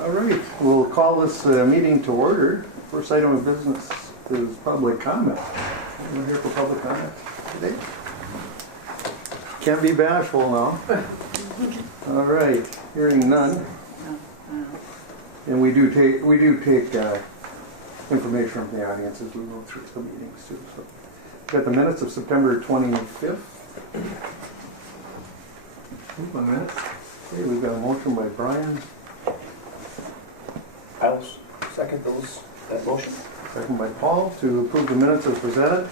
All right, we'll call this meeting to order. First item of business is public comment. Anyone here for public comment today? Can't be bashful now. All right, hearing none. And we do take information from the audience as we go through the meetings too. So, got the minutes of September 25th. 1 minute. Okay, we've got a motion by Brian. I'll second that motion. Second by Paul to approve the minutes as presented.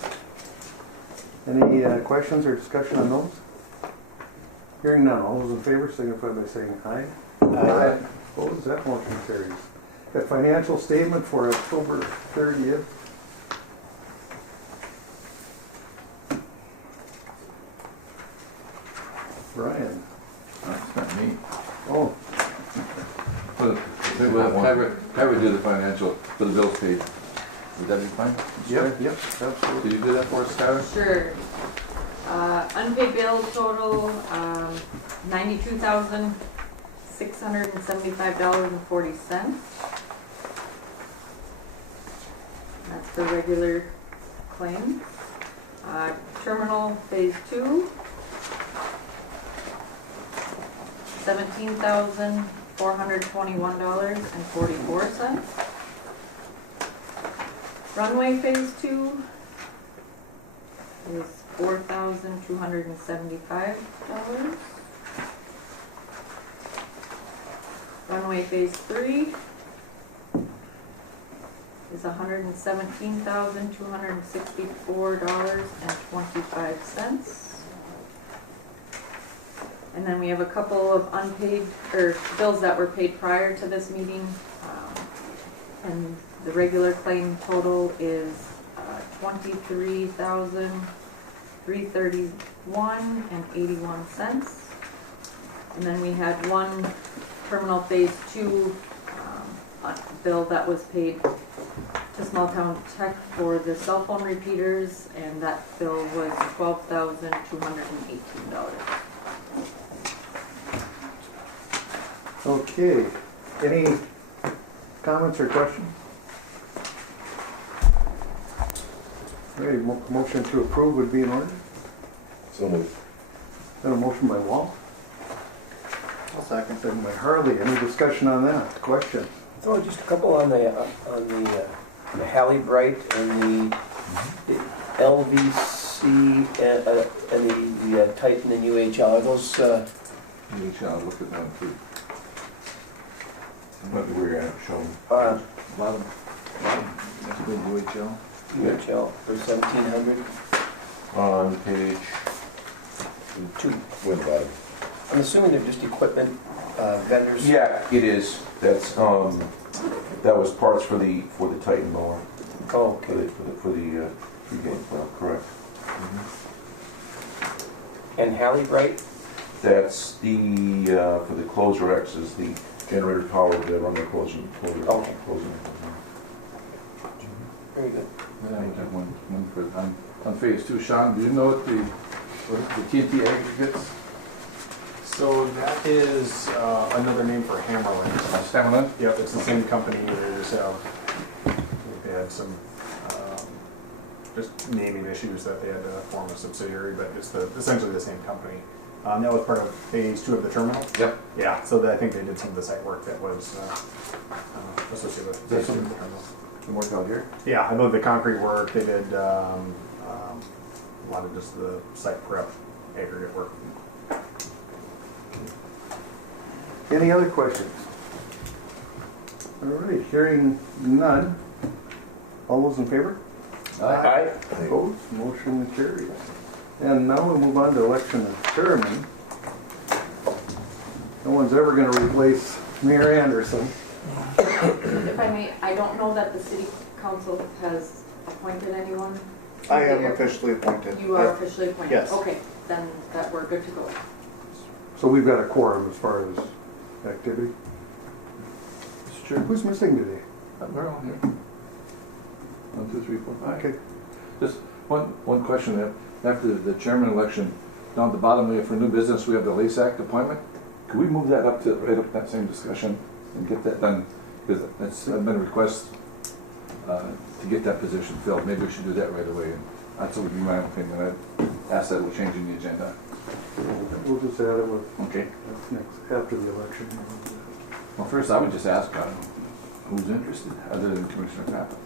Any questions or discussion on those? Hearing none. All those in favor signify by saying aye. Aye. Opposed? That motion carries. Got financial statement for October 30th. Brian. That's not me. Oh, Have we do the financial for the bills paid? Would that be fine? yep, absolutely. Could you do that for us, Tyler? Sure. Unpaid bills total, $92,675.40. That's the regular claims. Terminal phase 2, $17,421.44. Runway phase 2 is $4,275. Runway phase 3 is $117,264.25. And then we have a couple of unpaid, or bills that were paid prior to this meeting. And the regular claim total is $23,331.81. And then we had one terminal phase 2 bill that was paid to Small Town Tech for the cell phone repeaters, and that bill was $12,218. Okay. Any comments or questions? All right, motion to approve would be in order. So moved. Then a motion by Walt. I'll second. Second by Harley. Any discussion on that? Question? Oh, just a couple on the Hallie Bright and the LVC and the Titan and UHL. Are those? You shall look at that too. What we're at showing. Bottom. That's good, UHL. UHL for 1,700. On page 2. Win bottom. I'm assuming they're just equipment vendors. Yeah, it is. That's that was parts for the Titan mower. Oh, okay. For the correct. And Hallie Bright. That's the for the closer X is the generator power that run the closing. Okay. Very good. Then I have one for on phase 2. Sean, do you know what the TNT aggregates? So that is another name for Hammerland. Stamina? Yep, it's the same company. They just have they had some just naming issues that they had to form a subsidiary, but it's essentially the same company. That was part of phase 2 of the terminal. Yep. Yeah, so I think they did some of the site work that was associated with phase 2 of the terminal. Some work out here? Yeah, I know the concrete work. They did a lot of just the site prep, aggregate work. Any other questions? All right, hearing none. All those in favor? Aye. Opposed? Motion carries. And now we'll move on to election of chairman. No one's ever going to replace Mayor Anderson. If I may, I don't know that the city council has appointed anyone. I am officially appointed. You are officially appointed? Yes. Okay, then that we're good to go. So we've got a quorum as far as activity. It's true. Who's missing today? We're all here. 1, 2, 3, 4, 5. Okay. Just one question there. After the chairman election, down at the bottom we have for new business, we have the LASAC appointment. Could we move that up to right up that same discussion and get that done, because that's been a request to get that position filled. Maybe we should do that right away, and that's what would be my opinion. I'd ask that we're changing the agenda. We'll just add it with Okay. next, after the election. Well, first, I would just ask who's interested, other than Commissioner Papa.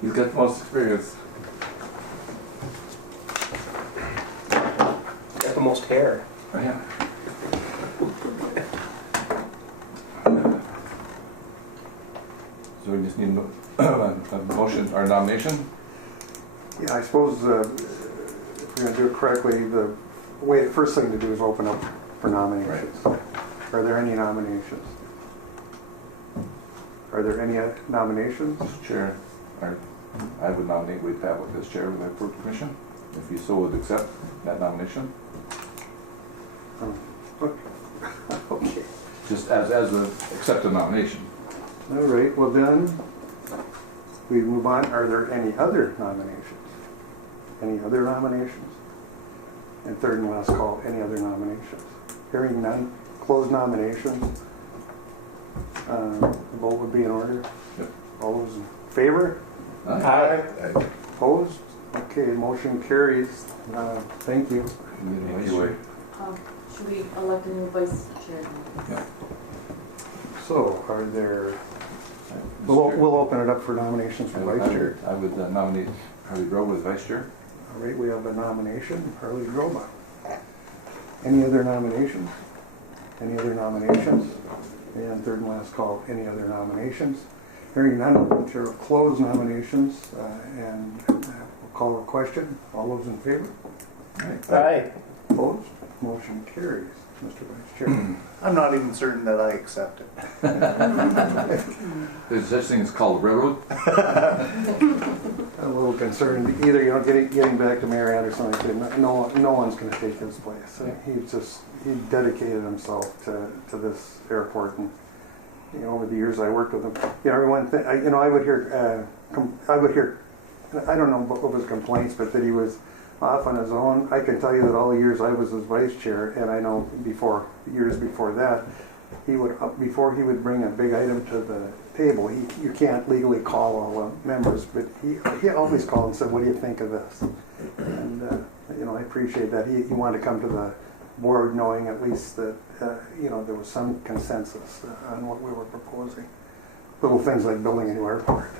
He's got the most experience. Got the most hair. Oh, yeah. So we just need a motion or nomination? Yeah, I suppose if we're gonna do it correctly, the first thing to do is open up for nominations. Are there any nominations? Are there any nominations? Mr. Chair, I would nominate Wade Pavlik as chair of the Airport Commission, if he so would accept that nomination. Okay. Just as a accepted nomination. All right, well then, we move on. Are there any other nominations? Any other nominations? And third and last call, any other nominations? Hearing none, close nominations. Vote would be in order. Yep. All those in favor? Aye. Opposed? Okay, motion carries. Thank you. Anyway, Should we elect a new vice chair? yeah. So, are there? We'll open it up for nominations for vice chair. I would nominate Harley Grove as vice chair. All right, we have a nomination, Harley Groma. Any other nominations? Any other nominations? And third and last call, any other nominations? Hearing none, we'll chair will close nominations and we'll call a question. All those in favor? Aye. Opposed? Motion carries. Mr. Vice Chair. I'm not even certain that I accept it. There's such thing as called railroad. A little concerned, either, getting back to Mayor Anderson, I said, no one's gonna take his place. He dedicated himself to this airport, and, over the years I worked with him, everyone, I would hear, I don't know what was complaints, but that he was off on his own. I can tell you that all the years I was his vice chair, and I know years before that, before he would bring a big item to the table, you can't legally call all the members, but he always called and said, what do you think of this? And, I appreciate that. He wanted to come to the board knowing at least that, there was some consensus on what we were proposing. Little things like building a new airport.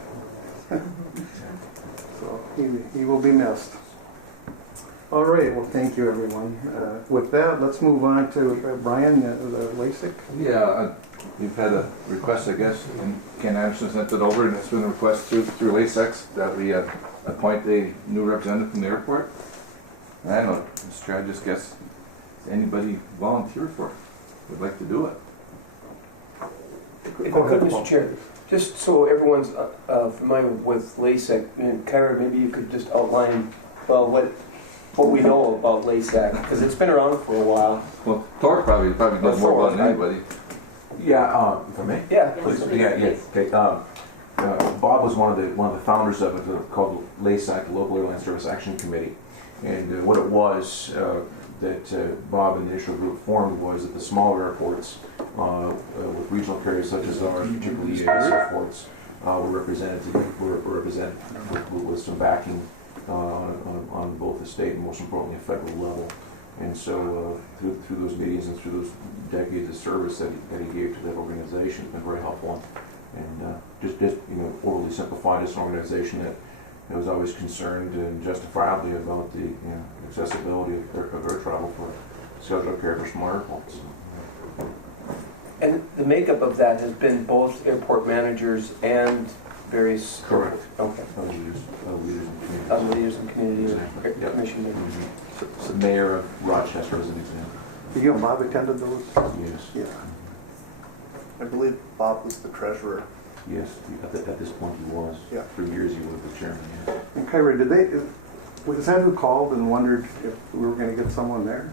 So he will be missed. All right, well, thank you, everyone. With that, let's move on to Brian, the LASIK. Yeah, we've had a request, I guess, and Ken Anderson sent it over, and it's been a request through LASEX that we appoint a new representative from the airport. And I don't know, Mr. Chair, I just guess, does anybody volunteer for it? Would like to do it? If I could, Mr. Chair, just so everyone's familiar with LASIK, Kyra, maybe you could just outline what we know about LASIK, because it's been around for a while. Well, Thor probably knows more about it than anybody. Yeah, for me? Yeah, Yes, please. please. Yeah. Okay. Bob was one of the founders of it, called LASAC, the Local Airline Service Action Committee. And what it was that Bob and the initial group formed was that the smaller airports with regional carriers such as ours, particularly EAS airports, were represented with some backing on both the state and most importantly a federal level. And so through those meetings and through those decades of service that he gave to that organization, it's been very helpful. And just overly simplified as an organization that was always concerned and justifiably about the accessibility of air travel for scheduled carrier for small airports. And the makeup of that has been both airport managers and various... Correct. Okay. Leaders in community. Leaders in community Exactly. Yep. commission. Mm-hmm. The mayor of Rochester as an example. You and Bob attended those? Yes. Yeah. I believe Bob was the treasurer. Yes. At this point he was. Yeah. For years he was the chairman. Yes. And Kyra, was that who called and wondered if we were going to get someone there?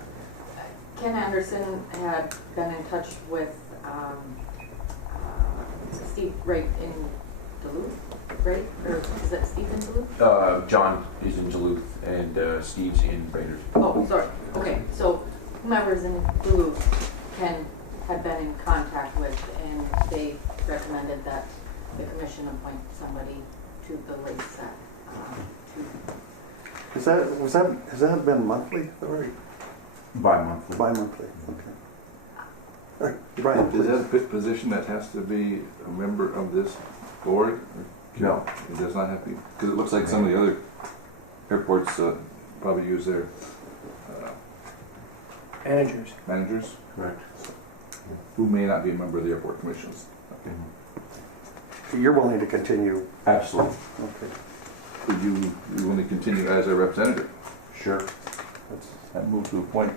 Ken Anderson had been in touch with Steve Wright in Duluth, right? Or is that Steve in Duluth? John is in Duluth and Steve's in Brainerd. Oh, sorry. Okay, so whomever's in Duluth can had been in contact with, and they recommended that the commission appoint somebody to the LASAC. Has that been monthly or Bi-monthly. bi-monthly? Okay. All right, Brian, Is that a please. position that has to be a member of this board? No. It does not have to be, because it looks like some of the other airports probably use their Managers. managers, Correct. who may not be a member of the airport commissions. You're willing to continue? Absolutely. Okay. Would you want to continue as a representative? Sure. I move to appoint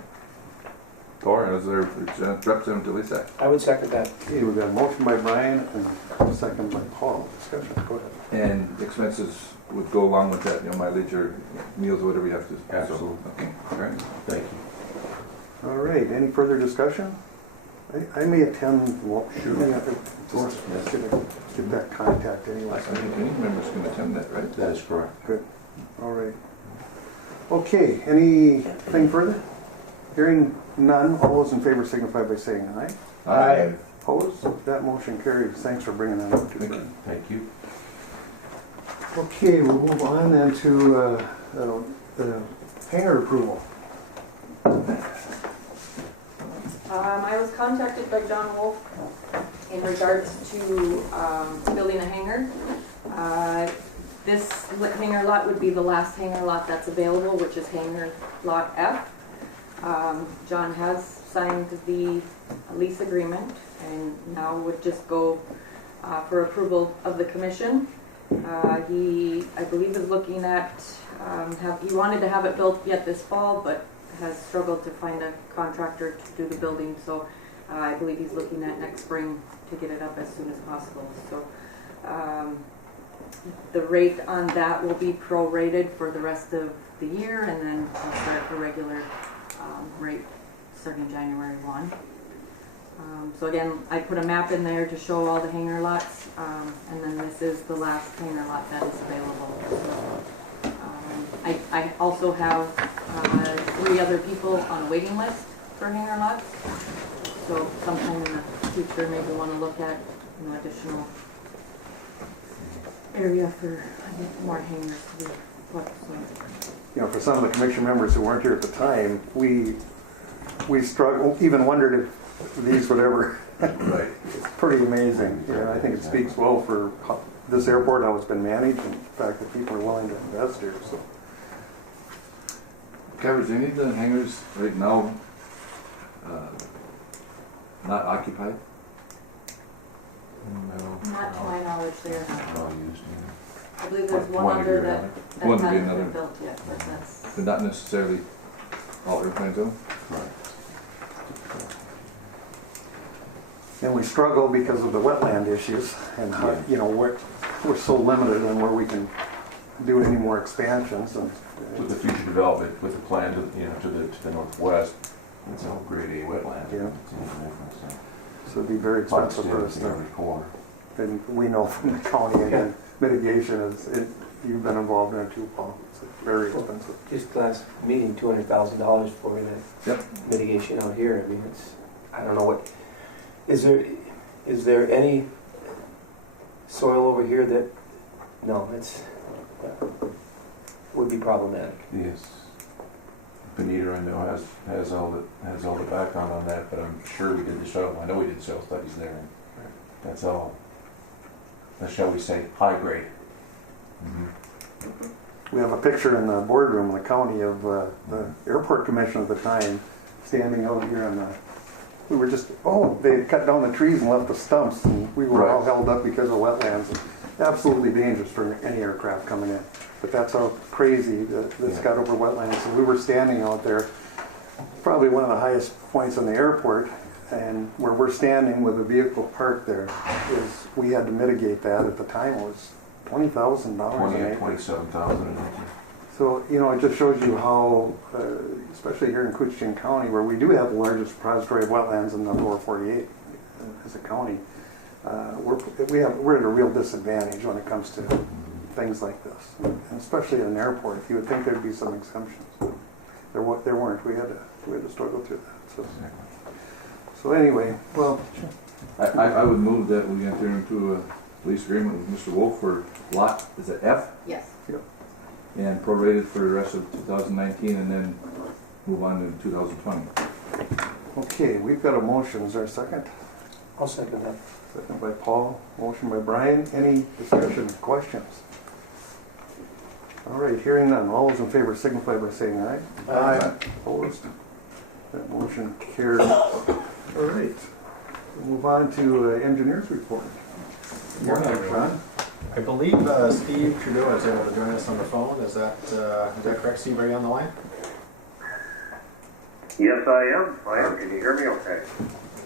Thor as their representative to LASAC. I would second that. Okay, we've got a motion by Brian and a second by Paul. Discussion, go ahead. And expenses would go along with that, mileage or meals or whatever you have to. Absolutely. Okay, all right. Thank you. All right, any further discussion? I may attend, well, Sure. of course, get that contact anyway. I think any members can attend that, right? That is correct. Good, all right. Okay, anything further? Hearing none, all those in favor signify by saying aye. Aye. Opposed? That motion carries. Thanks for bringing that up to Thank me. you. Thank you. Okay, we'll move on then to the hangar approval. I was contacted by John Wolf in regards to building a hangar. This hangar lot would be the last hangar lot that's available, which is hangar lot F. John has signed the lease agreement and now would just go for approval of the commission. He, I believe, is looking at, he wanted to have it built yet this fall, but has struggled to find a contractor to do the building, so I believe he's looking at next spring to get it up as soon as possible. So the rate on that will be prorated for the rest of the year, and then we'll start the regular rate starting January 1. So again, I put a map in there to show all the hangar lots, and then this is the last hangar lot that is available. So, I also have 3 other people on a waiting list for hangar lots. So sometime in the future, maybe want to look at additional area for more hangars to be put. So. For some of the commission members who weren't here at the time, we struggled, even wondered if these would ever. Right. It's pretty amazing. I think it speaks well for how this airport, how it's been managed, and the fact that people are willing to invest here. So. Covers any of the hangars right now not occupied? No. Not to my knowledge, they're not. Not used. I believe there's One one to under be that, another. that One to be hasn't another. been built yet, but that's. But not necessarily all airplanes on them? Right. And we struggle because of the wetland issues and how, we're so limited on where we can do any more expansions. And With the future development, with the plan to the northwest, it's all grade A wetland. Yeah. It's a little different, so. so it'd be very expensive for us. Every corner. And we know from the county, again, mitigation you've been involved in it too, Paul. It's very expensive. Just last meeting, $200,000 for the Yep. mitigation out here. I mean, I don't know what, is there any soil over here that, no, would be problematic. Yes. Benita, I know, has all the background on that, but I'm sure we did the soil. I know we did soil studies there. And that's all. Shall we say high grade? Mm-hmm. We have a picture in the boardroom in the county of the airport commission at the time standing out here on the. We were just, they had cut down the trees and left the stumps, and we were all Right. held up because of wetlands. And absolutely dangerous for any aircraft coming in. But that's how crazy this got over wetlands. And we were standing out there, probably one of the highest points on the airport, and where we're standing with a vehicle parked there, is we had to mitigate that. At the time, it was $20,000 an acre. 27,000. So, it just shows you how, especially here in Couchiching County, where we do have the largest repository of wetlands in the lower 48 as a county, we're at a real disadvantage when it comes to things like this, and especially at an airport. If you would think there'd be some exemptions, there weren't. We had to struggle through that. So anyway, well, I would move that we enter into a lease agreement with Mr. Wolf for lot, is it F? Yes. And prorated for the rest of 2019 and then move on to 2020. okay, we've got a motion. Is there a second? I'll second that. Second by Paul, motion by Brian. Any discussion, questions? All right, hearing none. All those in favor signify by saying aye. Aye. Opposed? That motion carried. All right, we'll move on to engineers report. Morning, everyone. I believe Steve Trudeau is able to join us on the phone. Is that correct, Steve? Are you on the line? Yes, I am. Can you hear me okay?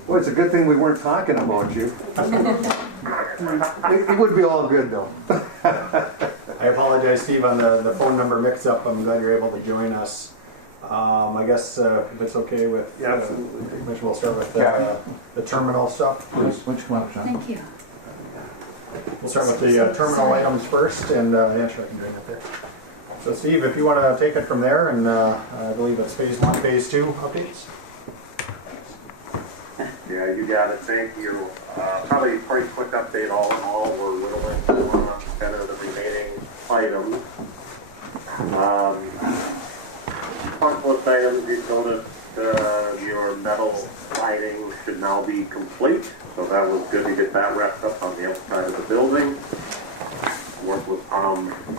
Well, it's a good thing we weren't talking about you. It would be all good though. I apologize, Steve, on the phone number mix-up. I'm glad you're able to join us. I guess if it's okay with Mitch, we'll start with the terminal stuff. Please, why don't you come up, Sean? Thank you. We'll start with the terminal items first, and yeah, sure, I can join it there. So, Steve, if you want to take it from there, and I believe it's phase 1, phase 2 updates. Yeah, you got it. Thank you. Probably a pretty quick update all in all. We're whittling down kind of the remaining items. Punch list items, you've noticed your metal siding should now be complete. So that was good to get that wrapped up on the outside of the building. Work with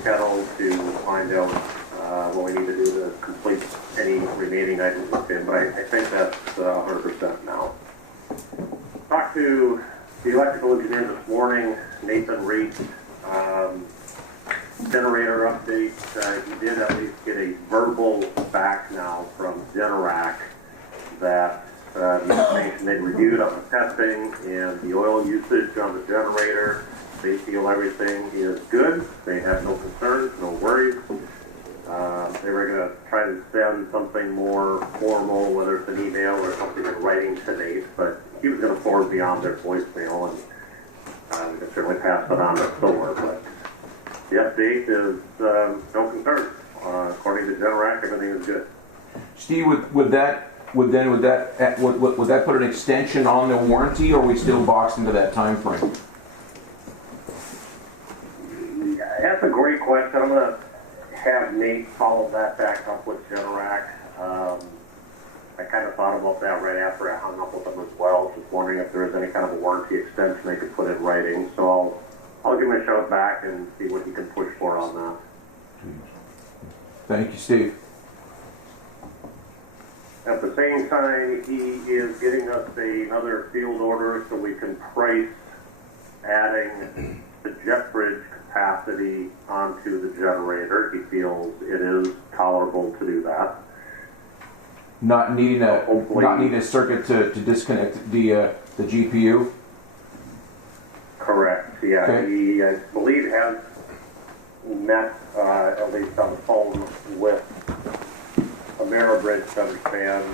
Kettle to find out what we need to do to complete any remaining items within, but I think that's 100% now. Talked to the electrical engineer this morning, Nathan Reed, generator update. He did at least get a verbal back now from Generac that the information they reviewed on the testing and the oil usage on the generator, they feel everything is good. They have no concerns, no worries. They were going to try to send something more formal, whether it's an email or something in writing to Nate, but he was going to forward beyond their voicemail, and we can certainly pass it on to Solar. But the update is no concerns. According to Generac, everything is good. Steve, would that put an extension on the warranty, or are we still boxed into that time frame? That's a great question. I'm going to have Nate follow that back up with Generac. I kind of thought about that right after I hung up with them as well, just wondering if there was any kind of a warranty extension they could put in writing. So I'll give him a shout back and see what he can push for on that. Thank you, Steve. At the same time, he is getting us another field order so we can price adding the jet bridge capacity onto the generator. He feels it is tolerable to do that. Not needing a circuit to disconnect the GPU. Correct. Yeah, okay. He, I believe, has met at least on the phone with Ameribridge to understand,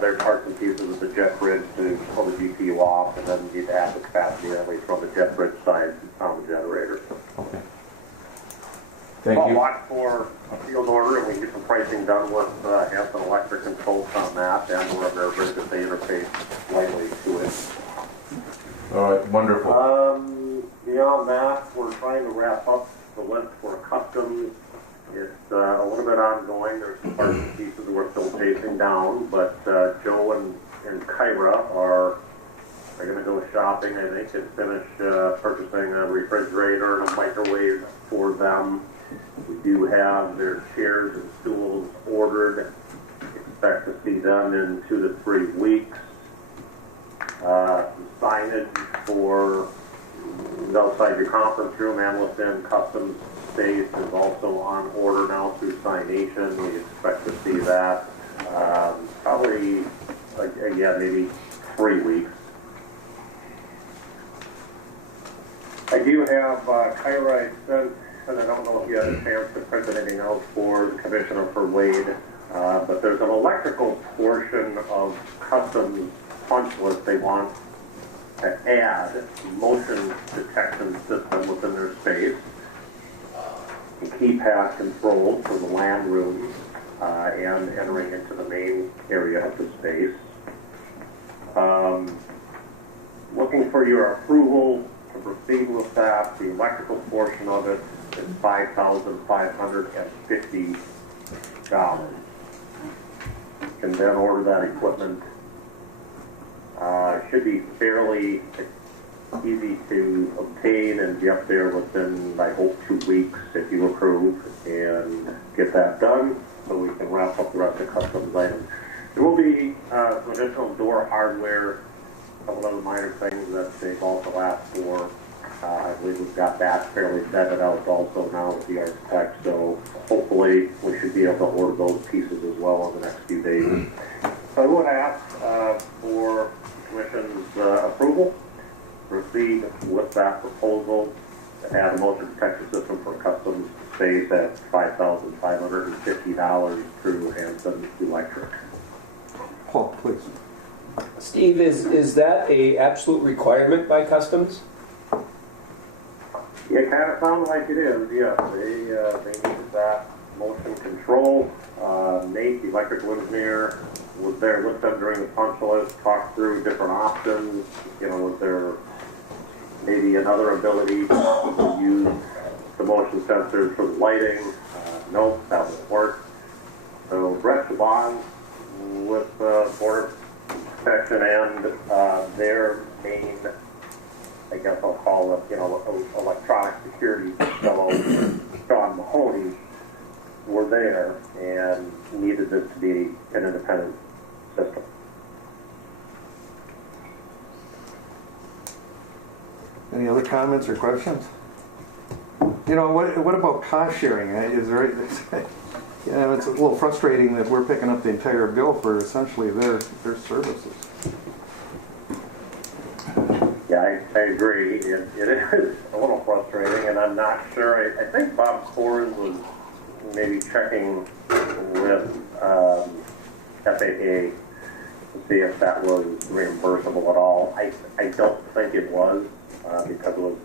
their parts and pieces of the jet bridge to pull the GPU off, and then you'd have the capacity at least from the jet bridge side on the generator. Okay. Thank I'll you. watch for a field order, and we can get some pricing done with Hanson Electric consults on that, and we're Ameribridge if they interface lightly to it. All right, wonderful. Beyond that, we're trying to wrap up the list for customs. It's a little bit ongoing. There's some parts and pieces we're still chasing down, but Joe and Kyra are going to go shopping, I think, and finish purchasing a refrigerator and a microwave for them. We do have their chairs and stools ordered. Expect to see them in 2 to 3 weeks. Signage for outside your conference room and within customs space is also on order now through Signation. We expect to see that probably, again, maybe 3 weeks. I do have Kyra sent, and I don't know if you had a chance to print anything else for the Commissioner for Wade, but there's an electrical portion of customs punch list they want to add motion detection system within their space, and keypad controls for the land rooms and entering into the main area of the space. Looking for your approval to proceed with that. The electrical portion of it is $5,550. You can then order that equipment. Should be fairly easy to obtain and be up there within, I hope, 2 weeks if you approve and get that done so we can wrap up the rest of the customs items. There will be some additional door hardware, a couple other minor things that they've also asked for. I believe we've got that fairly vetted out also now with the architect, so hopefully we should be able to order those pieces as well in the next few days. So I would ask for Commission's approval, proceed with that proposal to add a motion detection system for customs space at $5,550 through Hanson Electric. Paul, please. Steve, is that a absolute requirement by customs? It kind of sounds like it is, yeah. They needed that motion control. Nate, the electrical engineer, was there with them during the punch list, talked through different options. You know, was there maybe another ability to use the motion sensors for the lighting? Nope, that wouldn't work. So Brett Chabon with Border Protection and their main, I guess I'll call it, electronic security fellow, John Mahoney, were there and needed this to be an independent system. Any other comments or questions? What about cost sharing? Is there? It's a little frustrating that we're picking up the entire bill for essentially their services. Yeah, I agree. It is a little frustrating, and I'm not sure. I think Bob Kors was maybe checking with FAA to see if that was reimbursable at all. I don't think it was because it was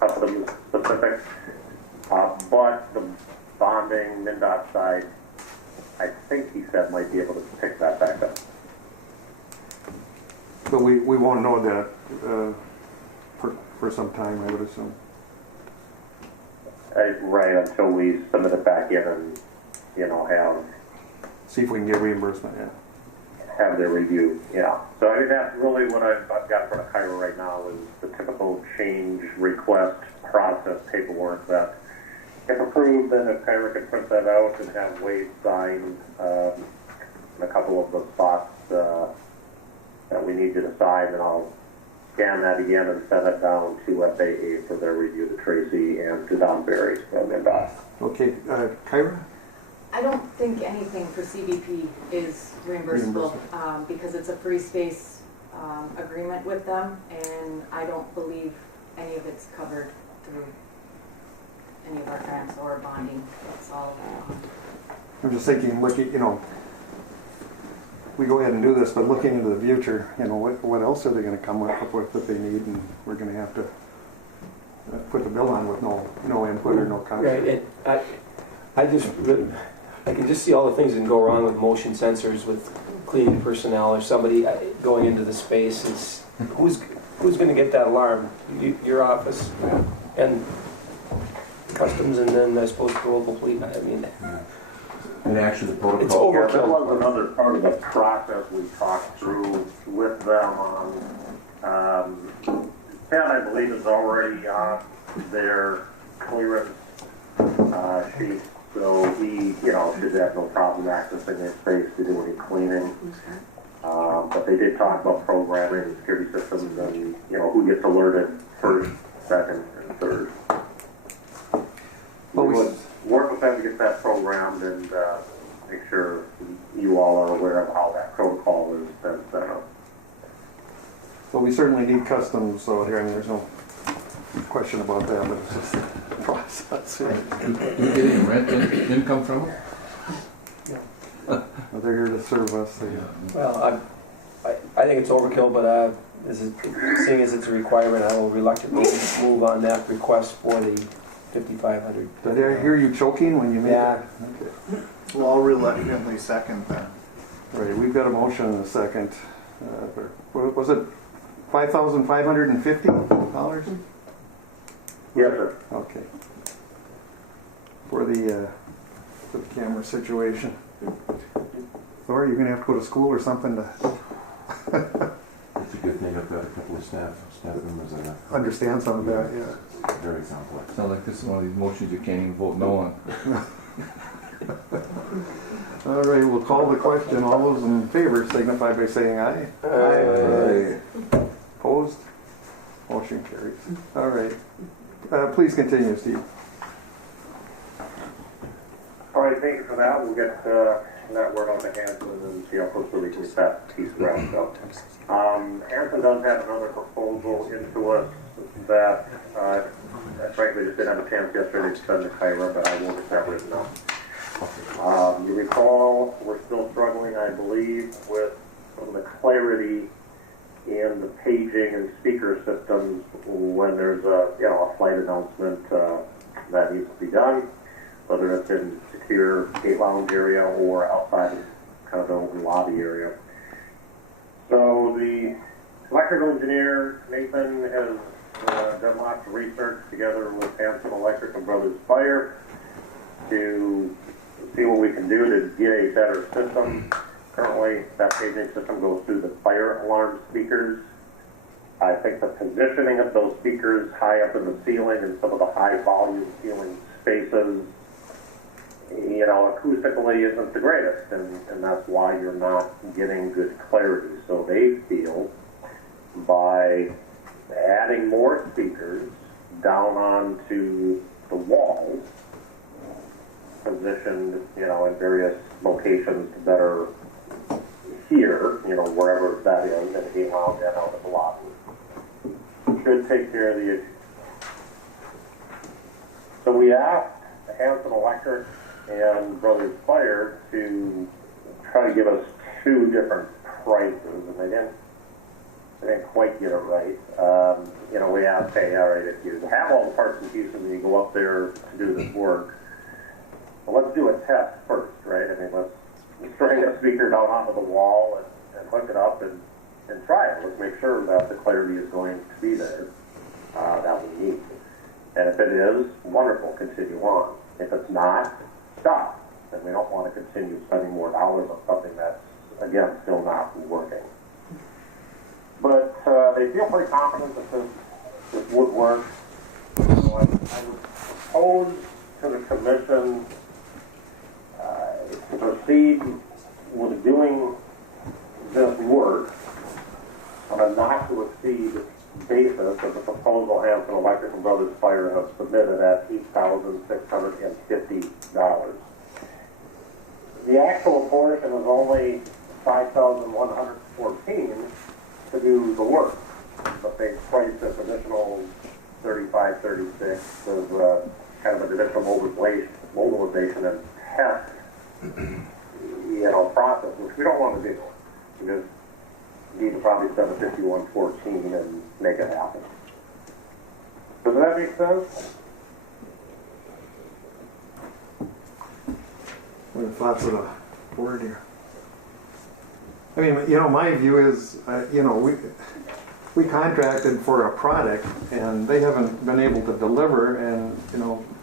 customs specific. But the bonding, MnDOT side, I think he said might be able to pick that back up. But we won't know that for some time, I would assume. Right, until we submit it back in and, have... See if we can get reimbursement, yeah. Have their review, yeah. So, I mean, that's really what I've got for the Cairo right now is the typical change request process paperwork that, if approved, then if Cairo can print that out and have Wade sign in a couple of the spots that we need you to sign, and I'll scan that again and send it down to FAA for their review to Tracy and to Don Berry from MnDOT. Okay, Kyra? I don't think anything for CBP is reimbursable because it's a free space agreement with them, and I don't believe any of it's covered through any of our grants or bonding. It's all. I'm just thinking, we go ahead and do this, but looking into the future, what else are they going to come up with that they need, and we're going to have to put the bill on with no input or no comment. Right, I can just see all the things that can go wrong with motion sensors, with cleaning personnel or somebody going into the space. It's who's going to get that alarm? Your office and customs, and then I suppose global fleet. I mean. And actually, the protocol. It's overkill. Yeah, that was another part of the process we talked through with them on. Ken, I believe, is already on their clearance sheet, so he, should have no problem accessing their space to do any cleaning. But they did talk about programming, security systems, and who gets alerted first, second, and third. We would work with them to get that programmed and make sure you all are aware of how that protocol is set up. Well, we certainly need customs, so here, there's no question about that, but it's just a process. You get any rent income from them? Well, they're here to serve us. Well, I think it's overkill, but seeing as it's a requirement, I will reluctantly move on that request for the 5,500. Did I hear you choking when you made Yeah. it? Okay. Well, I'll reluctantly second that. Right, we've got a motion and a second. Was it $5,550? Yes, sir. Okay. For the camera situation. Thor, you're gonna have to go to school or something to It's a good thing I've got a couple of staff members that are understand some of that, yeah. very complex. Sounds like this is one of these motions you can't even vote no on. All right, we'll call the question. All those in favor signify by saying aye. Aye. Opposed? Motion carries. All right. Please continue, Steve. All right, thank you for that. We'll get that word on to Hanson and see how quickly we can get that piece wrapped up. Hanson does have another proposal into us that I frankly just didn't have a chance yesterday to send to Kyra, but I will get that written up. You recall, we're still struggling, I believe, with some of the clarity in the paging and speaker systems when there's a flight announcement that needs to be done, whether it's in secure gate lounge area or outside of kind of the open lobby area. So the electrical engineer, Nathan, has done lots of research together with Hanson Electric and Brothers Fire to see what we can do to get a better system. Currently, that paging system goes through the fire alarm speakers. I think the positioning of those speakers high up in the ceiling and some of the high volume ceiling spaces, acoustically isn't the greatest, and that's why you're not getting good clarity. So they feel by adding more speakers down onto the walls, positioned, in various locations to better hear, wherever that is, in the gate lounge and out of the lobby, should take care of the issue. So we asked Hanson Electric and Brothers Fire to try to give us two different prices, and they didn't quite get it right. We asked, hey, all right, if you have all the parts and pieces and you go up there to do this work, well, let's do a test first, right? I mean, let's bring a speaker down onto the wall and hook it up and try it. Let's make sure that the clarity is going to be there that we need. And if it is, wonderful, continue on. If it's not, stop. And we don't want to continue spending more dollars on something that's, again, still not working. But they feel pretty confident that this would work. So I would propose to the commission to proceed with doing this work on a not-to-exceed basis of the proposal Hanson Electric and Brothers Fire have submitted at $8,650. The actual portion is only $5,114 to do the work, but they priced this additional $35, $36 as kind of an additional mobilization and test, process, which we don't want to do. We just need to probably spend the $51.14 and make it happen. Does that make sense? What are the thoughts of the board here? I mean, my view is, we contracted for a product and they haven't been able to deliver, and,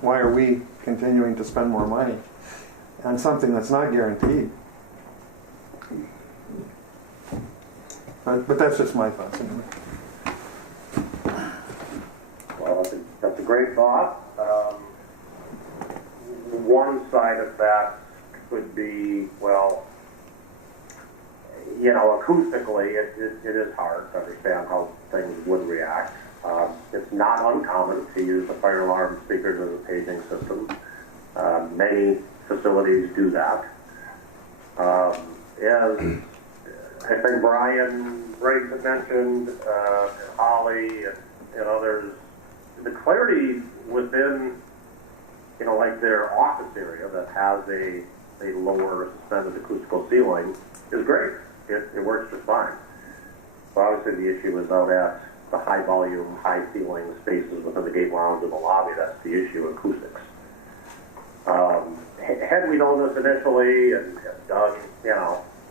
why are we continuing to spend more money on something that's not guaranteed? But that's just my thoughts anyway. Well, that's a great thought. One side of that could be, acoustically, it is hard to understand how things would react. It's not uncommon to use the fire alarm speakers as a paging system. Many facilities do that. As I think Brian Briggs had mentioned, and Holly and others, the clarity within, like their office area that has a lower suspended acoustical ceiling is great. It works just fine. So obviously the issue is out at the high volume, high ceiling spaces within the gate lounge and the lobby. That's the issue, acoustics. Had we known this initially and done,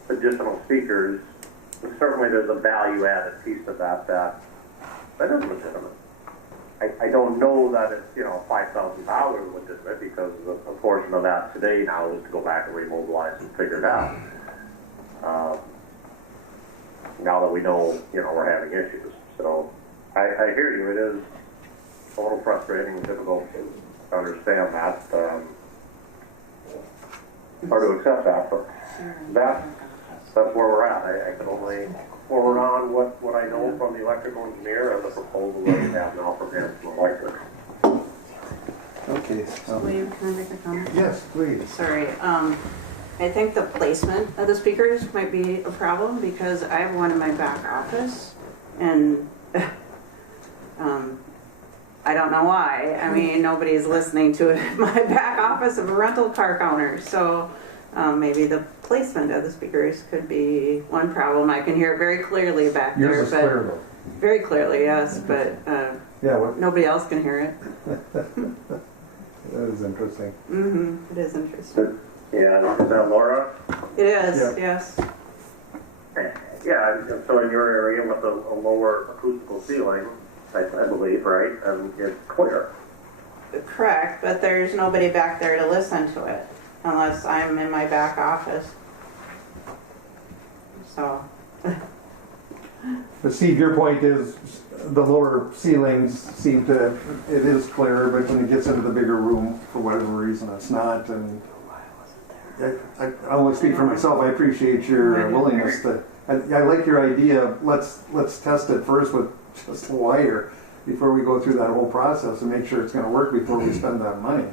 additional speakers, certainly there's a value-added piece of that that is legitimate. I don't know that it's, $5,000 legitimate, because a portion of that today now is to go back and remobilize and figure it out. Now that we know, we're having issues. So I hear you. It is a little frustrating and difficult to understand that. Hard to accept that, but that's where we're at. I can only forward on what I know from the electrical engineer and the proposal that we have now from him from electric. Okay. William, can I make a comment? Yes, please. Sorry. I think the placement of the speakers might be a problem, because I have one in my back office, and I don't know why. I mean, nobody's listening to it in my back office of a rental car counter. So maybe the placement of the speakers could be one problem. I can hear it very clearly back there. Yours is clear though. Very clearly, yes, but Yeah, nobody else can hear it. that is interesting. It is interesting. Yeah, is that Laura? It is, Yeah. yes. Yeah, so in your area with a lower acoustical ceiling, I believe, right, and it's clear. Correct, but there's nobody back there to listen to it unless I'm in my back office. So, But Steve, your point is the lower ceilings seem to, it is clear, but when it gets into the bigger room, for whatever reason, it's not. And I only speak for myself. I appreciate your willingness to. I like your idea. Let's test it first with just a wire before we go through that whole process and make sure it's going to work before we spend that money.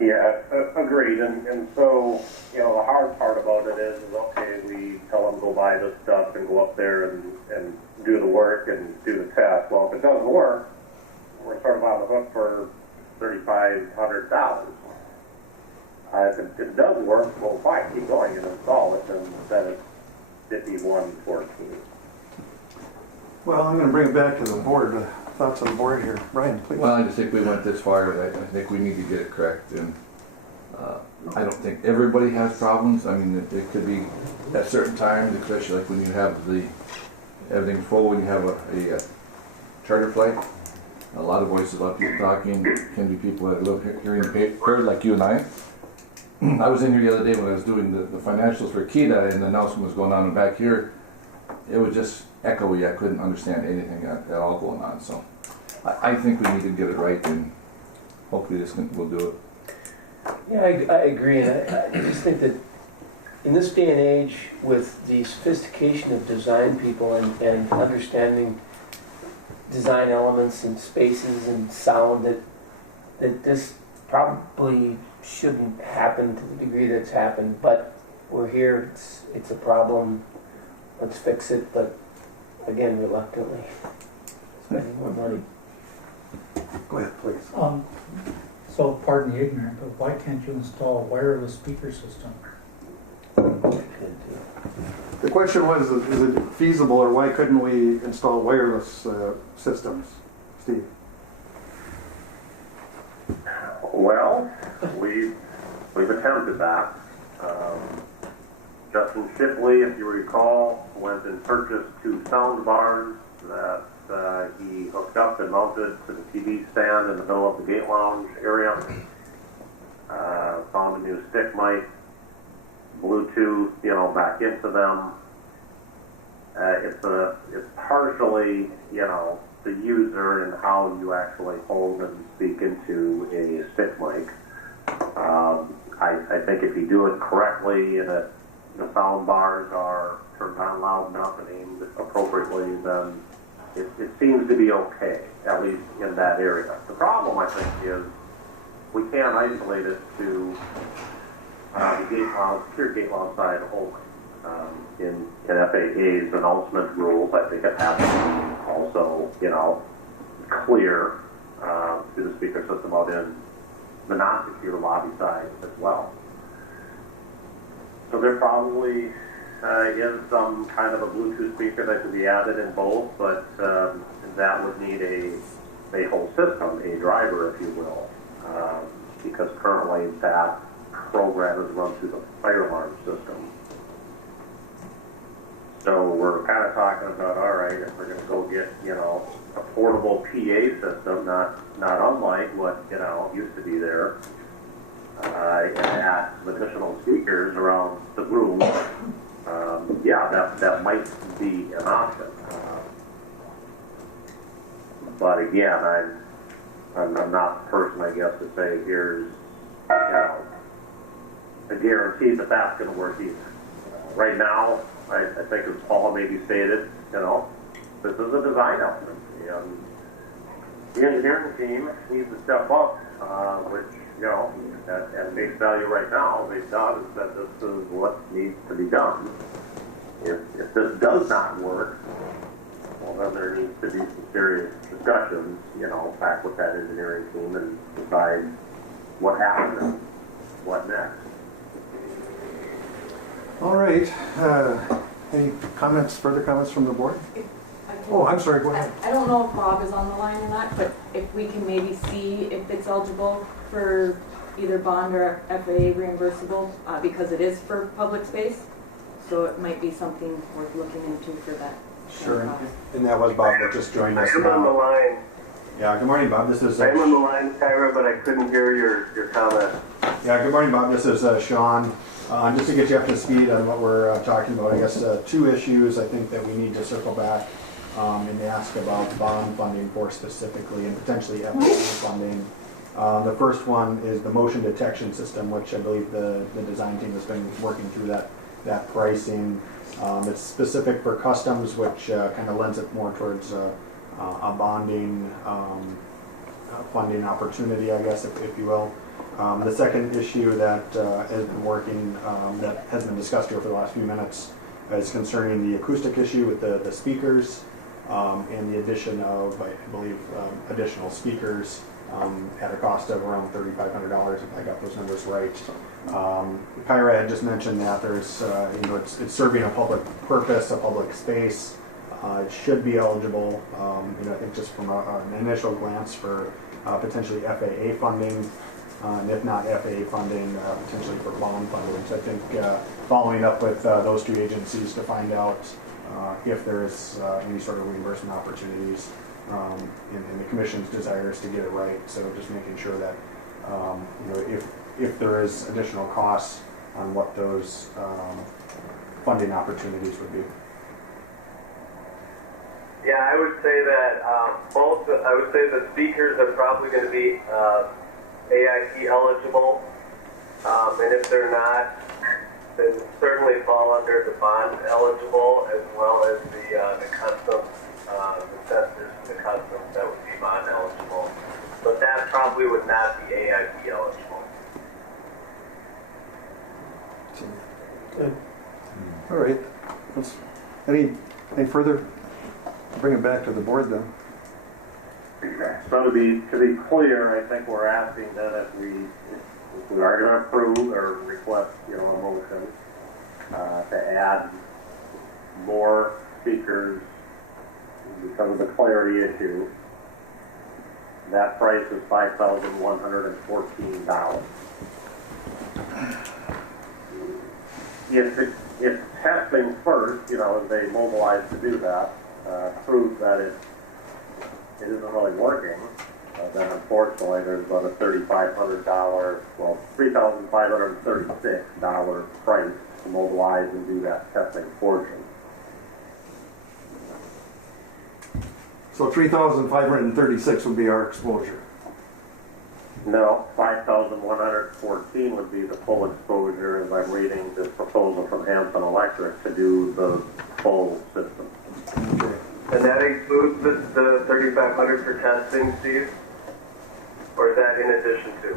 Yeah, agreed. And so, the hard part about it is okay, we tell them go buy this stuff and go up there and do the work and do the test. Well, if it doesn't work, we're sort of on the hook for $3,500. If it does work, well, fine, keep going and install it, and then it's $51.14. Well, I'm going to bring it back to the board. Thoughts on the board here, Brian, please. Well, I just think we went this far. I think we need to get it correct, and I don't think everybody has problems. I mean, it could be at certain times, especially like when you have everything full, when you have a charter flight. A lot of voices, a lot of people talking. Can be people that live hearing impaired, like you and I. I was in here the other day when I was doing the financials for KEDA, and the announcement was going on, and back here, it was just echoey. I couldn't understand anything at all going on. So I think we need to get it right, and hopefully we'll do it. Yeah, I agree. And I just think that in this day and age, with the sophistication of design people and understanding design elements and spaces and sound, that this probably shouldn't happen to the degree that's happened. But we're here. It's a problem. Let's fix it. But again, reluctantly, spending more money. Go ahead, please. So pardon the ignorant, but why can't you install a wireless speaker system? The question was, is it feasible, or why couldn't we install wireless systems, Steve? Well, we've attempted that. Justin Shipley, if you recall, went and purchased 2 sound bars that he hooked up and mounted to the TV stand in the middle of the gate lounge area. Found a new stick mic, Bluetooth, back into them. It's partially, the user and how you actually hold and speak into a stick mic. I think if you do it correctly and the sound bars are turned on loud enough and aimed appropriately, then it seems to be okay, at least in that area. The problem, I think, is we can't isolate it to the secure gate lounge side only. In FAA's announcement rules, I think it has to be also, clear to the speaker system out in the non-secure lobby side as well. So there probably is some kind of a Bluetooth speaker that could be added in both, but that would need a whole system, a driver, if you will, because currently that program is run through the fire alarm system. talking about, all right, if we're gonna go get, a portable PA system, not unlike what, used to be there, and add some additional speakers around the room, yeah, that might be an option. But again, I'm not the person, I guess, to say here's, a guarantee that that's going to work either. Right now, I think as Paul maybe stated, this is a design element. And the engineering team needs to step up, which, at base value right now, they've done is that this is what needs to be done. If this does not work, well, then there needs to be some serious discussions, back with that engineering team and decide what happened and what next. All right. Any further comments from the board? Oh, I'm sorry, go ahead. I don't know if Bob is on the line or not, but if we can maybe see if it's eligible for either bond or FAA reimbursable, because it is for public space. So it might be something worth looking into for that. Sure, and that was Bob that just joined us I'm on the now. line. Yeah, good morning, Bob. This is I'm on the line, Tyra, but I couldn't hear your comment. Yeah, good morning, Bob. This is Sean. Just to get you up to speed on what we're talking about, I guess two issues I think that we need to circle back and ask about bond funding for specifically, and potentially FAA funding. The first one is the motion detection system, which I believe the design team has been working through that pricing. It's specific for customs, which kind of lends it more towards a bonding funding opportunity, I guess, if you will. The second issue that has been working, that has been discussed here for the last few minutes, is concerning the acoustic issue with the speakers and the addition of, I believe, additional speakers at a cost of around $3,500, if I got those numbers right. Kyra had just mentioned that there's, it's serving a public purpose, a public space. It should be eligible, I think just from an initial glance for potentially FAA funding, and if not FAA funding, potentially for bond funding. So I think following up with those two agencies to find out if there's any sort of reimbursement opportunities, and the commission's desires to get it right. So just making sure that if there is additional costs on what those funding opportunities would be. Yeah, I would say that I would say the speakers are probably going to be AIP eligible, and if they're not, then certainly fall under the bond eligible, as well as the customs, the sensors for the customs that would be bond eligible. But that probably would not be AIP eligible. Good. All right. Any further? Bring it back to the board then. So to be clear, I think we're asking that if we are going to approve or request, a motion to add more speakers because of the clarity issue, that price is $5,114. If testing first, as they mobilize to do that, proves that it isn't really working, then unfortunately there's about a $3,536 price to mobilize and do that testing portion. So 3,536 would be our exposure. No, 5,114 would be the full exposure as I'm reading this proposal from Hampton Electric to do the full system. Okay. And that includes the 3,500 for testing, Steve? Or is that in addition to?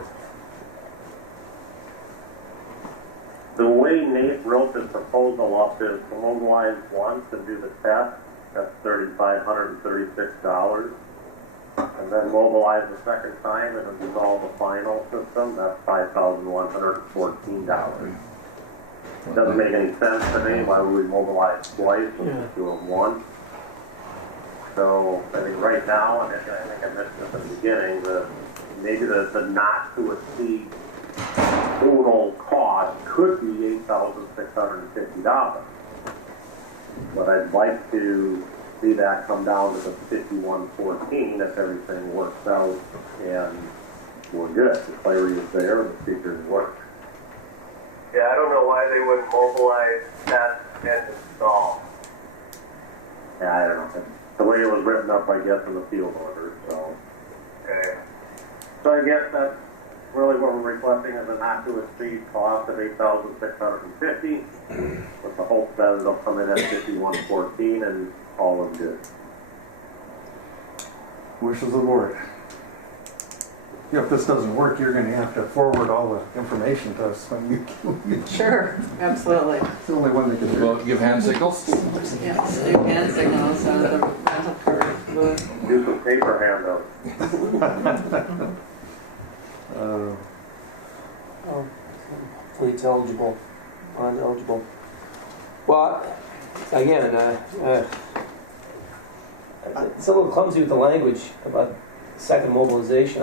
The way Nate wrote this proposal up is to mobilize once and do the test, that's $3,536. And then mobilize the second time and install the final system, that's $5,114. It doesn't make any sense to me why we would mobilize twice and do it once. So I think right now, and I think I mentioned this at the beginning, maybe the not to exceed total cost could be $8,650. but I'd like to see that come down to the 5114 if everything works out and we're good. The clarity is there, the speakers work. Yeah, I don't know why they wouldn't mobilize, test, and install. Yeah, I don't know. The way it was written up, I guess, in the field order, so. Okay. So I guess that's really what we're requesting is a not to exceed cost of $8,650, with the hope that it'll come in at 5114 and all is good. Wishes of the board. You know, if this doesn't work, you're gonna have to forward all the information to us when you, Sure, absolutely. it's the only one that can do Well, it. give hand signals? Yes, do hand signals out of the rental car booth. Do some paper handouts. Hopefully it's eligible, uneligible. Well, again, it's a little clumsy with the language about second mobilization.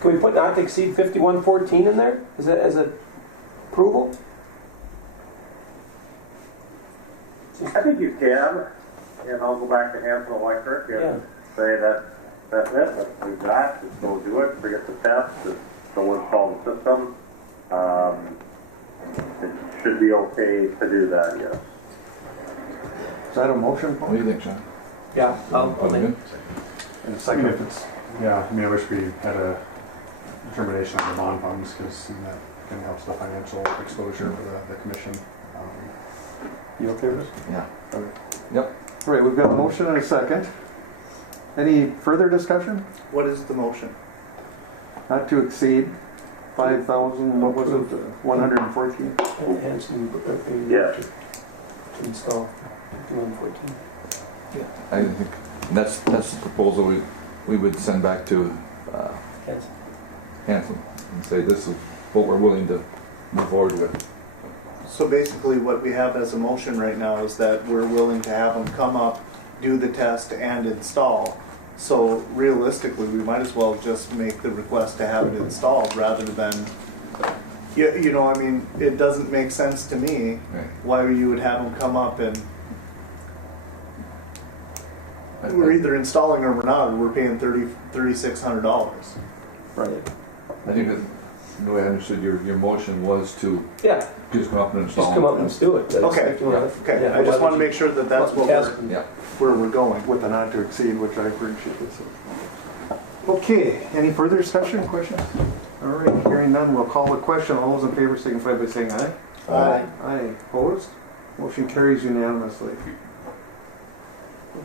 Can we put not to exceed 5114 in there? Is that as a approval? I think you can, and I'll go back to Hanson Electric and say that that's it, we've got, just go do it, forget the test, just go install the system. It should be okay to do that, yes. Is that a motion? What do you think, Sean? Yeah, I'll make Good? And a I second. mean, if it's, yeah, I mean, I wish we had a determination of the bond funds, because that can help the financial exposure for the commission. You okay with it? Yeah. Okay. Yep. All right, we've got a motion and a second. Any further discussion? What is the motion? Not to exceed 5,000, what was it, 114? Hanson, Yes. to install 5114. I think that's the proposal we would send back to Hanson. Hanson and say this is what we're willing to move forward with. So basically what we have as a motion right now is that we're willing to have them come up, do the test and install. So realistically, we might as well just make the request to have it installed rather than, you know, I mean, it doesn't make sense to me Right. why you would have them come up and we're either installing or we're not, or we're paying $3,600. Right. I think that the way I understood your motion was to Yeah, just come up and install. just come up and let's do it. That's Okay. 51. Okay, Yeah, I just want to make sure that that's what test. Yeah. where we're going. With a not to exceed, which I appreciate. Okay, any further discussion, questions? All right, hearing none, we'll call the question. All those in favor signify by saying aye. Aye. Aye, opposed? Motion carries unanimously.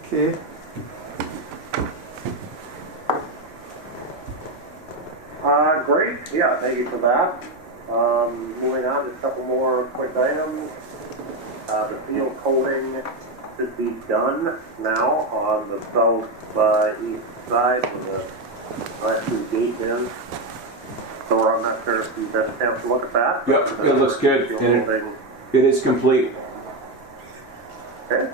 Okay. Great, yeah, thank you for that. Moving on to a couple more quick items. The field coating should be done now on the south-east side with the last two gate ends. So I'm not sure if you've had a chance to look at that. Yep, it looks good. Field And coating. it is complete. Okay.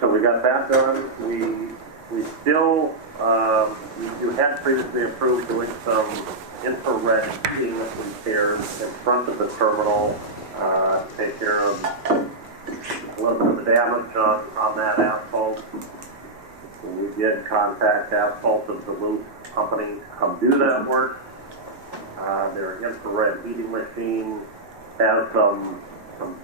So we got that done. We still, you had previously approved doing some infrared heating repairs in front of the terminal, take care of a little bit of the damage on that asphalt. We did contact Asphalt of Duluth Company to come do that work. Their infrared heating machine has some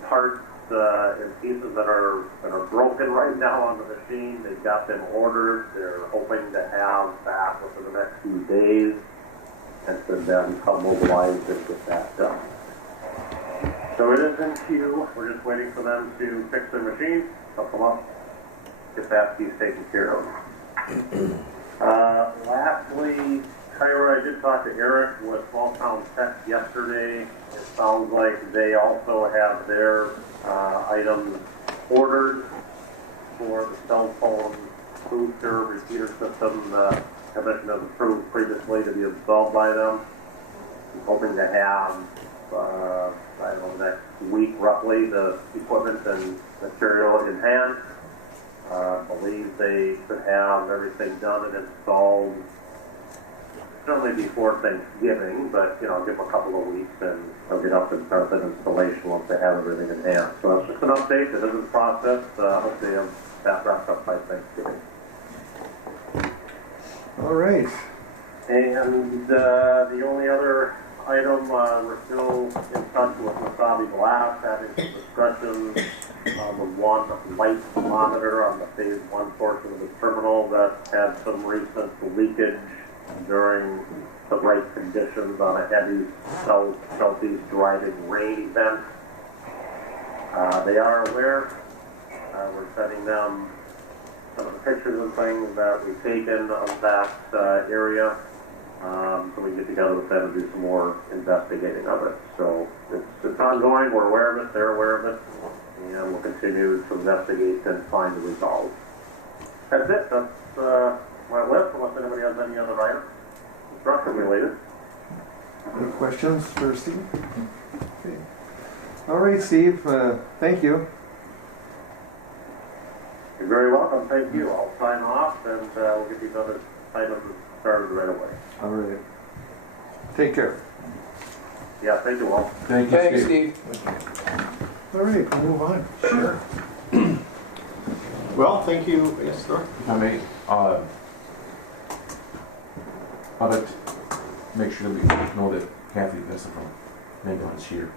parts and pieces that are broken right now on the machine. They've got them ordered. They're hoping to have back within the next few days, and should then come mobilized and get that done. So it is in queue. We're just waiting for them to fix their machine, hook them up, get that piece taken care of. Lastly, Tyra, I did talk to Eric with Small Town Tech yesterday. It sounds like they also have their items ordered for the cell phone booster repeater system that Commission has approved previously to be installed by them. I'm hoping to have, I don't know, next week roughly, the equipment and material in hand. I believe they should have everything done and installed certainly before Thanksgiving, but, you know, give them a couple of weeks and they'll get up and start the installation once they have everything in hand. So it's just an update. It is a process. Hopefully that wraps up by Thanksgiving. All right. And the only other item, we're still in touch with Wasabi Glass, having some discussions on the one light monitor on the phase 1 portion of the terminal that had some recent leakage during the right conditions on a heavy southeast driving rain event. They are aware. We're sending them some of the pictures and things that we've taken of that area. So we can get together with them and do some more investigating of it. So it's ongoing. We're aware of it. They're aware of it. And we'll continue to investigate and find the resolve. That's it. That's my list, unless anybody has any other items. Construction related. Any questions for Steve? Okay. All right, Steve. Thank you. You're very welcome. Thank you. I'll sign off and we'll get these other items started right away. All right. Take care. Yeah, thank you all. Thank you, Thanks, Steve. Steve. All right, we'll move on. Sure. Well, thank you. Yes, sir. If I may, I'd like to make sure that we know that Kathy Vesta from Mendon's here.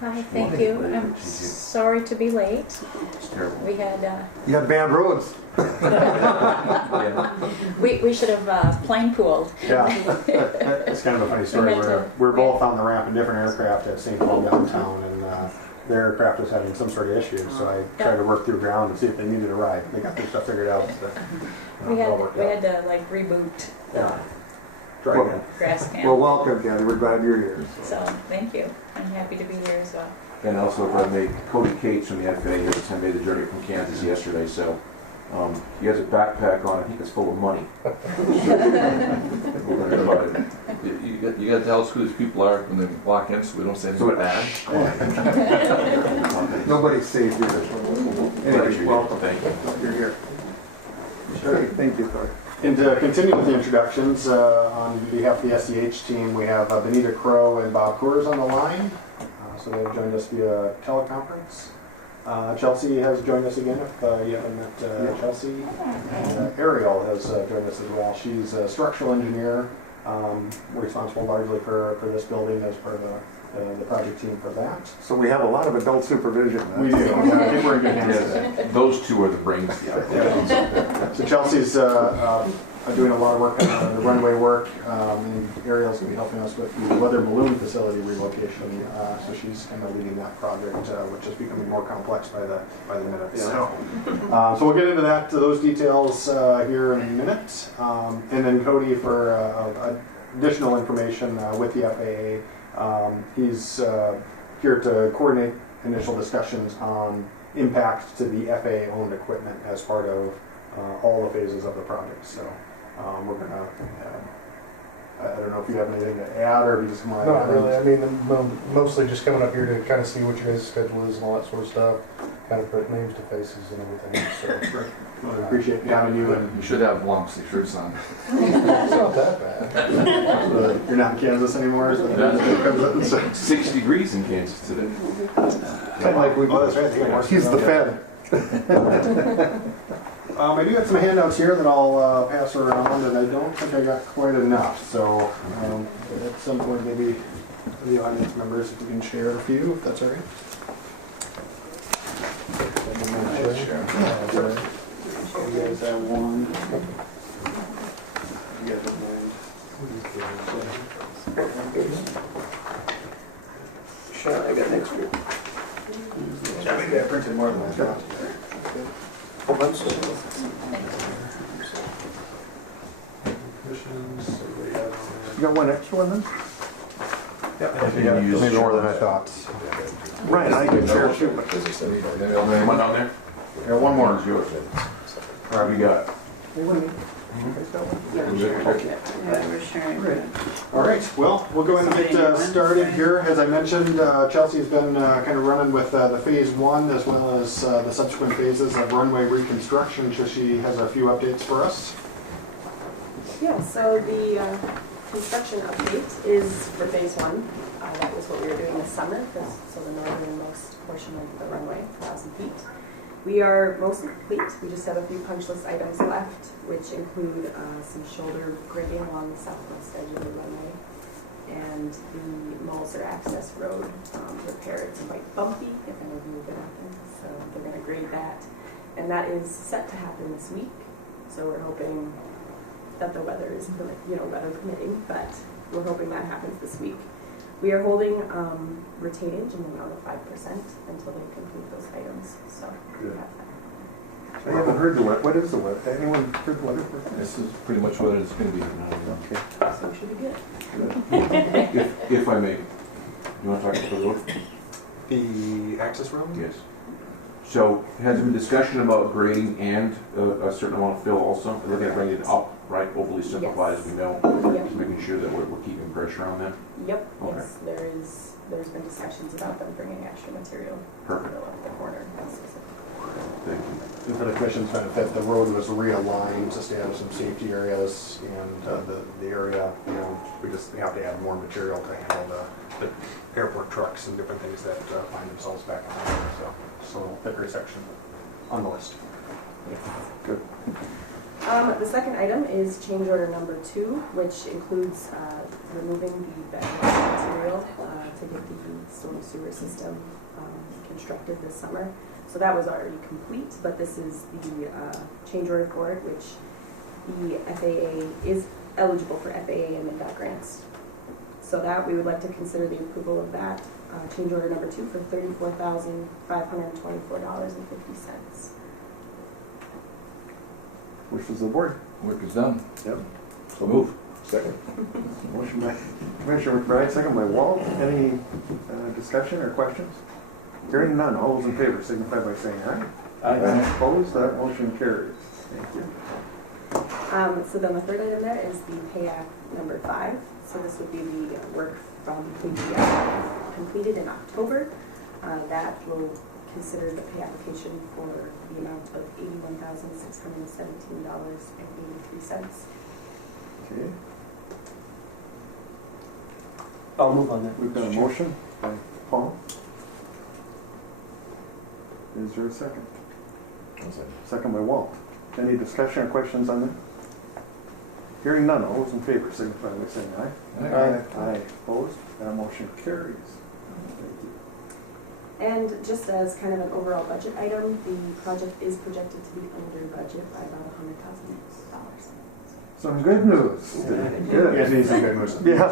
Hi, thank you. I'm sorry to be late. It's terrible. We had, You got bad roads. Yeah. we should have plane pooled. Yeah. It's kind of a funny story. We're both on the ramp in different aircraft at St. Paul downtown, and their aircraft was having some sort of issue. So I tried to work through ground to see if they needed a ride. They got their stuff figured out. So, We all worked out. had to like reboot the Try again. grass Well, camp. welcome, Kathy. We're glad you're here. So, thank you. I'm happy to be here as well. And also, if I may, Cody Cates from the FAA here I made the journey from Kansas yesterday, so he has a backpack on, I think it's full of money. We're gonna try to- You gotta tell us who these people are when they walk in, so we don't say anything bad. Nobody's safe here. Anyway, welcome. Thank you. You're here. Sure. Thank you, Thor. And to continue with the introductions, on behalf of the SEH team, we have Benita Crow and Bob Coors on the line. So they've joined us via teleconference. Chelsea has joined us again, if you haven't met Chelsea. And Ariel has joined us as well. She's a structural engineer, responsible largely for this building as part of the project team for that. So we have a lot of adult supervision. We do. Yeah, I think we're in good hands today. Yeah, those two are the brains. Yeah. So Chelsea's doing a lot of work on the runway work, and Ariel's going to be helping us with the weather balloon facility relocation. So she's kind of leading that project, which is becoming more complex by the minute. So we'll get into those details here in a minute, and then Cody for additional information with the FAA. He's here to coordinate initial discussions on impact to the FAA-owned equipment as part of all the phases of the project. So we're going to, I don't know if you have anything to add or if you just want to... Not really. I mean, I'm mostly just coming up here to kind of see what your guys' schedule is and all that sort of stuff. Kind of put names to faces and everything. So Well, I appreciate having you. And You should have long sleeve shirts on. it's not that bad. you're not in Kansas anymore. So 6 degrees in Kansas today. Kind of like we. Oh, that's right. They got more He's the snow. Fed. I do have some handouts here that I'll pass around, and I don't think I got quite enough. So at some point, maybe the audience members, if you can share a few, if that's all right. Sure. You guys have one. You guys don't mind. Sure, I got next week. I think I printed more than I thought. Oh, I'm sorry. You got one extra one then? Yeah, maybe more than I thought. Right, I can share too. Come on down there. Yeah, one more. One's yours. All right, we got. Yeah, we're sharing. All right, well, we'll go ahead and get started here. As I mentioned, Chelsea's been kind of running with the phase one as well as the subsequent phases of runway reconstruction. So she has a few updates for us. Yeah, so the construction update is for phase one. That was what we were doing this summer, so the northernmost portion of the runway, 1,000 feet. We are mostly complete. We just have a few punch list items left, which include some shoulder grading along the southwest edge of the runway and the Mulser access road repair. It's quite bumpy, if any of you have been out there, so they're going to grade that. And that is set to happen this week, so we're hoping that the weather is, weather permitting, but we're hoping that happens this week. We are holding retainage in the amount of 5% until they complete those items. So we have that. I haven't heard the weather. What is the weather? Anyone heard the weather forecast? This is pretty much what it's going to be. Okay. So we should be good. If I may, you want to talk about the road? The access road? Yes. So has there been discussion about grading and a certain amount of fill also? Looking at bringing it up, right, overly simplified as we know, just making sure that we're keeping pressure on that? Yep, Okay. yes, there's been discussions about them bringing extra material to Perfect. fill up the corner. Thank you. And for the commission's benefit, the road was realigned to stay out of some safety areas, and the area, we just have to add more material to handle the airport trucks and different things that find themselves back on the road. So thicker section on the list. Good. The second item is change order number 2, which includes removing the bedrock material to get the storm sewer system constructed this summer. So that was already complete, but this is the change order for it, which the FAA is eligible for FAA and MnDOT grants. So that we would like to consider the approval of that change order number 2 for $34,524.50. Which is the board? Work is done. Yep. So move. Second. Motion by Commissioner McBride, second by Walt. Any discussion or questions? Hearing none, all those in favor signify by saying aye. Aye. Opposed, that motion carries. Thank you. So then the third item there is the pay app number 5. So this would be the work from completed in October. That will consider the pay application for the amount of $81,617.83. Okay. I'll move on that. We've got a motion by Paul. Is there a second? Second by Walt. Any discussion or questions on that? Hearing none, all those in favor signify by saying aye. Aye. Aye. Opposed? That motion carries. Thank you. And just as kind of an overall budget item, the project is projected to be under budget by about $100,000. Some good news. Good. You guys need some good news. Yeah.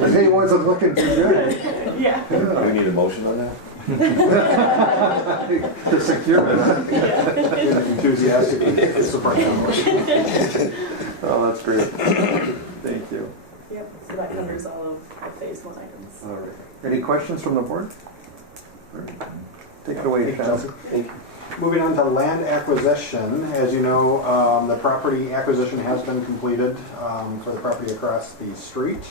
The day wasn't looking too good. Yeah. Do we need a motion on that? To secure it, huh? Enthusiastic. It's the part of motion. Oh, that's great. Thank you. Yep, so that covers all of the phase 1 items. All right. Any questions from the board? Take it away, Chelsea. Thank you. Moving on to land acquisition. As you know, the property acquisition has been completed for the property across the street.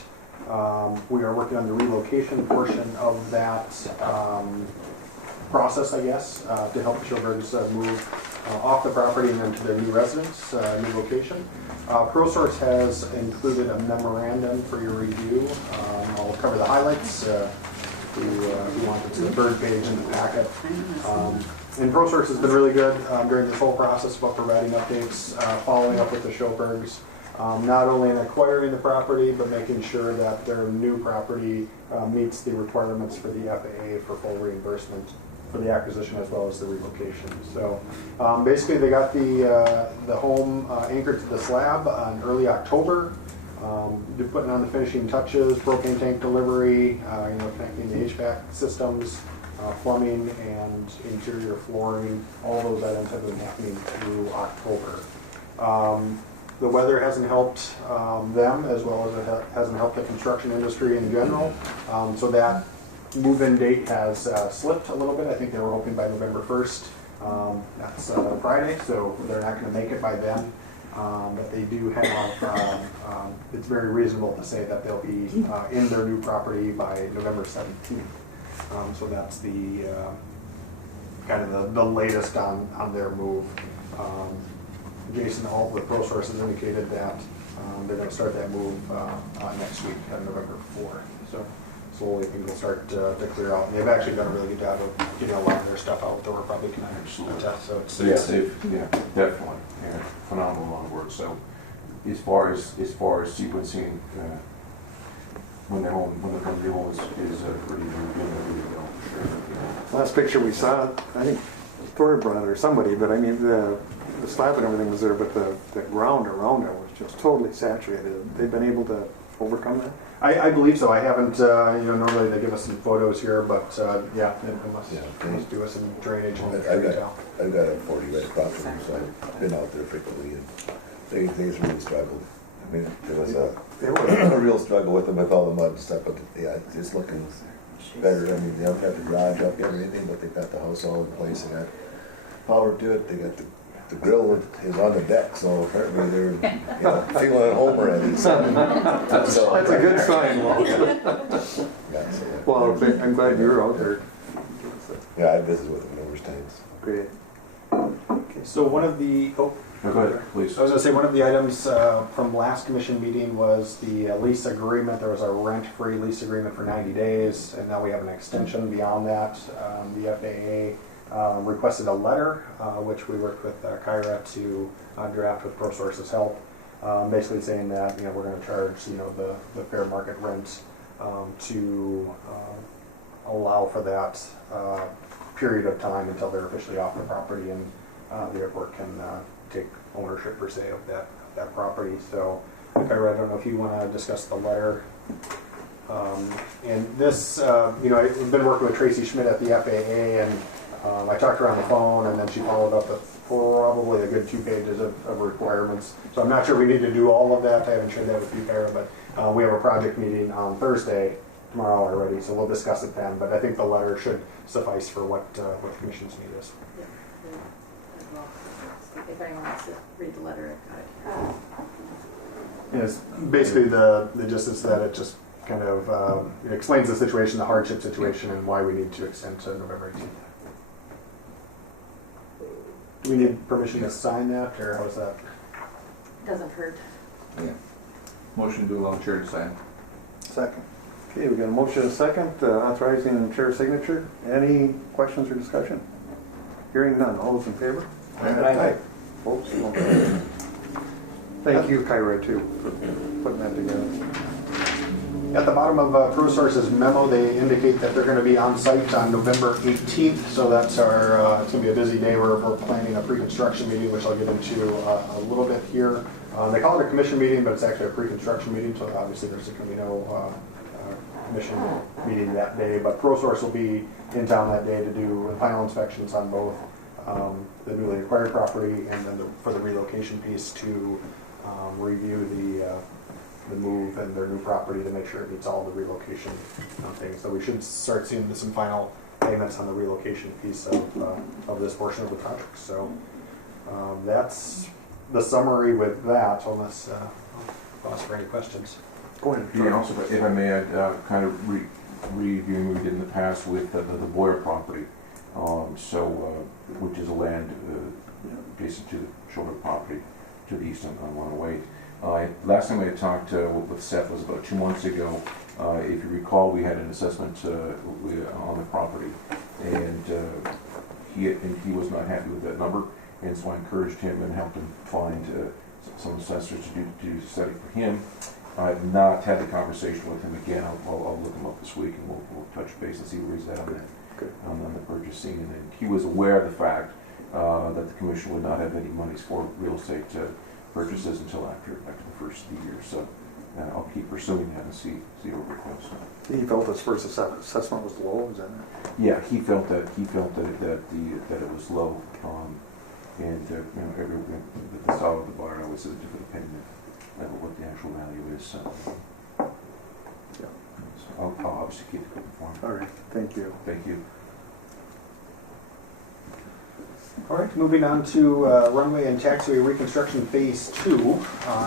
We are working on the relocation portion of that process, I guess, to help the Schilbergs move off the property and into their new residence, new location. ProSource has included a memorandum for your review. I'll cover the highlights if you want. It's the third page in the packet. And ProSource has been really good during this whole process about providing updates, following up with the Schilbergs. Not only in acquiring the property, but making sure that their new property meets the requirements for the FAA for full reimbursement for the acquisition as well as the relocation. So basically they got the home anchored to the slab in early October. They're putting on the finishing touches, propane tank delivery, connecting the HVAC systems, plumbing and interior flooring. All those items have been happening through October. The weather hasn't helped them as well as it hasn't helped the construction industry in general. So that move-in date has slipped a little bit. I think they were hoping by November 1st. That's Friday, so they're not going to make it by then. But they do have, it's very reasonable to say that they'll be in their new property by November 17th. So that's the kind of the latest on their move. Jason Alt with ProSource has indicated that They're going to start that move next week on November 4th. So slowly things will start to clear out. And they've actually done a really good job of getting a lot of their stuff out the door, probably can attest. So it's, Yeah, definitely. Yeah, phenomenal amount of work. So as far as sequencing, when they're home, when the home is pretty good, for sure. Last picture we saw, I think Thor brought it or somebody, but I mean the slab and everything was there, but the ground around it was just totally saturated. They've been able to overcome that. I believe so. I haven't, normally they give us some photos here, but yeah, it must do us some drainage and detail. I've got a 40-bed property, so I've been out there frequently, and things really struggled. I mean, there was a real struggle with them with all the mud and stuff, but yeah, it's looking better. I mean, they don't have the garage up yet or anything, but they've got the house all in place. They got power to it. They got the grill is on the deck, so apparently they're feeling at home already. So that's a good sign. Well, I'm glad you were out there. Yeah, I visited with them numerous times. Great. Okay, so one of the go ahead, please. I was going to say one of the items from last commission meeting was the lease agreement. There was a rent-free lease agreement for 90 days, and now we have an extension beyond that. The FAA requested a letter, which we worked with Kyra to draft with ProSource's help, basically saying that we're going to charge the fair market rent to allow for that period of time until they're officially off the property and the airport can take ownership per se of that property. So Kyra, I don't know if you want to discuss the letter. And this, I've been working with Tracy Schmidt at the FAA, and I talked to her on the phone, and then she followed up with probably a good 2 pages of requirements. So I'm not sure we need to do all of that. I haven't shared that with you, Kyra, but we have a project meeting on Thursday, tomorrow already, so we'll discuss it then. But I think the letter should suffice for what the commission's need is. Yeah, well, if anyone wants to read the letter, I've got it here. Yes, basically the gist is that it just kind of it explains the situation, the hardship situation, and why we need to extend to November 18th. Do we need permission to sign that, or how is that? Doesn't hurt. Yeah. Motion to allow chair to sign. Second. Okay, we got a motion and a second authorizing the chair's signature. Any questions or discussion? Hearing none. All those in favor? Aye. Folks, thank you, Kyra, too, for putting that together. At the bottom of ProSource's memo, they indicate that they're going to be on site on November 18th, so that's our, it's going to be a busy day. We're planning a pre-construction meeting, which I'll get into a little bit here. They call it a commission meeting, but it's actually a pre-construction meeting, so obviously there's going to be no commission meeting that day. But ProSource will be in town that day to do final inspections on both the newly acquired property and then for the relocation piece to review the move and their new property to make sure it meets all the relocation things. So we should start seeing some final payments on the relocation piece of this portion of the project. So that's the summary with that, unless ask for any questions. Go ahead. Yeah, also, if I may add, kind of reviewing what we did in the past with the Boyer property, which is a land adjacent to the shoulder property to the east on 108. Last time I had talked with Seth was about 2 months ago. If you recall, we had an assessment on the property, and he was not happy with that number, and so I encouraged him and helped him find some assessors to do study for him. I've not had the conversation with him again. I'll look him up this week, and we'll touch base and see where he's at on the purchasing. And then he was aware of the fact that the commission would not have any monies for real estate purchases until after the first of the year. So I'll keep pursuing that and see where it goes. He felt his first assessment was low, is that it? Yeah, he felt that it was low, and the saw of the bar always has a different opinion of what the actual value is. So I'll obviously keep it informed. All right, thank you. Thank you. All right, moving on to runway and taxiway reconstruction phase 2.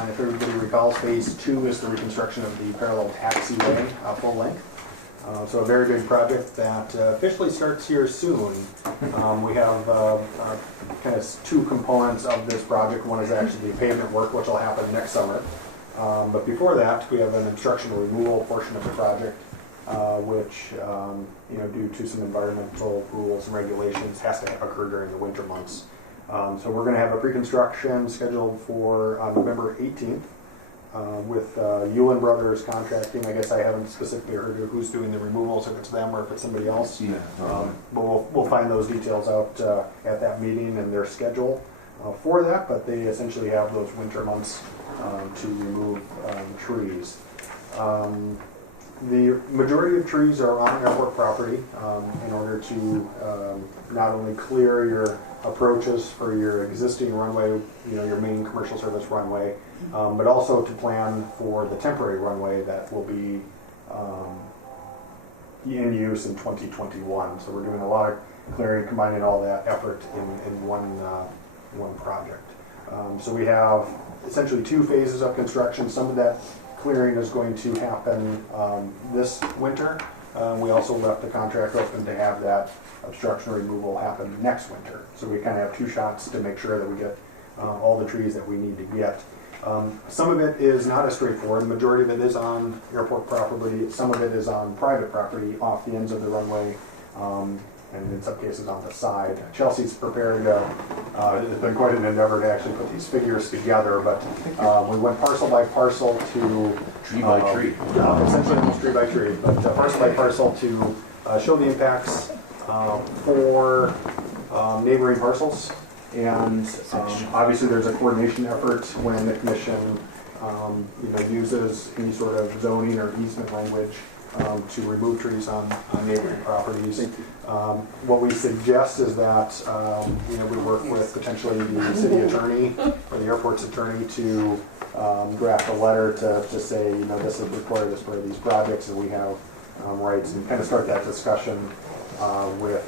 If everybody recalls, phase 2 is the reconstruction of the parallel taxiway full length. So a very big project that officially starts here soon. We have kind of 2 components of this project. One is actually the pavement work, which will happen next summer. But before that, we have an obstruction removal portion of the project, which, due to some environmental rules and regulations, has to occur during the winter months. So we're going to have a pre-construction scheduled for November 18th with Yulin Brothers Contracting. I guess I haven't specifically heard who's doing the removals, if it's them or if it's somebody else. Yeah. But we'll find those details out at that meeting and their schedule for that. But they essentially have those winter months to remove trees. The majority of trees are on airport property in order to not only clear your approaches for your existing runway, your main commercial service runway, but also to plan for the temporary runway that will be in use in 2021. So we're doing a lot of clearing, combining all that effort in one project. So we have essentially 2 phases of construction. Some of that clearing is going to happen this winter. We also left the contract open to have that obstruction removal happen next winter. So we kind of have 2 shots to make sure that we get all the trees that we need to get. Some of it is not as straightforward. The majority of it is on airport property. Some of it is on private property off the ends of the runway, and in some cases on the side. Chelsea's prepared. It's been quite an endeavor to actually put these figures together, but we went parcel by parcel to Tree by tree. Essentially almost tree by tree, but parcel by parcel to show the impacts for neighboring parcels. And obviously there's a coordination effort when the commission uses any sort of zoning or easement language to remove trees on neighboring properties. What we suggest is that we work with potentially the city attorney or the airport's attorney to draft a letter to say, this is required as part of these projects, and we have rights, and kind of start that discussion with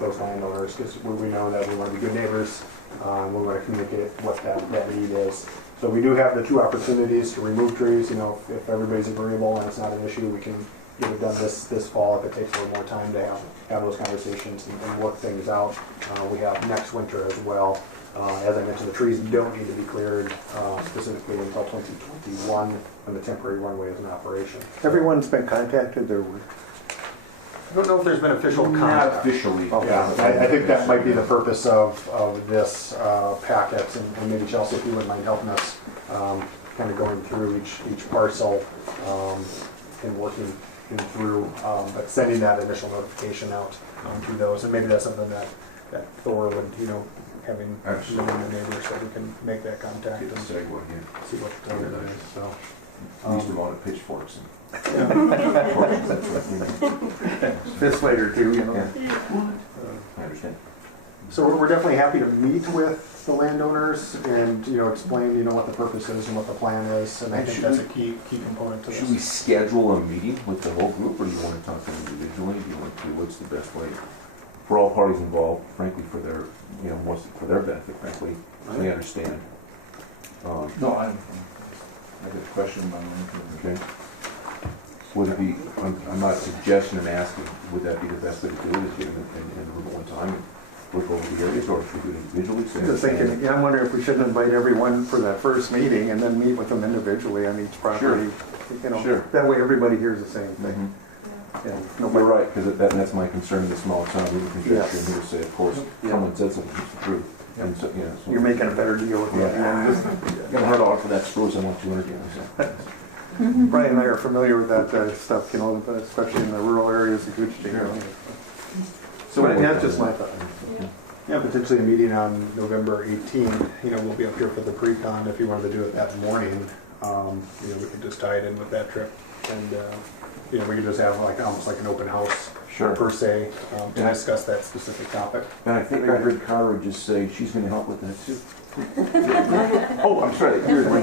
those landowners, because we know that we want to be good neighbors, and we want to communicate what that need is. So we do have the 2 opportunities to remove trees. If everybody's agreeable and it's not an issue, we can get it done this fall. If it takes a little more time to have those conversations and work things out, we have next winter as well. As I mentioned, the trees don't need to be cleared specifically until 2021 when the temporary runway is in operation. Everyone's been contacted, or I don't know if there's been official contact. Not officially. Yeah, I think that might be the purpose of this packet, and maybe Chelsea, if you wouldn't mind helping us kind of going through each parcel and working through, but sending that initial notification out to those, and maybe that's something that Thor would, having known the neighbors, so we can make that contact and see what it is. So. Use them on pitchforks. fist fight or 2, I understand. So we're definitely happy to meet with the landowners and explain what the purpose is and what the plan is, and I think that's a key component to this. Should we schedule a meeting with the whole group, or do you want to talk to them individually? Do you want to? What's the best way for all parties involved? Frankly, for their for their benefit. Frankly, we understand. No, I got a question about that. Okay. Would it be? I'm not suggesting. I'm asking. Would that be the best way to do it? Is get them in a room at one time and look over the areas, or should we do it individually? So I'm wondering if we shouldn't invite everyone for that first meeting and then meet with them individually on each property. Sure. That way everybody hears the same thing. Mm-hmm. Yeah, You're right, because that's my concern in the small town. We can just here say, of course, someone said something, it's the truth. And so, so you're making a better deal with it. $100 for that screws, I want 200 units. Brian and I are familiar with that stuff, especially in the rural areas of Goochton. So that's just my thought. Yeah, potentially a meeting on November 18th. We'll be up here for the pre-con if you wanted to do it that morning. We could just tie it in with that trip, and we could just have almost like an open house per se to discuss that specific topic. And I think I heard Cara just say she's going to help with that too. Oh, I'm sorry. Here's one.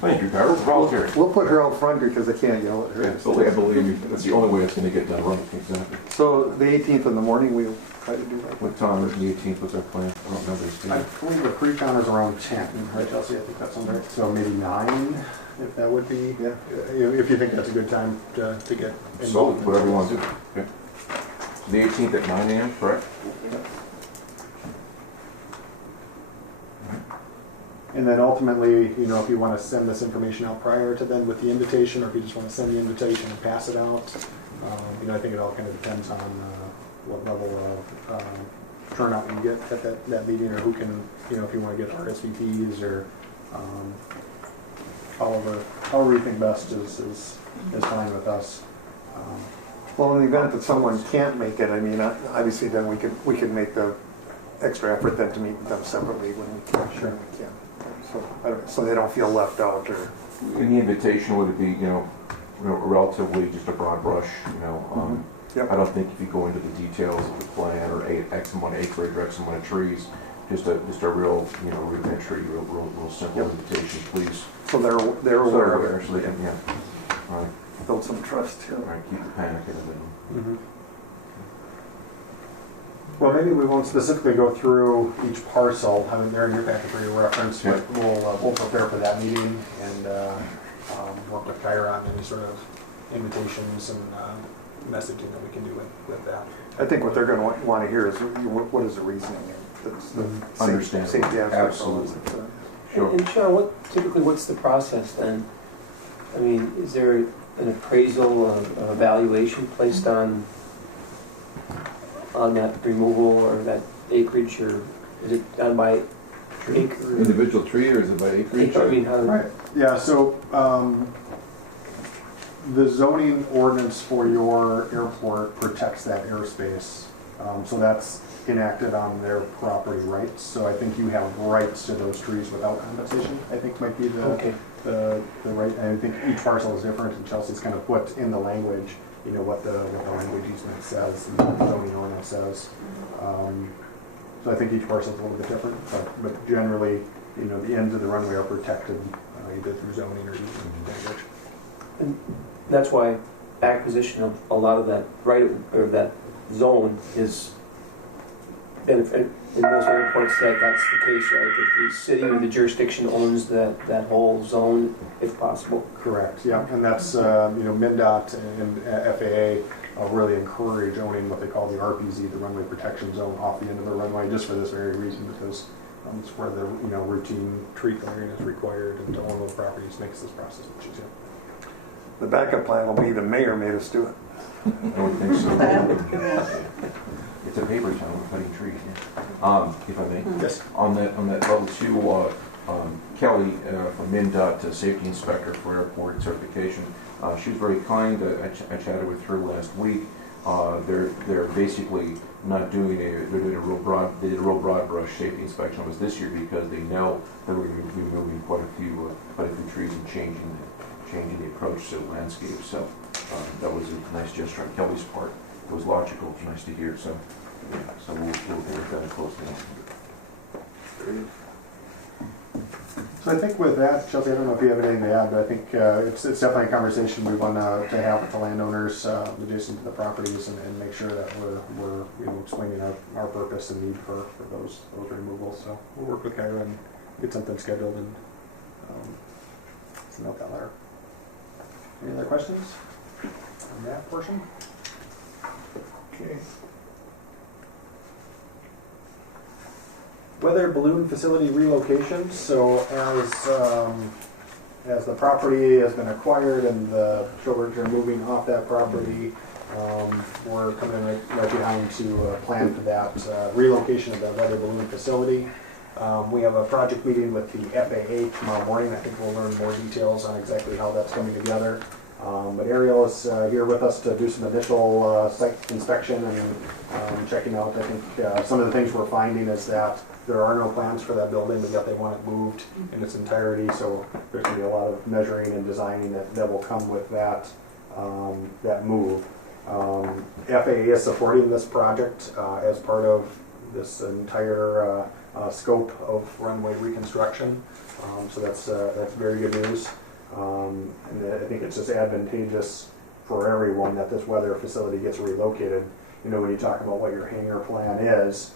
Thank you, Cara. Voluntary. We'll put her out front because I can't yell at her. Yeah, believe me, that's the only way it's going to get done right. Exactly. So the 18th in the morning, we'll try to do that. What time is the 18th? What's our plan? I don't remember. I believe the pre-con is around 10, right, Chelsea? I think that's on right. So maybe 9, if that would be, if you think that's a good time to get involved. So, whatever you want to do. Okay. The 18th at 9 a.m., correct? And then ultimately, you know, if you want to send this information out prior to then with the invitation, or if you just want to send the invitation and pass it out, you know, I think it all kind of depends on what level of turnout you get at that meeting, or who can, you know, if you want to get RSVPs or however you think best is fine with us. Well, in the event that someone can't make it, I mean, obviously then we could make the extra effort then to meet with them separately when we can. Sure. We can. So they don't feel left out or. In the invitation, would it be, you know, relatively just a broad brush, you know? Yep. I don't think if you go into the details of the plan or X amount of acreage or X amount of trees, just a real, you know, rudimentary, real simple invitation, please. So they're aware of it. Actually, yeah. All right. Build some trust too. All right, keep the panic in it. Mm-hmm. Well, maybe we won't specifically go through each parcel. I mean, they're in your packet for your reference, but we'll prepare for that meeting and work with Kyra on any sort of invitations and messaging that we can do with that. I think what they're going to want to hear is what is the reasoning? That's the Understand. safety aspect. Absolutely. Sure. And Sean, what's the process then? I mean, is there an appraisal, an evaluation placed on that removal or that acreage, or is it done by acre? Individual tree, or is it by acreage? I mean, how? Right. Yeah. So the zoning ordinance for your airport protects that airspace. So that's enacted on their property rights. So I think you have rights to those trees without compensation, I think might be the right. And I think each parcel is different, and Chelsea's kind of put in the language, you know, what the language easement says and what the zoning ordinance says. So I think each parcel is a little bit different, but generally, you know, the ends of the runway are protected either through zoning or easement language. And that's why acquisition of a lot of that that zone is benefit in most airports. That's the case, right? That the city or the jurisdiction owns that whole zone, if possible. Correct. Yeah, and that's you know, MnDOT and FAA really encourage owning what they call the RPZ, the runway protection zone, off the end of the runway, just for this very reason, because it's where the routine tree clearing is required, and to own those properties makes this process much easier. The backup plan will be the mayor made us do it. I don't think so. It's a paper town, we're cutting trees. Yeah. If I may. Yes. On that level 2, Kelly from MnDOT, safety inspector for airport certification. She was very kind. I chatted with her last week. They're basically not doing they did a real broad brush safety inspection. It was this year because they know that we're going to be removing quite a few trees and changing the approach to the landscape. So that was a nice gesture on Kelly's part. It was logical. It was nice to hear. So we'll get that closely. So I think with that, Chelsea, I don't know if you have anything to add, but I think it's definitely a conversation we want to have with the landowners adjacent to the properties and make sure that we're explaining our purpose and need for those removals. So we'll work with Kyra and get something scheduled and send out that letter. Any other questions on that portion? Okay. Weather balloon facility relocation. So as the property has been acquired and the shorebirds are moving off that property, we're coming in right behind to plan for that relocation of the weather balloon facility. We have a project meeting with the FAA tomorrow morning. I think we'll learn more details on exactly how that's coming together. But Ariel is here with us to do some initial site inspection and checking out. I think some of the things we're finding is that there are no plans for that building, but yet they want it moved in its entirety. So there's going to be a lot of measuring and designing that will come with that move. FAA is supporting this project as part of this entire scope of runway reconstruction. So that's very good news. And I think it's just advantageous for everyone that this weather facility gets relocated. You know, when you talk about what your hangar plan is,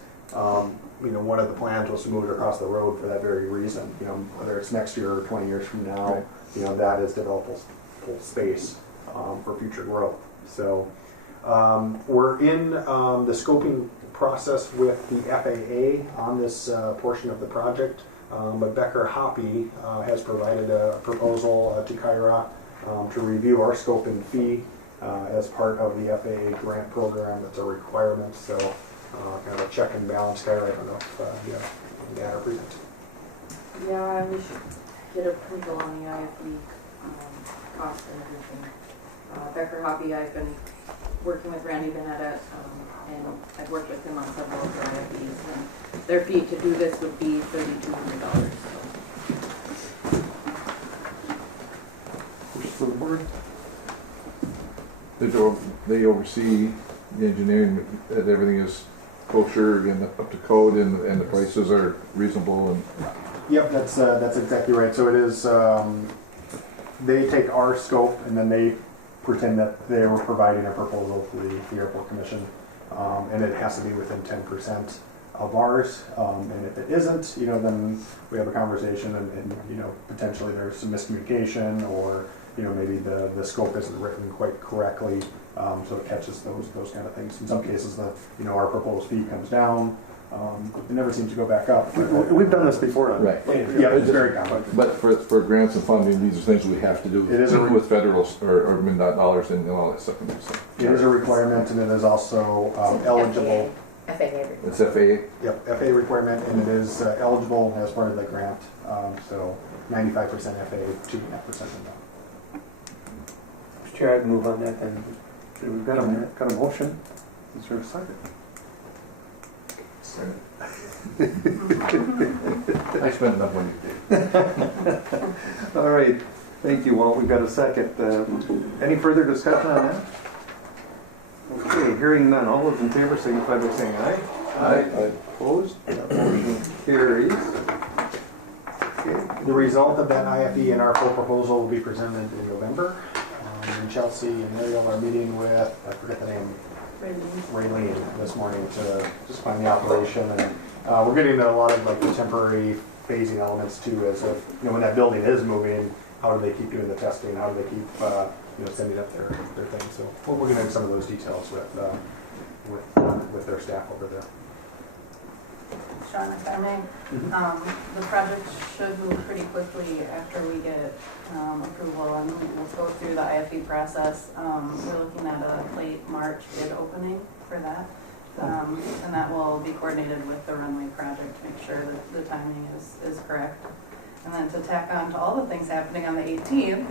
you know, one of the plans was to move it across the road for that very reason. You know, whether it's next year or 20 years from now, right. You know, that is developable space for future growth. So we're in the scoping process with the FAA on this portion of the project. But Becker Hoppy has provided a proposal to Kyra to review our scope and fee as part of the FAA grant program. That's a requirement, so kind of a check and balance. Kyra, I don't know if you have data present. Yeah, we should get approval on the IFE cost and everything. Becker Hoppy, I've been working with Randy Benetta, and I've worked with him on several of their IFEs, and their fee to do this would be $3,200. For the board. They oversee the engineering, that everything is kosher and up to code, and the prices are reasonable. And Yep, that's exactly right. So it is. They take our scope and then they pretend that they were providing a proposal to the airport commission, and it has to be within 10% of ours. And if it isn't, then we have a conversation, and potentially there's some miscommunication, or maybe the scope isn't written quite correctly, so it catches those kind of things. In some cases, our proposed fee comes down. It never seems to go back up. We've done this before. Right. Yeah, it's very common. But for grants and funding, these are things we have to do with federal or MnDOT dollars and all that stuff. It is a requirement, and it is also eligible. FAA. It's FAA? Yep, FAA requirement, and it is eligible as part of the grant. So 95% FAA, 2.5% MnDOT. Mr. Chair, I'd move on that then. We've got a motion. Is there a second? I spent enough money today. All right, thank you, Walt. We've got a second. Any further discussion on that? Okay, hearing none. All those in favor signify by saying aye. Aye. Opposed? That motion carries. Okay. The result of that IFE and our full proposal will be presented in November. And Chelsea and Ariel are meeting with, I forget the name, Raylene this morning to just find the operation, and we're getting into a lot of the temporary phasing elements too, as of when that building is moving, how do they keep doing the testing, how do they keep sending up their things. So we're going to have some of those details with their staff over there. Sean, if I may, the project should move pretty quickly after we get approval, and we'll go through the IFE process. We're looking at a late March bid opening for that, and that will be coordinated with the runway project to make sure that the timing is correct. And then to tack on to all the things happening on the 18th,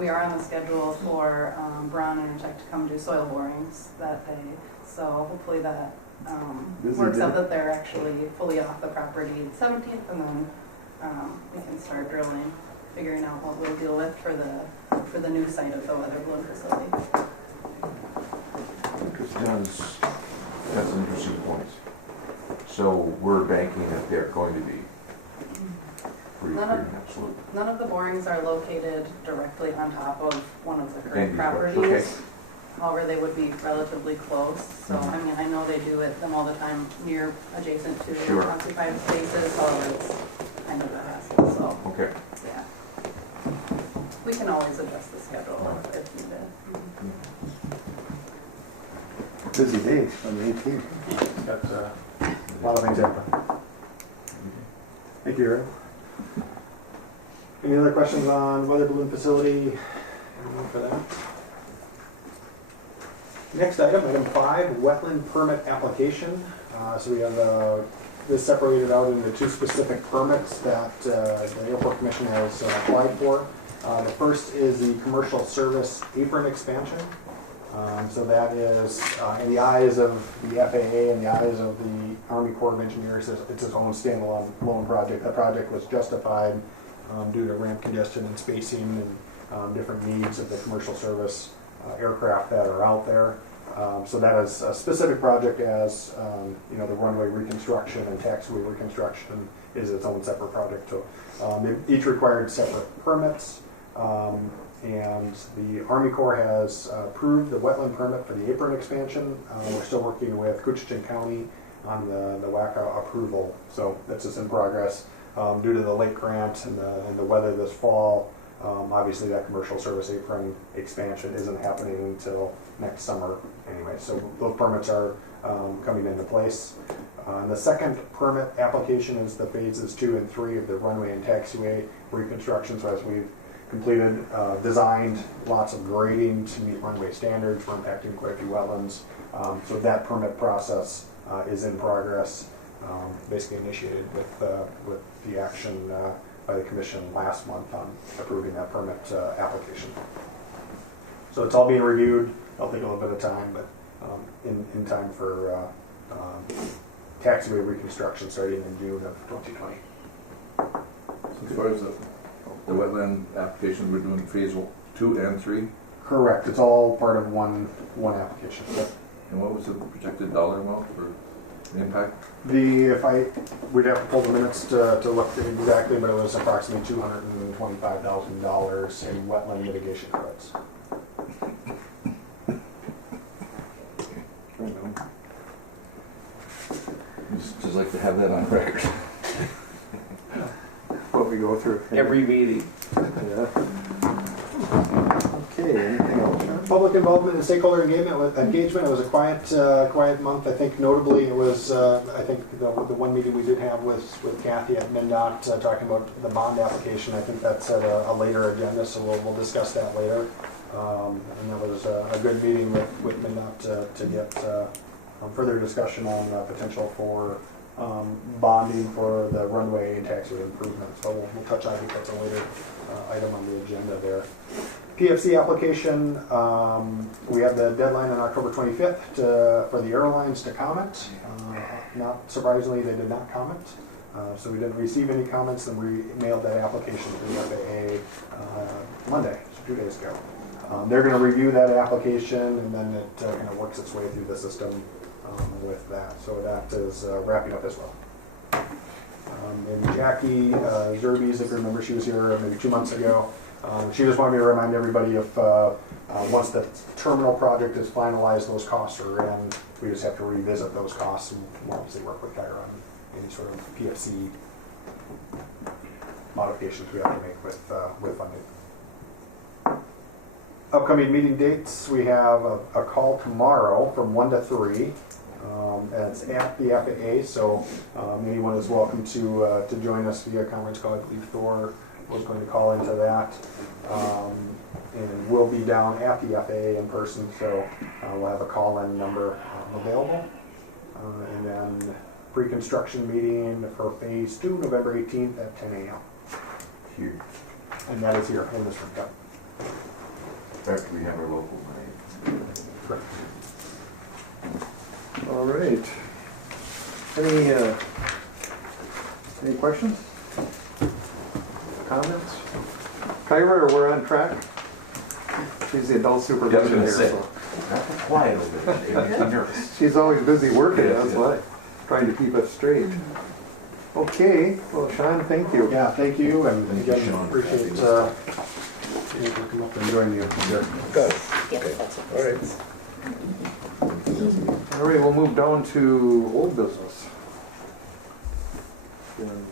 we are on the schedule for Braun Intertech to come do soil borings that day. So hopefully that works out that they're actually fully off the property the 17th, and then we can start drilling, figuring out what we'll deal with for the new site of the weather balloon facility. That's an interesting point. So we're banking that they're going to be pretty absolute. None of the borings are located directly on top of one of the current properties. Okay. However, they would be relatively close. So, I know they do them all the time adjacent to occupied spaces. However, it's kind of a hassle. So, okay. Yeah. We can always adjust the schedule if needed. Busy day on the 18th. Got a lot of things happen. Thank you, Aaron. Any other questions on weather balloon facility? Anything for that? Next item 5, wetland permit application. So we have this separated out into two specific permits that the Airport Commission has applied for. The first is the commercial service apron expansion. So that is, in the eyes of the FAA and the eyes of the Army Corps of Engineers, it's its own standalone project. That project was justified due to ramp congestion and spacing and different needs of the commercial service aircraft that are out there. So that is a specific project, as the runway reconstruction and taxiway reconstruction is its own separate project. So they each required separate permits, and the Army Corps has approved the wetland permit for the apron expansion. We're still working with Coochin County on the WACA approval, so that's just in progress. Due to the late grant and the weather this fall, Obviously, that commercial service apron expansion isn't happening until next summer anyway, so those permits are coming into place. And the second permit application is the phases 2 and 3 of the runway and taxiway reconstruction. So as we've completed, designed lots of grading to meet runway standards, we're impacting quite a few wetlands. So that permit process is in progress, basically initiated with the action by the commission last month on approving that permit application. So it's all being reviewed. It'll take a little bit of time, but in time for taxiway reconstruction starting in June of 2020. So as far as the wetland application, we're doing phase 2 and 3? Correct. It's all part of one application. Yep. And what was the projected dollar amount for the impact? We'd have to pull the minutes to look exactly, but it was approximately $225,000 in wetland mitigation credits. Just like to have that on record. What we go through. Every meeting. Yeah. Okay, anything else, Sean? Public involvement and stakeholder engagement. It was a quiet month. I think notably it was, I think the one meeting we did have was with Kathy at MnDOT talking about the bond application. I think that's at a later agenda, so we'll discuss that later. And that was a good meeting with MnDOT to get further discussion on potential for bonding for the runway and taxiway improvements. So we'll touch on, I think that's a later item on the agenda there. PFC application, we have the deadline on October 25th for the airlines to comment. Not surprisingly, they did not comment. So we didn't receive any comments, and we mailed that application to the FAA Monday, so 2 days ago. They're going to review that application, and then it kind of works its way through the system with that. So that is wrapping up as well. And Jackie Zerbies, if you remember, she was here maybe 2 months ago. She just wanted me to remind everybody if once the terminal project is finalized, those costs are in. We just have to revisit those costs and we'll obviously work with Tyra on any sort of PFC modifications we have to make with funding. Upcoming meeting dates, we have a call tomorrow from 1 to 3. And it's at the FAA, so anyone is welcome to join us via conference call. I believe Thor was going to call into that. And we'll be down at the FAA in person, so we'll have a call-in number available. And then pre-construction meeting for phase 2, November 18th at 10 a.m. Here. And that is here in this room. Yep. After we have our local night. Correct. All right. Any questions? Comments? Kyra, we're on track. She's the adult supervisor here. So. Quiet over there. I'm nervous. She's always busy working, that's why. Trying to keep us straight. Okay, well, Sean, thank you. Yeah, thank you, and Thank you, again, Sean. appreciate you come up and join you. Good. Yeah, Okay. that's All right. All right, we'll move down to old business. And,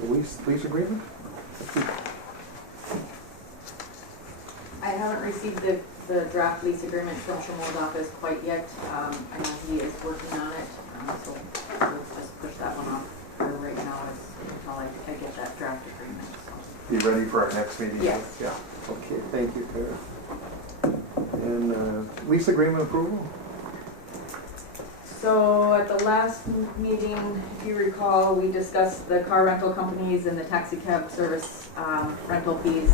the lease agreement? I haven't received the draft lease agreement from Tramo's office quite yet. I know he is working on it, so let's just push that one off for right now until I get that draft agreement. So. Be ready for our next meeting? Yes. Yeah. Okay, thank you, Kyra. And lease agreement approval? So at the last meeting, if you recall, we discussed the car rental companies and the taxi cab service rental fees.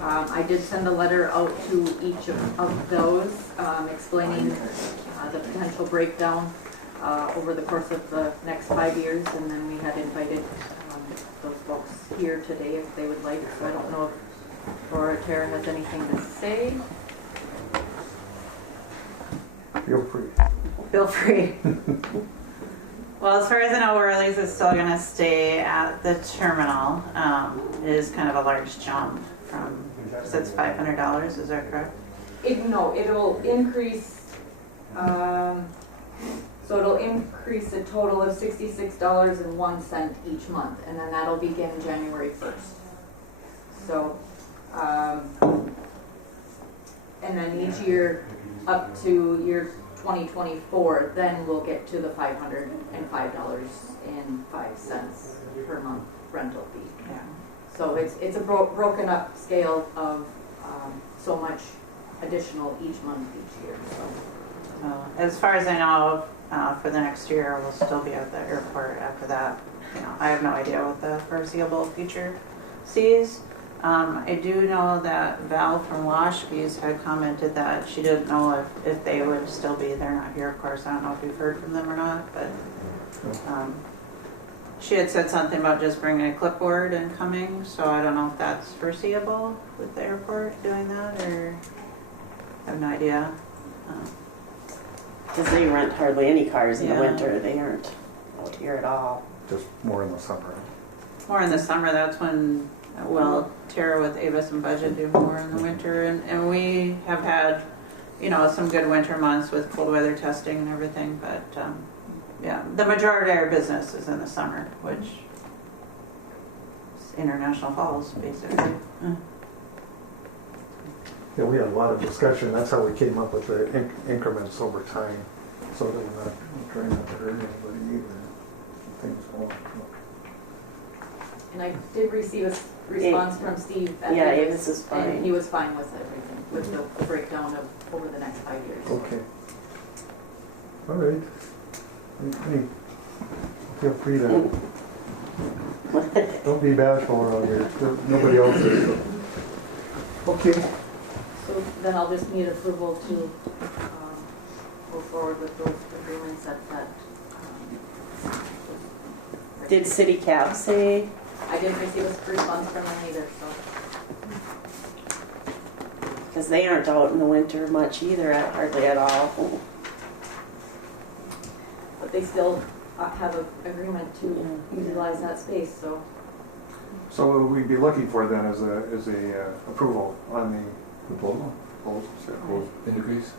I did send a letter out to each of those explaining the potential breakdown over the course of the next 5 years, and then we had invited those folks here today if they would like. So I don't know if Laura Tara has anything to say. Feel free. Feel free. Well, as far as I know, Worley's is still going to stay at the terminal. It is kind of a large jump from, so it's $500, is that correct? It'll increase, so it'll increase a total of $66.01 each month, and then that'll begin January 1st. So, and then each year up to year 2024, then we'll get to the $505.05 per month rental fee. Yeah. So it's a broken up scale of so much additional each month each year. So. As far as I know, for the next year, we'll still be at the airport after that. I have no idea what the foreseeable future sees. I do know that Val from Washby's had commented that she didn't know if they would still be. They're not here, of course. I don't know if you've heard from them or not, but she had said something about just bringing a clipboard and coming, so I don't know if that's foreseeable with the airport doing that, or I have no idea. Because they rent hardly any cars in the Yeah. winter. They aren't out here at all. Just more in the summer. More in the summer, that's when, well, Tara with Avis and Budget do more in the winter, and we have had, some good winter months with cold weather testing and everything, but, yeah, the majority of our business is in the summer, which is International Falls, basically. Yeah, we had a lot of discussion. That's how we came up with the increments over time, so that we're not trying not to hurt anybody either. Things going. And I did receive a response from Steve. Yeah, Avis is fine. And he was fine with everything, with the breakdown of over the next 5 years. Okay. All right. Any- Feel free to, don't be bashful around here. Nobody else is. Okay. So then I'll just need approval to go forward with those agreements that Did City Cab say? I didn't receive a response from them either, so. Because they aren't out in the winter much either, hardly at all. But they still have an agreement to utilize that space, so. So what we'd be looking for then is a approval on the Proposal? proposals. Increase?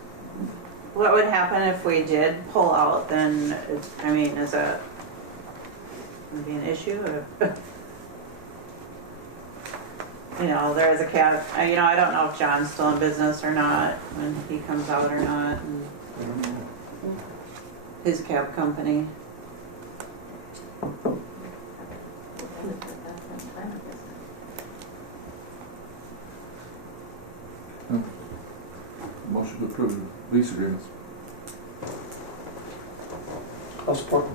What would happen if we did pull out, then, is it, would be an issue? There is a cab, I don't know if John's still in business or not, when he comes out or not, and his cab company. Motion to approve lease agreements. I'll support.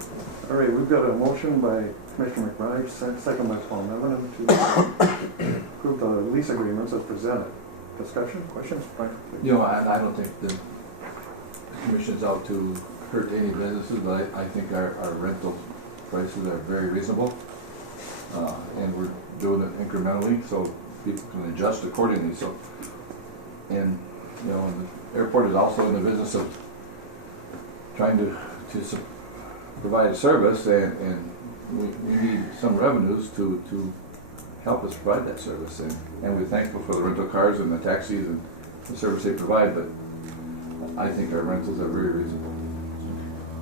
All right, we've got a motion by Commissioner McBride, second by Paul Nevin, to approve the lease agreements as presented. Discussion, questions? Frank, please. I don't think the commission's out to hurt any businesses, but I think our rental prices are very reasonable. And we're doing it incrementally, so people can adjust accordingly. So, and the airport is also in the business of trying to provide a service, and we need some revenues to help us provide that service. And we're thankful for the rental cars and the taxis and the service they provide, but I think our rentals are very reasonable.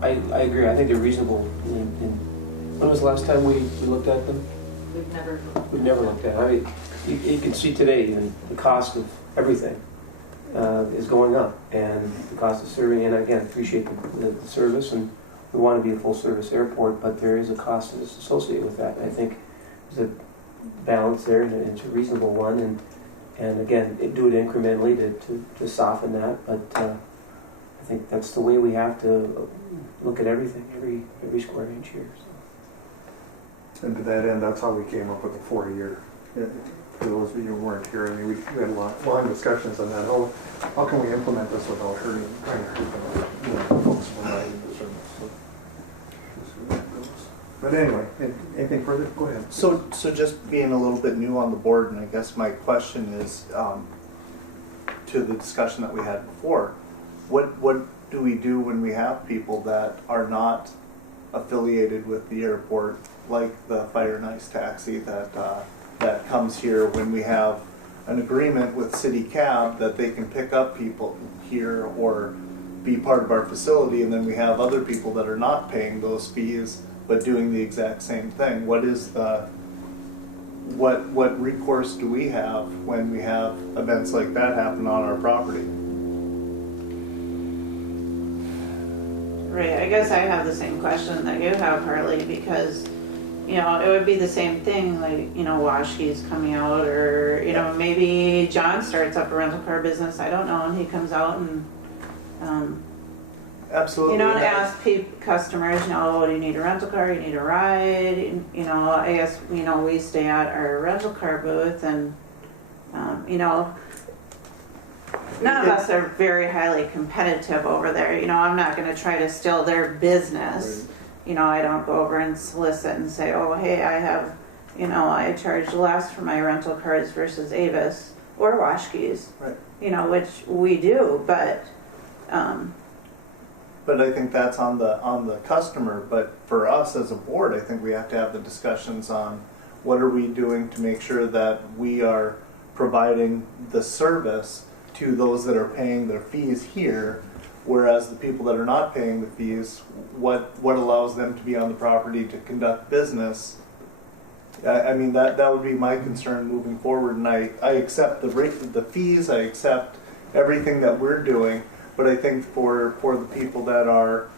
I agree. I think they're reasonable. When was the last time we looked at them? We've never looked at it. You can see today even the cost of everything is going up, and the cost of serving. And again, appreciate the service, and we want to be a full-service airport, but there is a cost that's associated with that. And I think there's a balance there, and it's a reasonable one. And again, do it incrementally to soften that. But I think that's the way we have to look at everything, every square inch here. So. And to that end, that's how we came up with the 4-year. For those of you who weren't here, I mean, we had long discussions on that. How can we implement this without trying to hurt the folks providing the service? But anyway, anything further? Go ahead. So just being a little bit new on the board, and I guess my question is to the discussion that we had before, what do we do when we have people that are not affiliated with the airport, like the Fire and Ice taxi that comes here, when we have an agreement with City Cab that they can pick up people here or be part of our facility, and then we have other people that are not paying those fees but doing the exact same thing? What is the what recourse do we have when we have events like that happen on our property? Right, I guess I have the same question that you have, Harley, because, you know, it would be the same thing, like, you know, Washke's coming out, or, you know, maybe John starts up a rental car business, I don't know, and he comes out and, Absolutely. you know, and ask customers, you know, do you need a rental car, you need a ride, you know, I guess, you know, we stay at our rental car booth, and, you know, none of us are very highly competitive over there. You know, I'm not going to try to steal their business. You know, I don't go over and solicit and say, oh, hey, I have, you know, I charge less for my rental cars versus Avis or Washke's. Right. You know, which we do, but. But I think that's on the customer. But for us as a board, I think we have to have the discussions on what are we doing to make sure that we are providing the service to those that are paying their fees here, whereas the people that are not paying the fees, what allows them to be on the property to conduct business. I mean, that would be my concern moving forward, and I accept the fees, I accept everything that we're doing, but I think for the people that are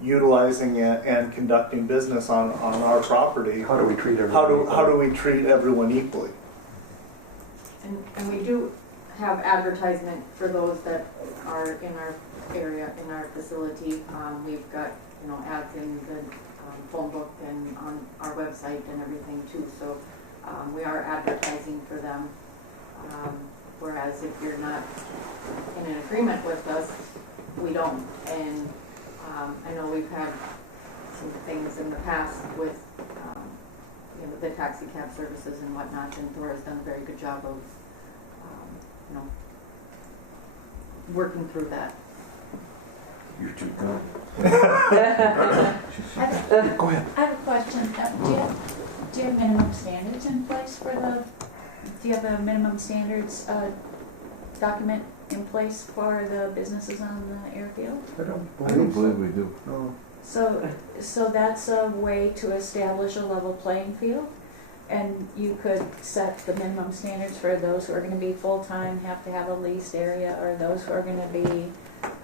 utilizing it and conducting business on our property, How do we treat everyone? how do we treat everyone equally? And we do have advertisement for those that are in our area, in our facility. We've got, you know, ads in the phone book and on our website and everything too. So we are advertising for them. Whereas if you're not in an agreement with us, we don't. And I know we've had some things in the past with, you know, the taxi cab services and whatnot, and Thora's done a very good job of, you know, working through that. You're too good. Go ahead. I have a question. Do you have minimum standards in place for do you have a minimum standards document in place for the businesses on the airfield? I don't believe we do. No. So that's a way to establish a level playing field, and you could set the minimum standards for those who are going to be full-time, have to have a leased area, or those who are going to be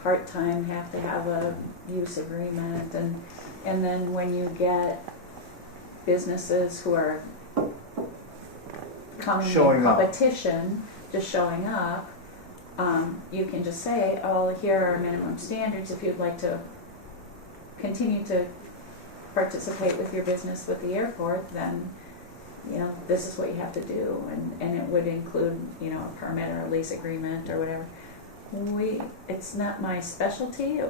part-time, have to have a use agreement, and then when you get businesses who are coming in competition, just showing up, you can just say, oh, here are our minimum standards. If you'd like to continue to participate with your business with the airport, then, you know, this is what you have to do. And it would include, you know, a permit or a lease agreement or whatever. It's not my specialty.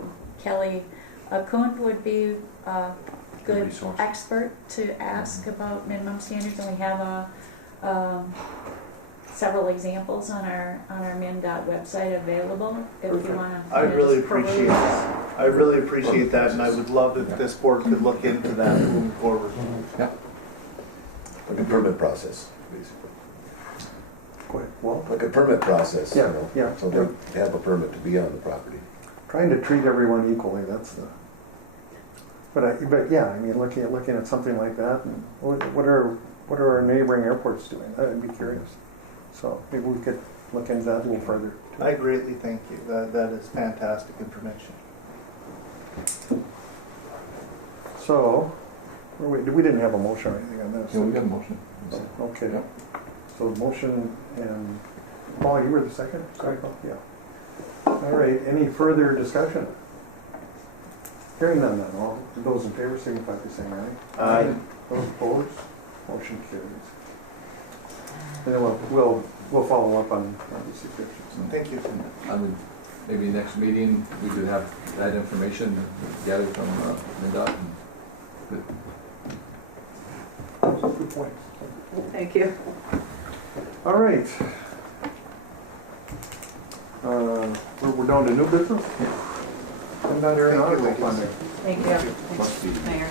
Kelly Kuhn would be a good expert to ask about minimum standards, and we have several examples on our min.gov website available if you want to. I really appreciate that, and I would love if this board could look into that moving forward. Yeah. Like a permit process, basically. Go ahead. Well, like a permit process, yeah, you know, yeah, so they have a permit to be on the property. Trying to treat everyone equally, that's the. But yeah, I mean, looking at something like that, and what are our neighboring airports doing? I'd be curious. So maybe we could look into that a little further. I greatly thank you. That is fantastic information. So, we didn't have a motion or anything on this. Yeah, we got a motion. Oh, okay. Yeah. So motion, and Paul, you were the second? Sorry, Paul. Yeah. All right. Any further discussion? Hearing none, then. All those in favor signify by saying aye. Aye. Those opposed? Motion carries. And then we'll follow up on these suggestions. Thank you. I mean, maybe next meeting, we could have that information gathered from MnDOT. Good point. Thank you. All right. We're down to new business? I'm not aeronautical funding. Thank you. Mayor.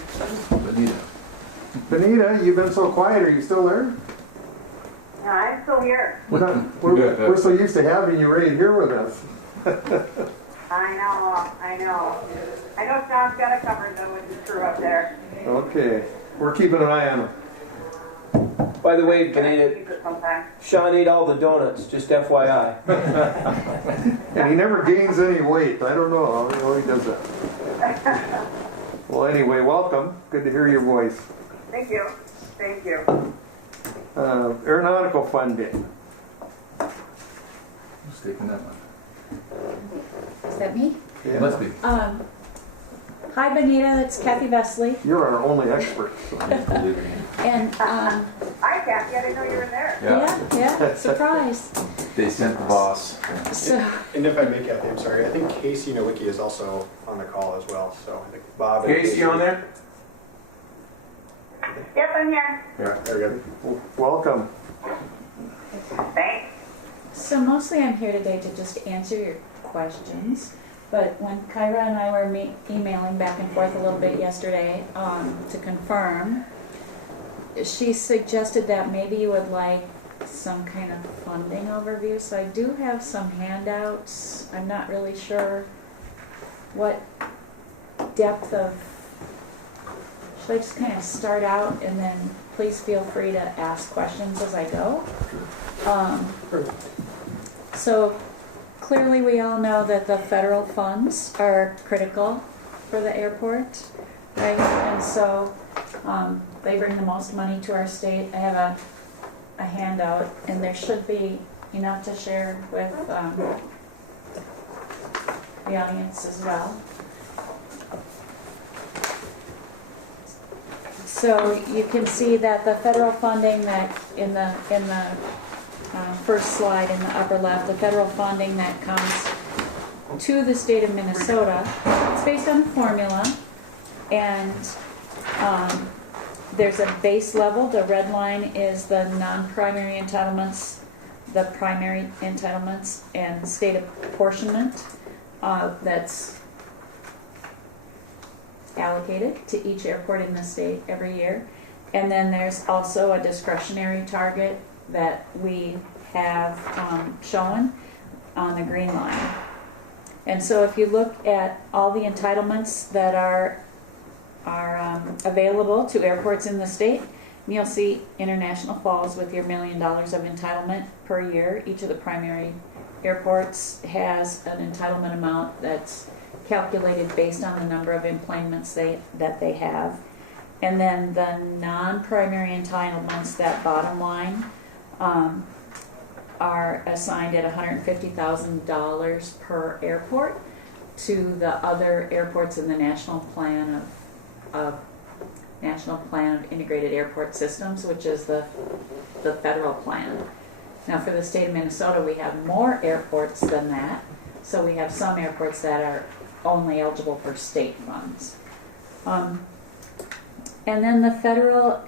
Benita. Benita, you've been so quiet. Are you still there? I'm still here. We're so used to having you right here with us. I know. I know John's got it covered though with his crew up there. Okay. We're keeping an eye on him. By the way, I Benita, keep it sometimes. Sean ate all the donuts, just FYI. And he never gains any weight. I don't know how he does that. Well, anyway, welcome. Good to hear your voice. Thank you. Thank you. Aeronautical funding. Who's taking that one? Is that me? Yeah. Must be. Hi Benita, it's Kathy Vesley. You're our only expert. So. And Hi, Kathy. I didn't know you were there. yeah, surprise. They sent the boss. So And if I may, Kathy, I'm sorry, I think Casey Nowicki is also on the call as well, so I think Bob. and Casey on there? Yep, I'm here. Yeah, there we go. Welcome. Thanks. So mostly I'm here today to just answer your questions. But when Kyra and I were emailing back and forth a little bit yesterday to confirm, she suggested that maybe you would like some kind of funding overview. So I do have some handouts. I'm not really sure what depth of... Should I just kind of start out and then please feel free to ask questions as I go? So clearly we all know that the federal funds are critical for the airport, right? And so they bring the most money to our state. I have a handout, and there should be enough to share with the audience as well. So you can see that the federal funding that in the first slide in the upper left, the federal funding that comes to the state of Minnesota, it's based on a formula, and there's a base level. The red line is the non-primary entitlements, the primary entitlements, and state apportionment that's allocated to each airport in the state every year. And then there's also a discretionary target that we have shown on the green line. And so if you look at all the entitlements that are available to airports in the state, you'll see International Falls with your $1 million of entitlement per year. Each of the primary airports has an entitlement amount that's calculated based on the number of enplanements that they have. And then the non-primary entitlements, that bottom line, are assigned at $150,000 per airport to the other airports in the National Plan of Integrated Airport Systems, which is the federal plan. Now for the state of Minnesota, we have more airports than that. So we have some airports that are only eligible for state funds. And then the federal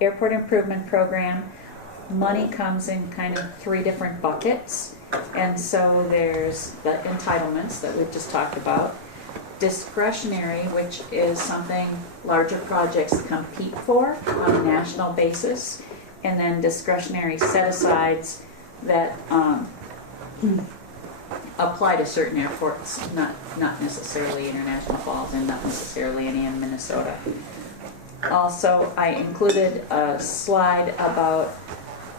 airport improvement program, money comes in kind of 3 different buckets. And so there's the entitlements that we've just talked about, discretionary, which is something larger projects compete for on a national basis, and then discretionary set-asides that apply to certain airports, not necessarily International Falls and not necessarily any in Minnesota. Also, I included a slide about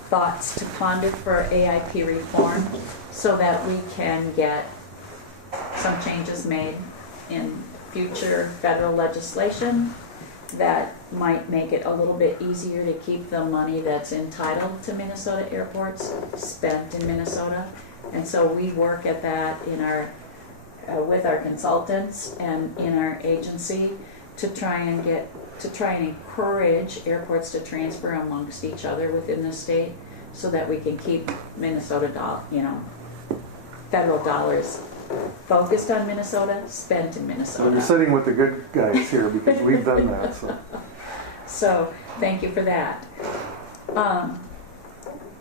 thoughts to ponder for AIP reform so that we can get some changes made in future federal legislation that might make it a little bit easier to keep the money that's entitled to Minnesota airports spent in Minnesota. And so we work at that in our with our consultants and in our agency to try and encourage airports to transfer amongst each other within the state so that we can keep Minnesota federal dollars focused on Minnesota, spent in Minnesota. Well, you're sitting with the good guys here because we've done that. So thank you for that.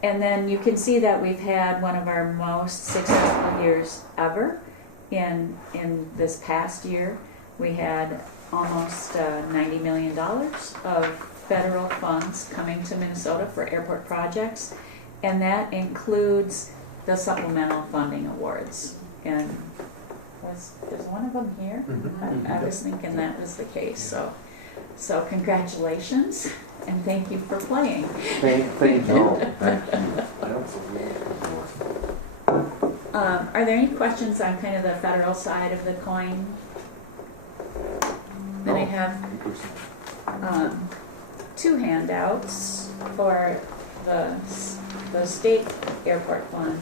And then you can see that we've had one of our most successful years ever. In this past year, we had almost $90 million of federal funds coming to Minnesota for airport projects, and that includes the supplemental funding awards. And there's one of them here. I was thinking that was the case. So congratulations. and thank you for playing. Thank you. No, thank you. Are there any questions on kind of the federal side of the coin? Then I have two handouts for the state airport fund.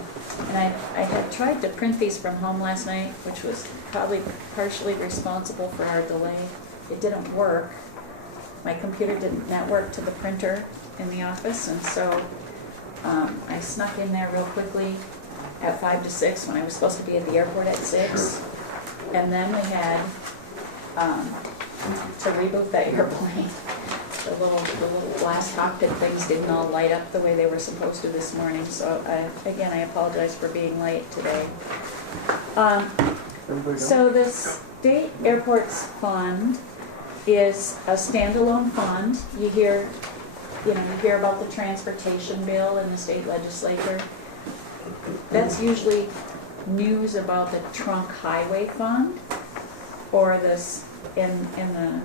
And I had tried to print these from home last night, which was probably partially responsible for our delay. It didn't work. My computer didn't network to the printer in the office, and so I snuck in there real quickly at 5 to 6 when I was supposed to be at the airport at 6. And then we had to reboot the airplane. The little glass cockpit things didn't all light up the way they were supposed to this morning. So again, I apologize for being late today. So the State Airports Fund is a standalone fund. You hear about the transportation bill in the state legislature. That's usually news about the trunk highway fund, or this in the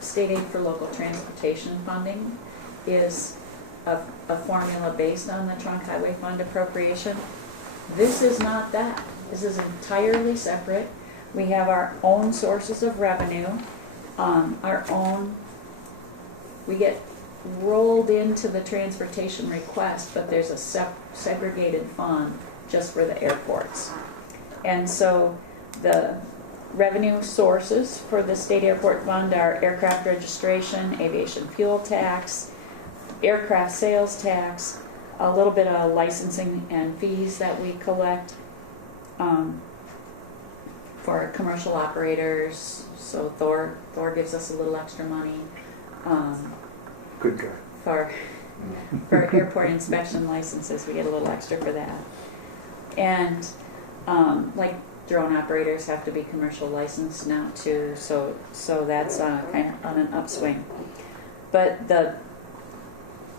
state aid for local transportation funding is a formula based on the trunk highway fund appropriation. This is not that. This is entirely separate. We have our own sources of revenue, we get rolled into the transportation request, but there's a segregated fund just for the airports. And so the revenue sources for the state airport fund are aircraft registration, aviation fuel tax, aircraft sales tax, a little bit of licensing and fees that we collect for commercial operators. So Thor gives us a little extra money. Good guy. For airport inspection licenses, we get a little extra for that. And like drone operators have to be commercial licensed now too, so that's kind of on an upswing. But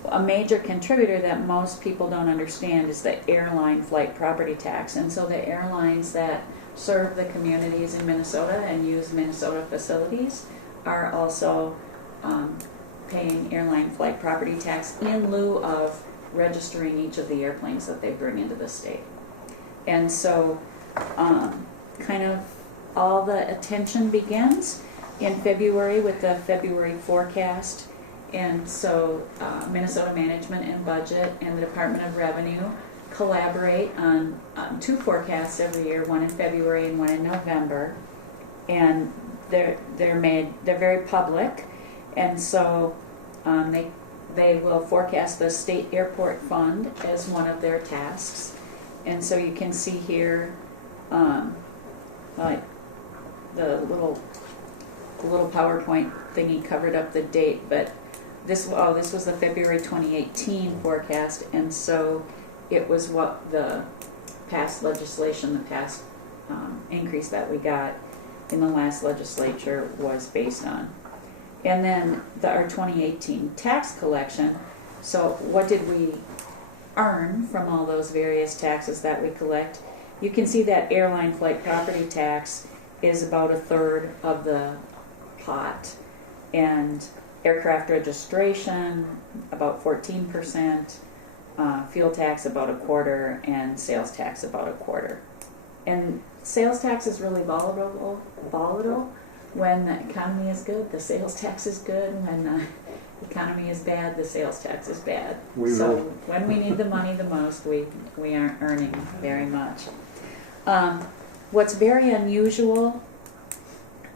a major contributor that most people don't understand is the airline flight property tax. And so the airlines that serve the communities in Minnesota and use Minnesota facilities are also paying airline flight property tax in lieu of registering each of the airplanes that they bring into the state. And so kind of all the attention begins in February with the February forecast. And so Minnesota Management and Budget and the Department of Revenue collaborate on two forecasts every year, one in February and one in November. And they're very public. And so they will forecast the state airport fund as one of their tasks. And so you can see here, like the little PowerPoint thingy covered up the date, but this was the February 2018 forecast, and so it was what the past legislation, the past increase that we got in the last legislature was based on. And then our 2018 tax collection, so what did we earn from all those various taxes that we collect? You can see that airline flight property tax is about 1/3 of the pot, and aircraft registration about 14%, fuel tax about 1/4, and sales tax about 1/4. And sales tax is really volatile. When the economy is good, the sales tax is good. When the economy is bad, the sales tax is bad. When we need the money the most, we aren't earning very much. What's very unusual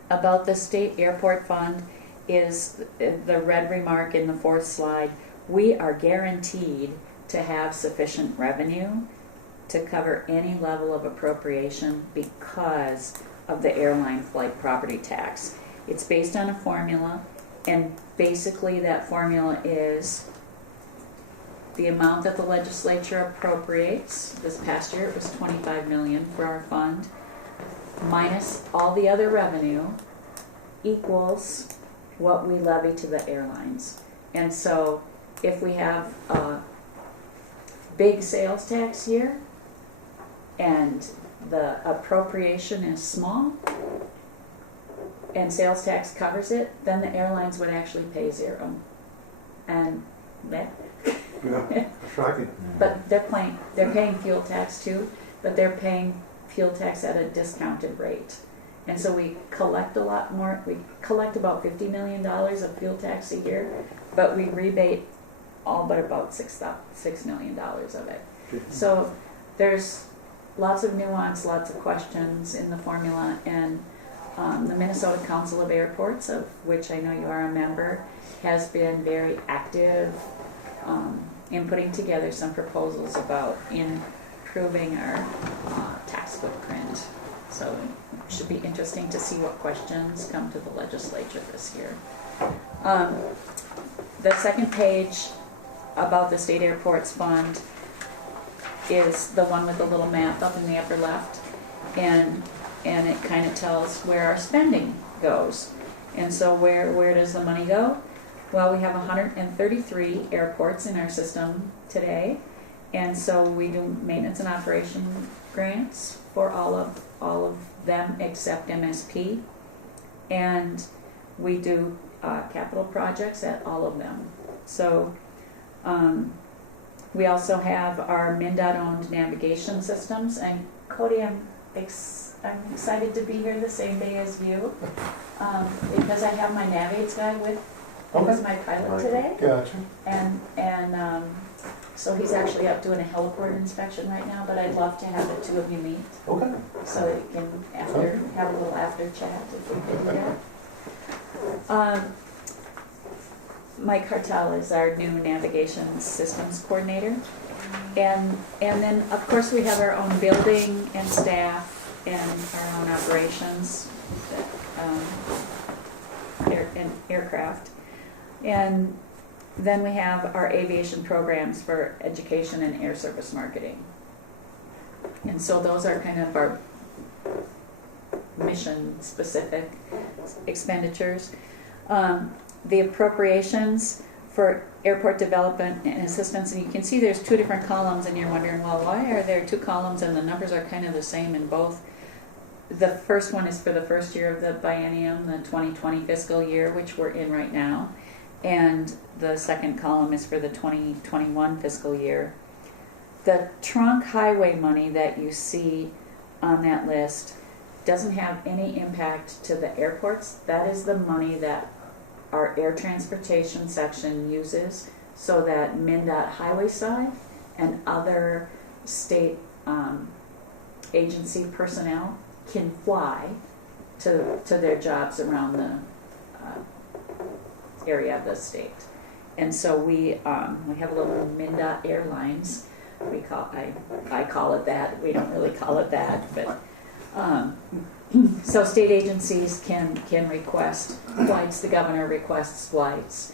about the state airport fund is the red remark in the 4th slide. We are guaranteed to have sufficient revenue to cover any level of appropriation because of the airline flight property tax. It's based on a formula, and basically that formula is the amount that the legislature appropriates. This past year it was $25 million for our fund, minus all the other revenue, equals what we levy to the airlines. And so if we have a big sales tax year and the appropriation is small and sales tax covers it, then the airlines would actually pay 0. and that, Yeah, shocking. but they're paying fuel tax too, but they're paying fuel tax at a discounted rate. And so we collect a lot more, we collect about $50 million of fuel tax a year, but we rebate all but about $6 million of it. So there's lots of nuance, lots of questions in the formula, and the Minnesota Council of Airports, of which I know you are a member, has been very active in putting together some proposals about improving our tax footprint. So it should be interesting to see what questions come to the legislature this year. The second page about the State Airports Fund is the one with the little map up in the upper left, and it kind of tells where our spending goes. And so where does the money go? Well, we have 133 airports in our system today, and so we do maintenance and operation grants for all of them except MSP, and we do capital projects at all of them. So we also have our MnDOT-owned navigation systems, and Cody, I'm excited to be here the same day as you because I have my Navigates guy with as my pilot today. Gotcha. And so he's actually up doing a heliport inspection right now, but I'd love to have the two of you meet. Okay. So that we can have a little after chat if we could do that. Mike Hartel is our new navigation systems coordinator. And then of course we have our own building and staff and our own operations and aircraft. And then we have our aviation programs for education and air service marketing. And so those are kind of our mission-specific expenditures. The appropriations for airport development and assistance, and you can see there's two different columns, and you're wondering, well, why are there two columns and the numbers are kind of the same in both? The first one is for the first year of the biennium, the 2020 fiscal year, which we're in right now. And the second column is for the 2021 fiscal year. The trunk highway money that you see on that list doesn't have any impact to the airports. That is the money that our air transportation section uses so that MnDOT highway side and other state agency personnel can fly to their jobs around the area of the state. And so we have a little MnDOT Airlines. I call it that. We don't really call it that, but so state agencies can request flights. The governor requests flights.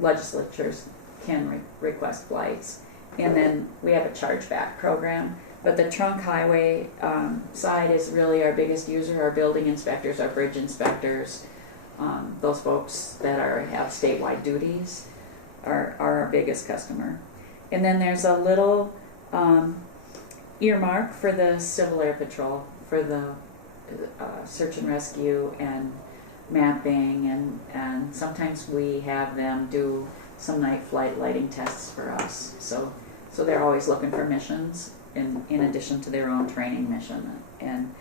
Legislatures can request flights, and then we have a chargeback program. But the trunk highway side is really our biggest user. Our building inspectors, our bridge inspectors, those folks that have statewide duties are our biggest customer. And then there's a little earmark for the Civil Air Patrol for the search and rescue and mapping, and sometimes we have them do some night flight lighting tests for us. So they're always looking for missions in addition to their own training mission, and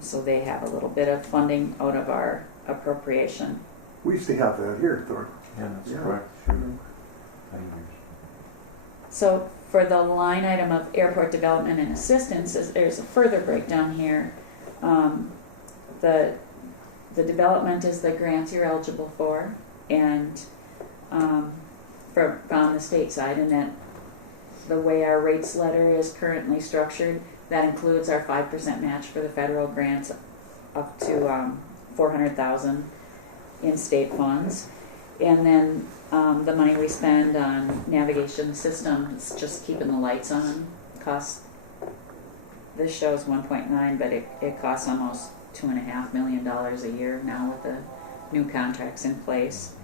so they have a little bit of funding out of our appropriation. We used to have that here, Thor. Yeah, that's correct. Sure. So for the line item of airport development and assistance, there's a further breakdown here. The development is the grants you're eligible for, and from the state side, and then the way our rates letter is currently structured, that includes our 5% match for the federal grants up to $400,000 in state funds, and then the money we spend on navigation systems, just keeping the lights on, costs. This shows 1.9, but it costs almost $2.5 million a year now with the new contracts in place,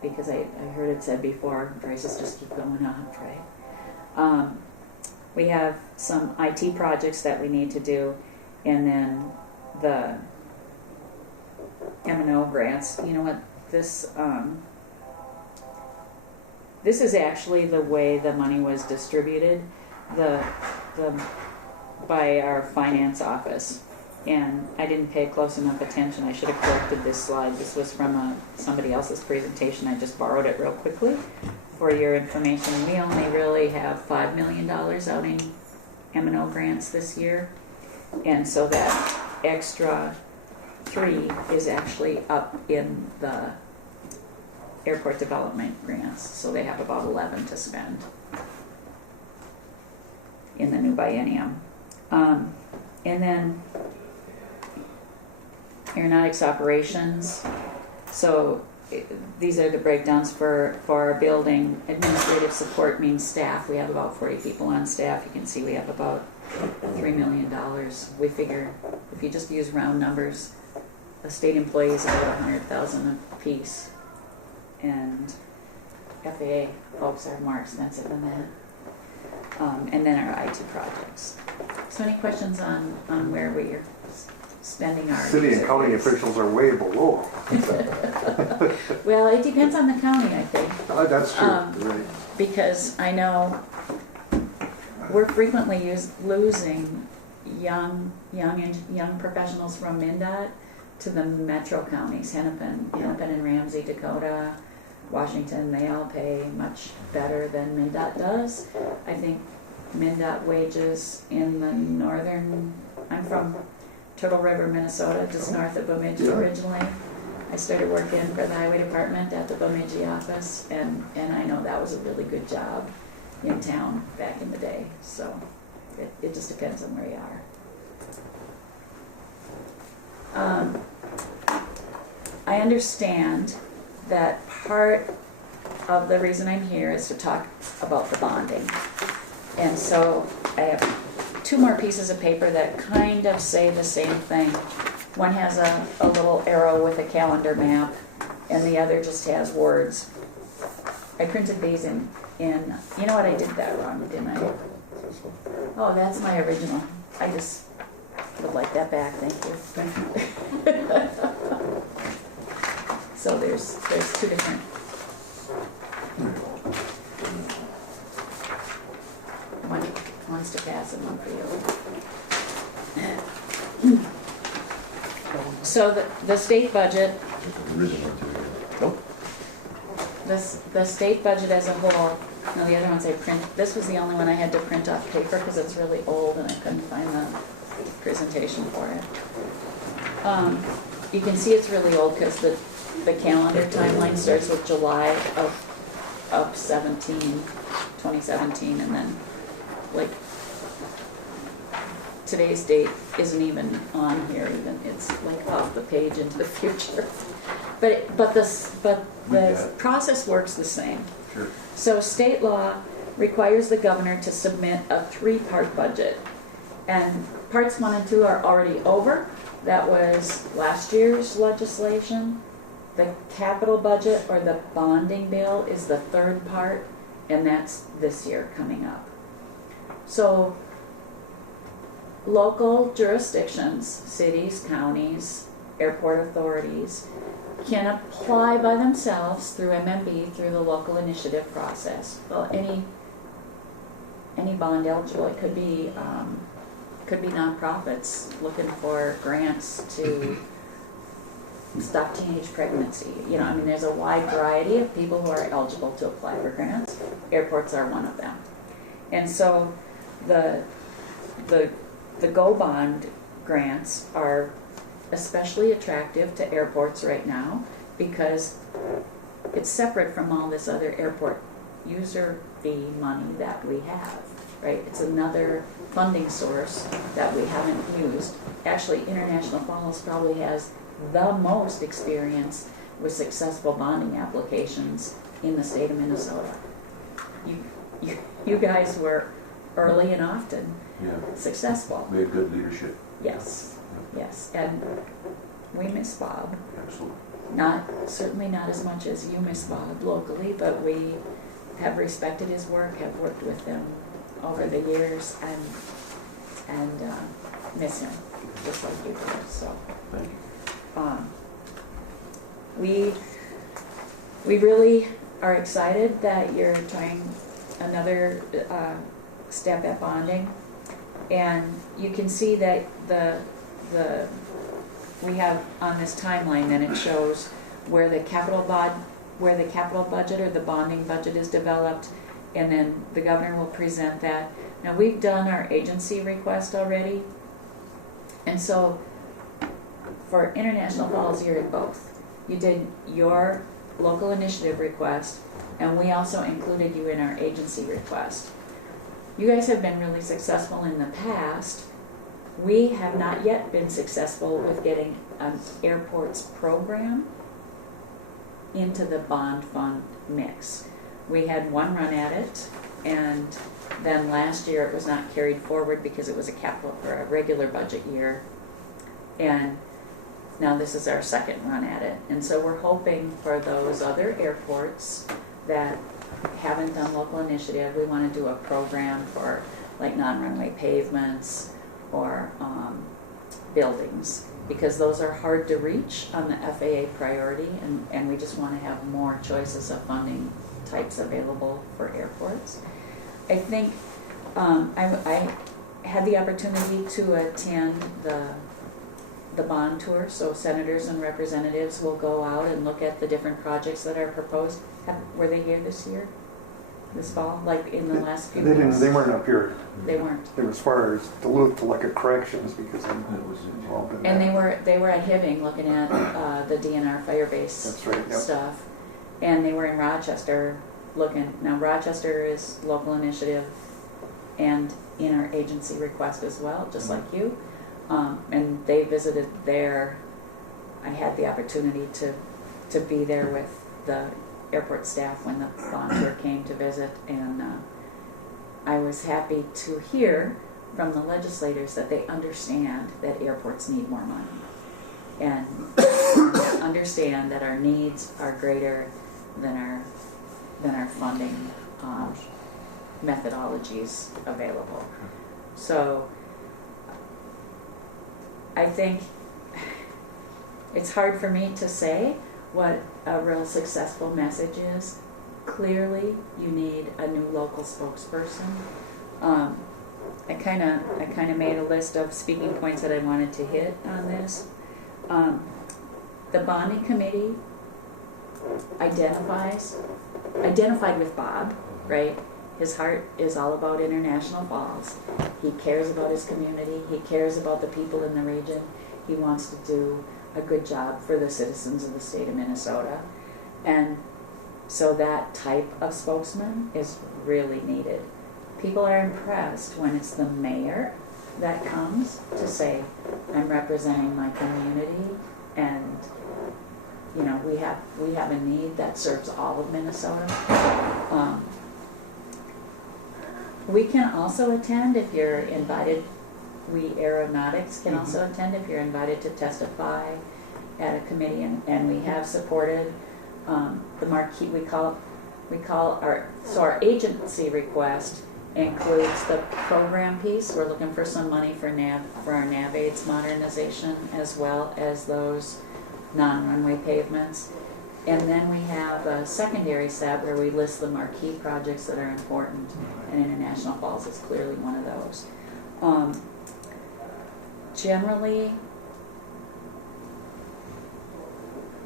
because I heard it said before, prices just keep going up, right? We have some IT projects that we need to do, and then the M&O grants. You know what, this this is actually the way the money was distributed, the by our finance office. And I didn't pay close enough attention. I should have corrected this slide. This was from somebody else's presentation. I just borrowed it real quickly for your information. We only really have $5 million out in M&O grants this year. And so that extra 3 is actually up in the airport development grants. So they have about 11 to spend in the new biennium. And then aeronautics operations. So these are the breakdowns for our building. Administrative support means staff. We have about 40 people on staff. You can see we have about $3 million. We figure if you just use round numbers, the state employees are about $100,000 a piece. And FAA folks are more expensive than that. And then our IT projects. So any questions on where we are spending our City and county officials are way below. Well, it depends on the county, I think. That's true. Right. Because I know we're frequently losing young professionals from MnDOT to the metro counties, Hennepin and Ramsey, Dakota, Washington. They all pay much better than MnDOT does. I think MnDOT wages in the northern, I'm from Turtle River, Minnesota, just north of Bemidji originally. I started working for the highway department at the Bemidji office, and I know that was a really good job in town back in the day. So it just depends on where you are. I understand that part of the reason I'm here is to talk about the bonding. And so I have 2 more pieces of paper that kind of say the same thing. One has a little arrow with a calendar map, and the other just has words. I printed these in you know what, I did that wrong, didn't I? Oh, that's my original. I just would like that back, thank you. So there's 2 different. One's to pass and one for you. So the state budget, the state budget as a whole, no, the other ones I print, this was the only one I had to print off paper because it's really old and I couldn't find the presentation for it. You can see it's really old because the calendar timeline starts with July of 2017, and then like today's date isn't even on here, even it's like off the page into the future. But the process works the same. Sure. So state law requires the governor to submit a 3-part budget, and parts 1 and 2 are already over. That was last year's legislation. The capital budget or the bonding bill is the 3rd part, and that's this year coming up. So local jurisdictions, cities, counties, airport authorities, can apply by themselves through MMB, through the local initiative process. Well, any bond eligible. It could be nonprofits looking for grants to stop teenage pregnancy. You know, I mean, there's a wide variety of people who are eligible to apply for grants. Airports are one of them. And so the Go Bond grants are especially attractive to airports right now because it's separate from all this other airport user fee money that we have, right? It's another funding source that we haven't used. Actually, International Falls probably has the most experience with successful bonding applications in the state of Minnesota. You guys were early and often successful. We had good leadership. Yes, yes, and we miss Bob. Absolutely. Certainly not as much as you miss Bob locally, but we have respected his work, have worked with him over the years, and miss him just like you do. So, thank you. we really are excited that you're trying another step at bonding. And you can see that we have on this timeline, then it shows where the capital budget or the bonding budget is developed, and then the governor will present that. Now, we've done our agency request already, and so for International Falls, you did both. You did your local initiative request, and we also included you in our agency request. You guys have been really successful in the past. We have not yet been successful with getting an airports program into the bond fund mix. We had one run at it, and then last year it was not carried forward because it was a capital or a regular budget year. And now this is our second run at it. And so we're hoping for those other airports that haven't done local initiative, we want to do a program for like non-runway pavements or buildings, because those are hard to reach on the FAA priority, and we just want to have more choices of funding types available for airports. I think I had the opportunity to attend the bond tour, so senators and representatives will go out and look at the different projects that are proposed. Were they here this year? This fall? Like in the last few months? They weren't up here. They weren't. They were as far as Duluth to like a corrections because I'm involved in And that. they were at Hibbing looking at the DNR fire base That's right, yep. stuff. And they were in Rochester looking. Now Rochester is local initiative and in our agency request as well, just like you. And they visited there. I had the opportunity to be there with the airport staff when the bond tour came to visit, and I was happy to hear from the legislators that they understand that airports need more money and understand that our needs are greater than our funding methodologies available. So I think it's hard for me to say what a real successful message is. Clearly, you need a new local spokesperson. I kind of made a list of speaking points that I wanted to hit on this. The bonding committee identified with Bob, right? His heart is all about International Falls. He cares about his community. He cares about the people in the region. He wants to do a good job for the citizens of the state of Minnesota. And so that type of spokesman is really needed. People are impressed when it's the mayor that comes to say, I'm representing my community, and you know, we have a need that serves all of Minnesota. We can also attend if you're invited. We aeronautics can also attend if you're invited to testify at a committee, and we have supported the marquee. We call our agency request includes the program piece. We're looking for some money for our nav aids modernization, as well as those non-runway pavements. And then we have a secondary set where we list the marquee projects that are important, and International Falls is clearly one of those. Generally,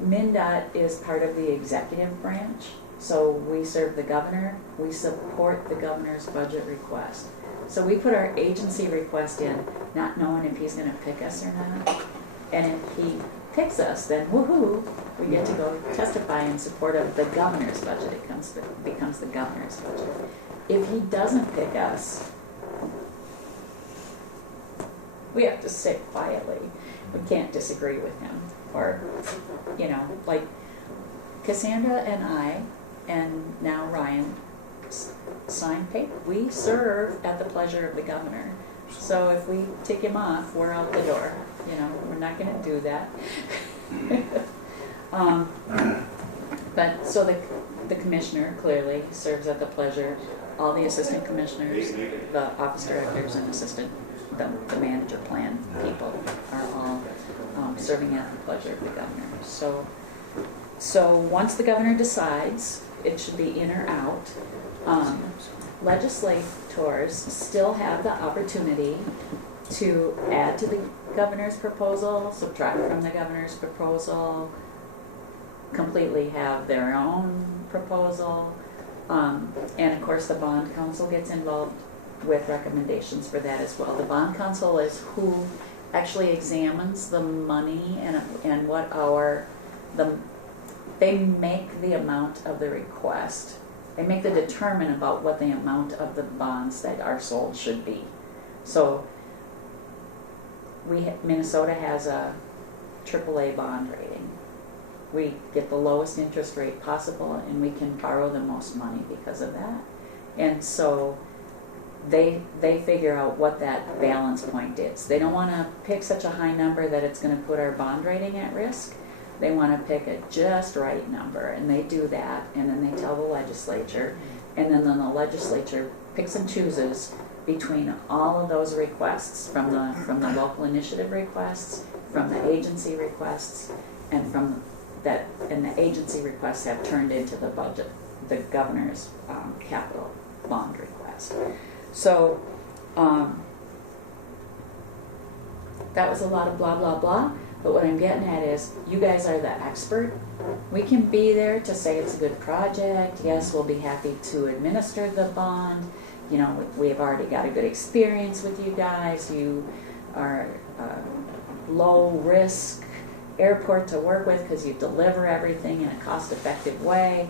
MnDOT is part of the executive branch, so we serve the governor. We support the governor's budget request. So we put our agency request in, not knowing if he's going to pick us or not. And if he picks us, then woohoo, we get to go testify in support of the governor's budget. It becomes the governor's budget. If he doesn't pick us, we have to sit quietly. We can't disagree with him. Or, you know, like Cassandra and I, and now Ryan, signed paper. We serve at the pleasure of the governor. So if we tick him off, we're out the door. You know, we're not going to do that. But so the commissioner clearly serves at the pleasure. All the assistant commissioners, the office directors, and the manager plan people are all serving at the pleasure of the governor. So once the governor decides, it should be in or out. Legislators still have the opportunity to add to the governor's proposal, subtract from the governor's proposal, completely have their own proposal. And of course the bond council gets involved with recommendations for that as well. The bond council is who actually examines the money and what they make the amount of the request. They make the determine about what the amount of the bonds that are sold should be. So Minnesota has a AAA bond rating. We get the lowest interest rate possible, and we can borrow the most money because of that. And so they figure out what that balance point is. They don't want to pick such a high number that it's going to put our bond rating at risk. They want to pick a just right number, and they do that, and then they tell the legislature, and then the legislature picks and chooses between all of those requests, from the local initiative requests, from the agency requests, and the agency requests have turned into the budget, the governor's capital bond request. So that was a lot of blah, blah, blah. But what I'm getting at is, you guys are the expert. We can be there to say it's a good project. Yes, we'll be happy to administer the bond. You know, we've already got a good experience with you guys. You are a low risk airport to work with because you deliver everything in a cost-effective way.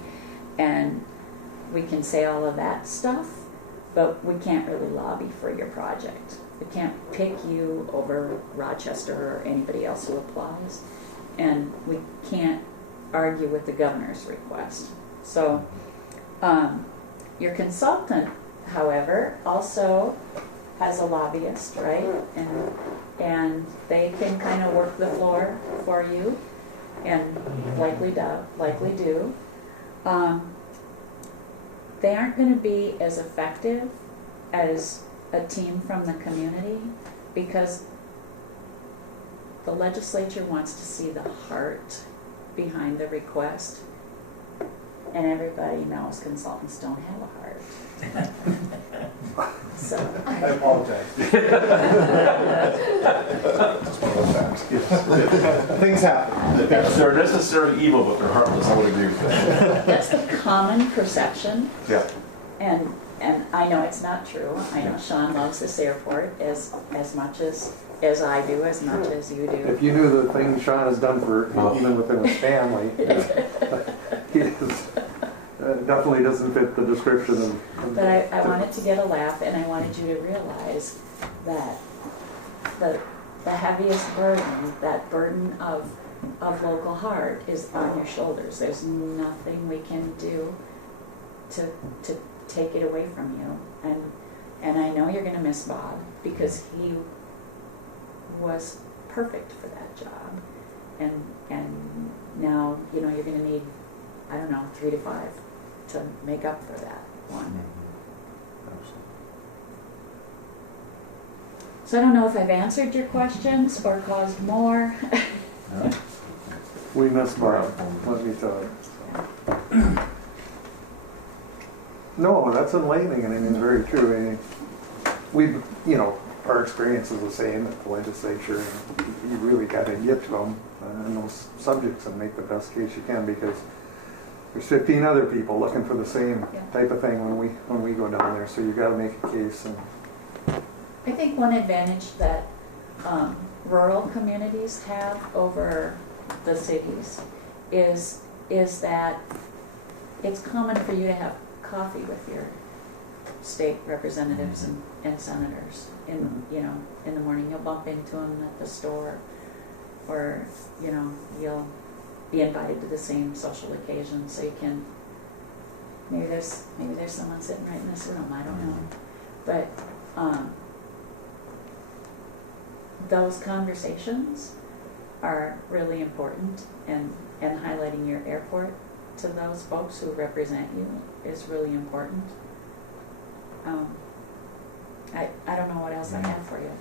And we can say all of that stuff, but we can't really lobby for your project. We can't pick you over Rochester or anybody else who applies. And we can't argue with the governor's request. So your consultant, however, also has a lobbyist, right? And they can kind of work the floor for you, and likely do. They aren't going to be as effective as a team from the community, because the legislature wants to see the heart behind the request, and everybody knows consultants don't have a heart. So I apologize. Things happen. They're necessarily evil, but they're heartless. I would agree with that. that's the common perception. Yeah. And I know it's not true. I know Sean loves this airport as much as I do, as much as you do. If you knew the things Sean has done for even within his family, he definitely doesn't fit the description of. But I wanted to get a laugh, and I wanted you to realize that the heaviest burden, that burden of local heart, is on your shoulders. There's nothing we can do to take it away from you. And I know you're going to miss Bob, because he was perfect for that job. And now, you know, you're going to need, I don't know, 3 to 5 to make up for that one. So I don't know if I've answered your questions or caused more. We miss Bob, let me tell you. No, that's enlightening, and I mean, it's very true. I mean, we've, you know, our experience is the same at the legislature. You really got to get to them on those subjects and make the best case you can, because there's 15 other people looking for the same type of thing when we go down there. So you got to make a case. And I think one advantage that rural communities have over the cities is that it's common for you to have coffee with your state representatives and senators in the morning. You'll bump into them at the store, or you'll be invited to the same social occasion, so you can maybe there's someone sitting right in this room, I don't know, but those conversations are really important, and highlighting your airport to those folks who represent you is really important. I don't know what else I have for you.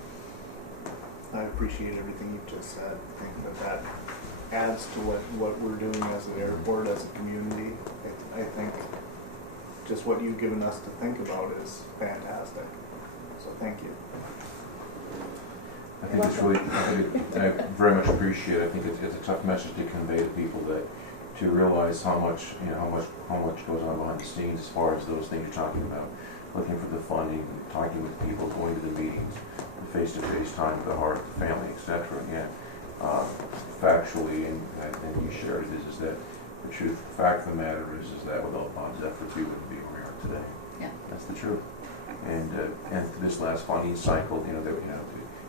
I appreciate everything you've just said. I think that adds to what we're doing as an airport, as a community. I think just what you've given us to think about is fantastic. So thank you. I think it's really, I very much appreciate it. I think it's a tough message to convey to people, that to realize how much, how much goes on behind the scenes as far as those things you're talking about. Looking for the funding, talking with people, going to the meetings, the face-to-face time with the heart, the family, etc. Again, factually, and you shared it, is that the truth, the fact of the matter is that without Bob's efforts, we wouldn't be where we are today. Yeah. That's the truth. And this last funding cycle,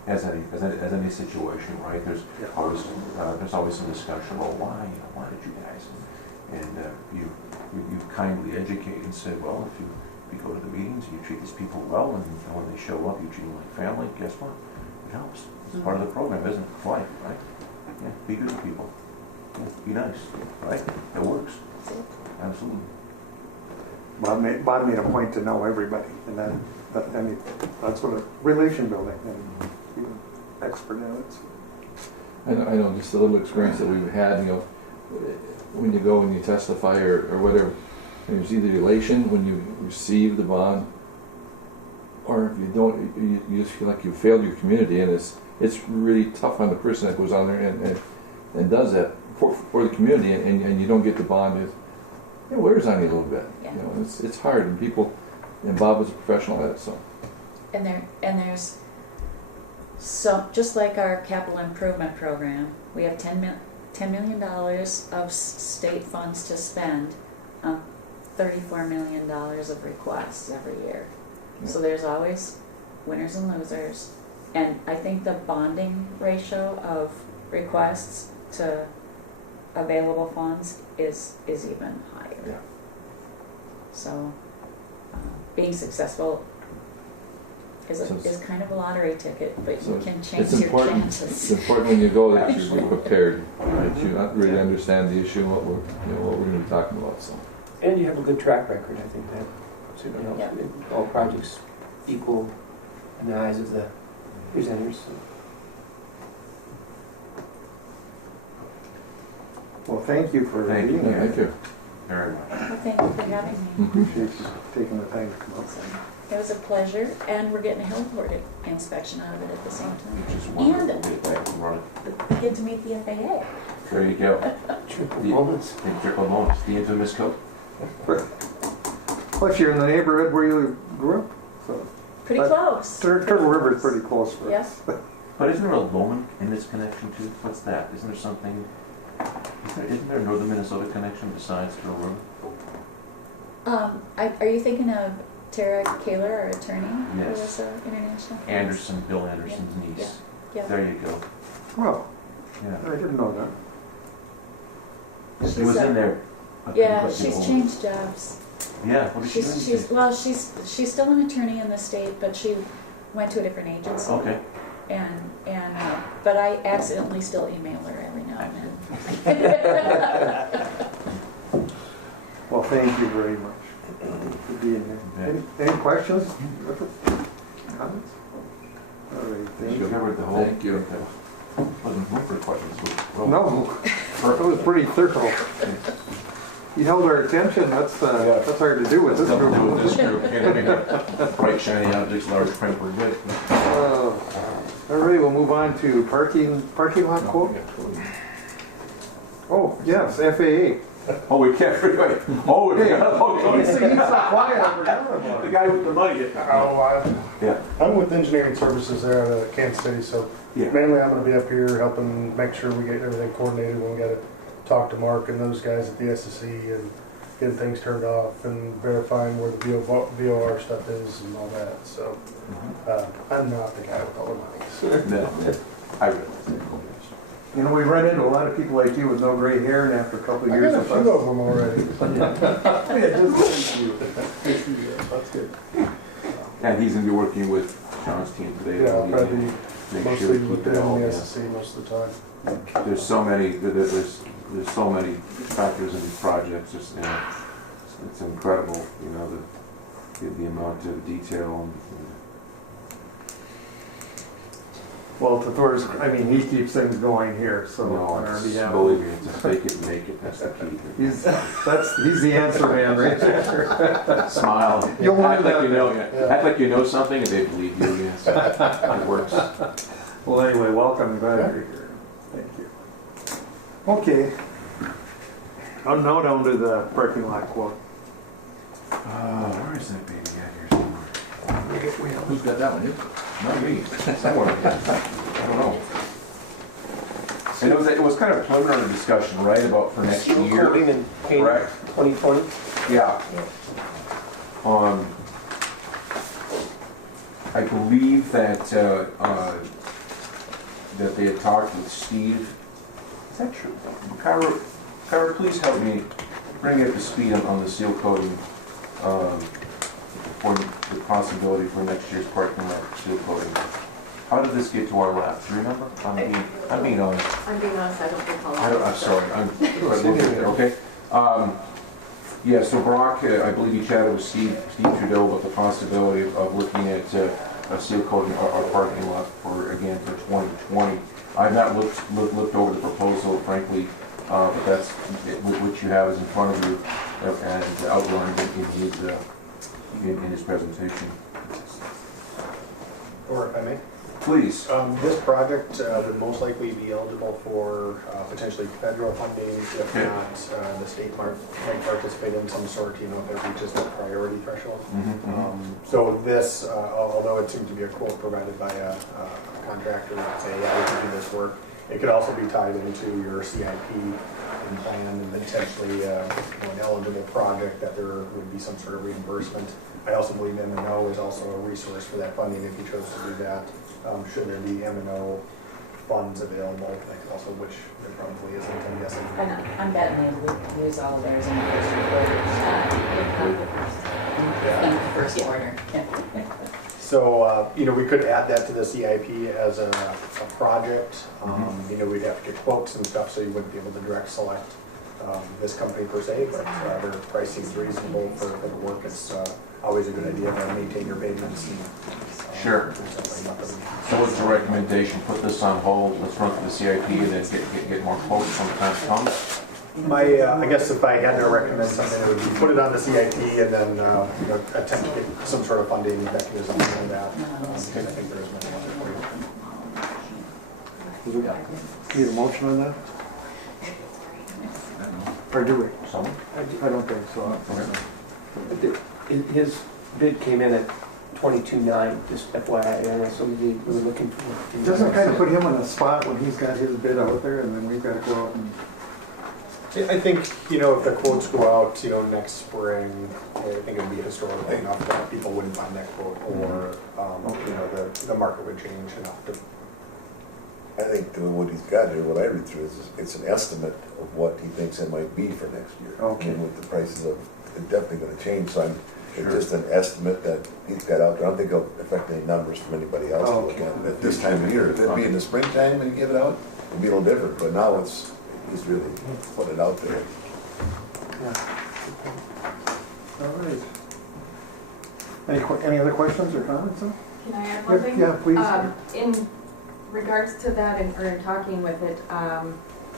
as any situation, right? There's always some discussion. Well, why did you guys? And you kindly educated and said, well, if you go to the meetings, you treat these people well, and when they show up, you treat them like family. Guess what? It helps. It's part of the program, isn't it? It's life, right? Yeah. Be good to people. Yeah. Be nice, right? It works. Absolutely. Bob made a point to know everybody, and that's what a relation building, and he's an expert in it. I know just a little experience that we've had, when you go and you testify or whatever, there's either elation when you receive the bond, or if you don't, you just feel like you failed your community, and it's really tough on the person that goes on there and does that for the community, and you don't get the bond. It wears on you a little bit. Yeah. It's hard, and Bob was a professional at it, so. And there's so, just like our capital improvement program, we have $10 million of state funds to spend on $34 million of requests every year. Yeah. So there's always winners and losers. And I think the bonding ratio of requests to available funds is even higher. Yeah. So being successful is kind of a lottery ticket, but you can change your chances. It's important when you go that you be prepared, right? You not really understand the issue and what we're going to be talking about. So. And you have a good track record. I think that certainly helps. Yeah. All projects equal in the eyes of the presenters. Well, thank you for being here. Thank you very much. Well, thank you for having me. Appreciate you taking the time to come up. It was a pleasure, and we're getting a heliport inspection out of it at the same time. Which is wonderful. And Get back and run it. we get to meet the FAA. There you go. Triple bonus. Triple bonus. The infamous code. Plus, you're in the neighborhood where you grew up, so. Pretty close. Turtle River is pretty close for us. Yes. But isn't there a Lowman in this connection too? What's that? Isn't there something? Isn't there a northern Minnesota connection besides Turtle River? Are you thinking of Tara Kaler, our attorney, Yes. who was international? Anderson, Bill Anderson's niece. Yeah. There you go. Well, Yeah. I didn't know that. It was in there. Yeah, she's changed jobs. Yeah, what is she doing? She's still an attorney in the state, but she went to a different agency. Okay. But I accidentally still email her every now and then. Well, thank you very much for being here. Any questions? Comments? All right, thank you. Thank you. Wasn't room for questions. No, it was pretty thorough. You held our attention. That's hard to do with this group. Bright, shiny objects, large print, we're good. All right, we'll move on to parking lot quote. Oh, yes, FAA. Oh, we can't forget. Oh, we forgot about He's so quiet, I forgot about the it. guy with the money. I'm with engineering services there out of Kansas City, so mainly I'm going to be up here helping make sure we get everything coordinated. When we got to talk to Mark and those guys at the SSE and getting things turned off and verifying where the VOR stuff is and all that. So I'm not the guy with all the money. No, I realize that. You know, we run into a lot of people like you with no gray hair, and after a couple of years I got a few of them already. That's good. And he's going to be working with Sean's team today. Yeah, I'll probably Make mostly sure we keep with it them all. and the Yeah. SSE most of the time. There's so many. There's so many factors in these projects. It's incredible. You know the amount of detail. Well, to Thor's, I mean, he keeps things going here, so No, I already it's, have. believe me, it's a fake it and make it, that's the key. He's the answer man right there. Smile. You'll want Act like that. you know, act like you know something and they believe you, yes. It works. Well, anyway, welcome, glad you're here. Thank you. Okay. Now down to the parking lot quote. Where is that baby at here somewhere? Who's got that one? You? Not me. Somewhere. I don't know. And it was kind of a preliminary discussion, right, about for next Seal year. coating and paint Correct. 2020. Yeah. I believe that that they had talked with Steve. Is that true? Kyra, please help me bring me up to speed on the seal coating for the possibility for next year's parking lot seal coating. How did this get to our lap? Do you remember? I'm being honest. I'm being honest, I don't recall. I'm sorry. I'm okay. Yeah, so Brock, I believe he chatted with Steve Trudeau about the possibility of looking at seal coating our parking lot for 2020. I've not looked over the proposal, frankly, but that's what you have is in front of you and outlined in his presentation. Or if I may. Please. This project would most likely be eligible for potentially federal funding, if not the state might participate in some sort, if it reaches the priority threshold. So this, although it seemed to be a quote provided by a contractor that say, yeah, we can do this work, it could also be tied into your CIP and plan and potentially an eligible project that there would be some sort of reimbursement. I also believe M&O is also a resource for that funding if you chose to do that. Should there be M&O funds available, also which there probably isn't, I'm guessing. And I'm betting they would use all of theirs in the first quarter. In the first quarter. So, we could add that to the CIP as a project. We'd have to get quotes and stuff, so you wouldn't be able to direct select this company per se, but their pricing is reasonable for the work. It's always a good idea to maintain your pavements. Sure. So what's the recommendation? Put this on hold, let's run through the CIP and then get more quotes from the time to come? I guess if I had to recommend something, it would be put it on the CIP and then attempt to get some sort of funding mechanism around that. Because I think there is money out there for you. Need a motion on that? Or do we? Someone? I don't think so. His bid came in at 22.9, just FYI, so we were looking for. Doesn't it kind of put him on a spot when he's got his bid out there and then we've got to go out and... I think, if the quotes go out, next spring, I think it would be historical enough that people wouldn't find that quote, or, the market would change enough to. I think what he's got here, what I read through is it's an estimate of what he thinks it might be for next year. Okay. And with the prices of, it's definitely gonna change, so it's just an estimate that he's got out there. I don't think it'll affect any numbers from anybody else to look at this time of year. If it'd be in the springtime and you give it out, it'd be a little different, but now he's really put it out there. All right. Any other questions or comments? Can I add one thing? Yeah, please. In regards to that, or in talking with it,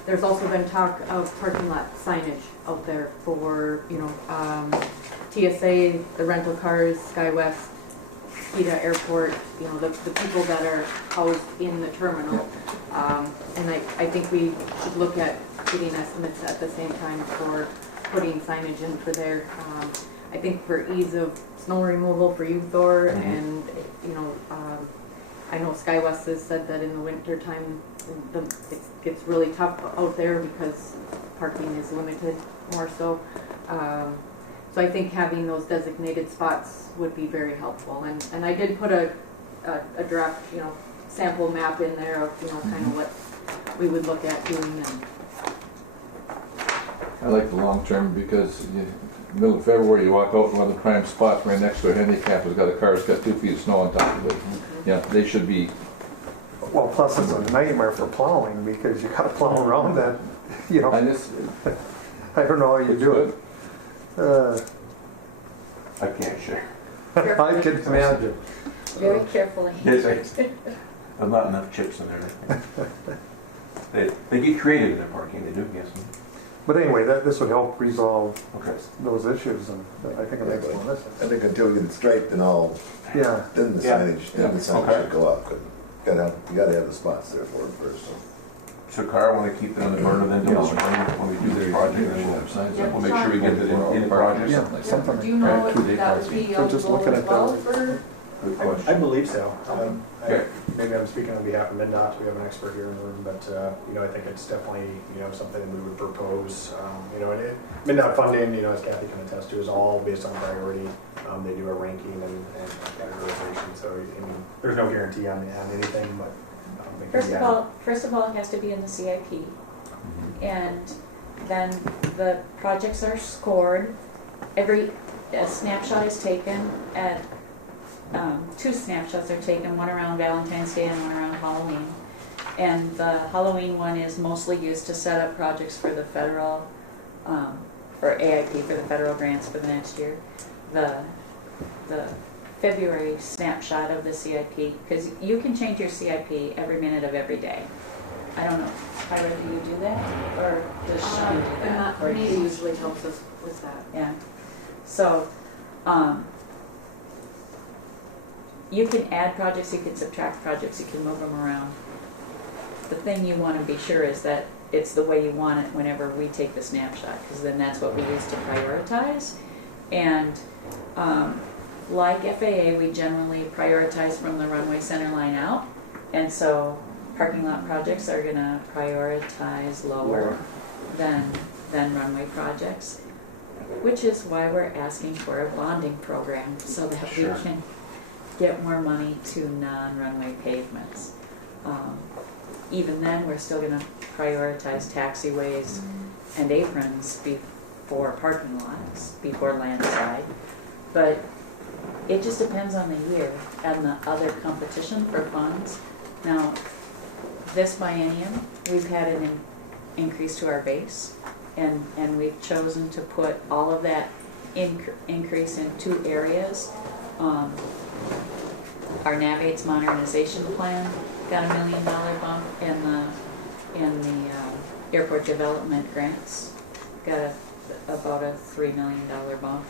there's also been talk of parking lot signage out there for, TSA, the rental cars, SkyWest, PETA Airport, the people that are housed in the terminal. And I think we should look at getting estimates at the same time for putting signage in for there. I think for ease of snow removal for you, Thor, and, I know SkyWest has said that in the winter time, it gets really tough out there because parking is limited more so. So I think having those designated spots would be very helpful. And I did put a draft, sample map in there of, kind of what we would look at doing. And I like the long term because middle of February you walk out one of the prime spots right next to a handicap has got a car that's got 2 feet of snow on top of it. Yeah, they should be. Well, plus it's a nightmare for plowing because you got to plow around that, I don't know how you do it. I can't share. I can imagine. Very carefully. Yes, Not enough chips in there. They get creative in their parking, they do, yes. But anyway, this would help resolve Okay. those issues, and I think it makes more sense. I think until we get it striped and all, Yeah. then the Yeah. signage Okay. should go up. But you gotta have the spots there for it first. So Kara, want to keep it on the burner then till the spring when we do the project, and we'll have signs up. We'll make sure we get it in the project. Yeah, something. Do you know Right, if 2 day that would policy. be So just eligible looking as at well the- for? Good I question. believe so. Okay. Maybe I'm speaking on behalf of MnDOT. We have an expert here in the room, but I think it's definitely something we would propose. And MnDOT funding, as Kathy can attest to, is all based on priority. They do a ranking and categorization, so there's no guarantee on anything, but First of all, it has to be in the CIP, and then the projects are scored. A snapshot is taken at 2 snapshots are taken, one around Valentine's Day and one around Halloween. And the Halloween one is mostly used to set up projects for the federal, for AIP, for the federal grants for the next year. The February snapshot of the CIP, because you can change your CIP every minute of every day. I don't know, Tyra, do you do that? Or does Sean do that? Or He usually helps us with that. Yeah. So, you can add projects, you can subtract projects, you can move them around. The thing you want to be sure is that it's the way you want it whenever we take the snapshot, because then that's what we use to prioritize. And like FAA, we generally prioritize from the runway center line out, and so parking lot projects are going to prioritize lower than runway projects, which is why we're asking for a bonding program so that we can get more money to non-runway pavements. Even then, we're still going to prioritize taxiways and aprons before parking lots, before landside. But it just depends on the year and the other competition for funds. Now, this biennium, we've had an increase to our base, and we've chosen to put all of that increase in 2 areas. Our NAVAIDS modernization plan got $1 million bump, and the airport development grants got about a $3 million bump.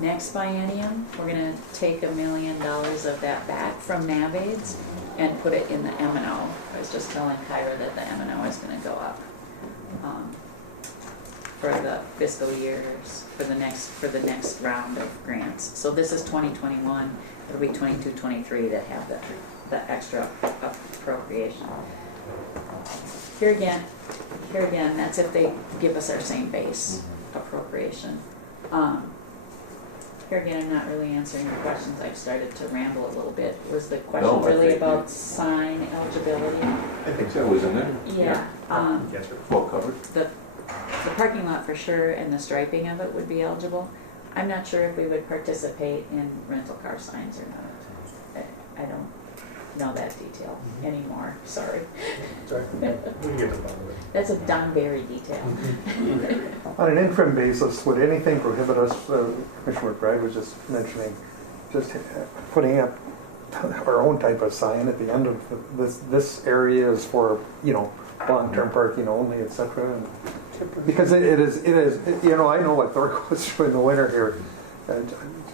Next biennium, we're going to take $1 million of that back from NAVAIDS and put it in the M&O. I was just telling Kyra that the M&O is going to go up for the fiscal years for the next round of grants. So this is 2021. It'll be 22, 23 that have the extra appropriation. Here again, that's if they give us our same base appropriation. Here again, I'm not really answering your questions. I've started to ramble a little bit. Was the question really about sign eligibility? I think that was in there. Yeah. Well covered. The parking lot for sure, and the striping of it would be eligible. I'm not sure if we would participate in rental car signs or not. I don't know that detail anymore. Sorry. Sorry. We can get to the bottom of it. That's a very detail. On an interim basis, would anything prohibit us, Commissioner McBride was just mentioning, just putting up our own type of sign at the end of this area is for, long-term parking only, etc. Because it is, I know what Thor goes through in the winter here.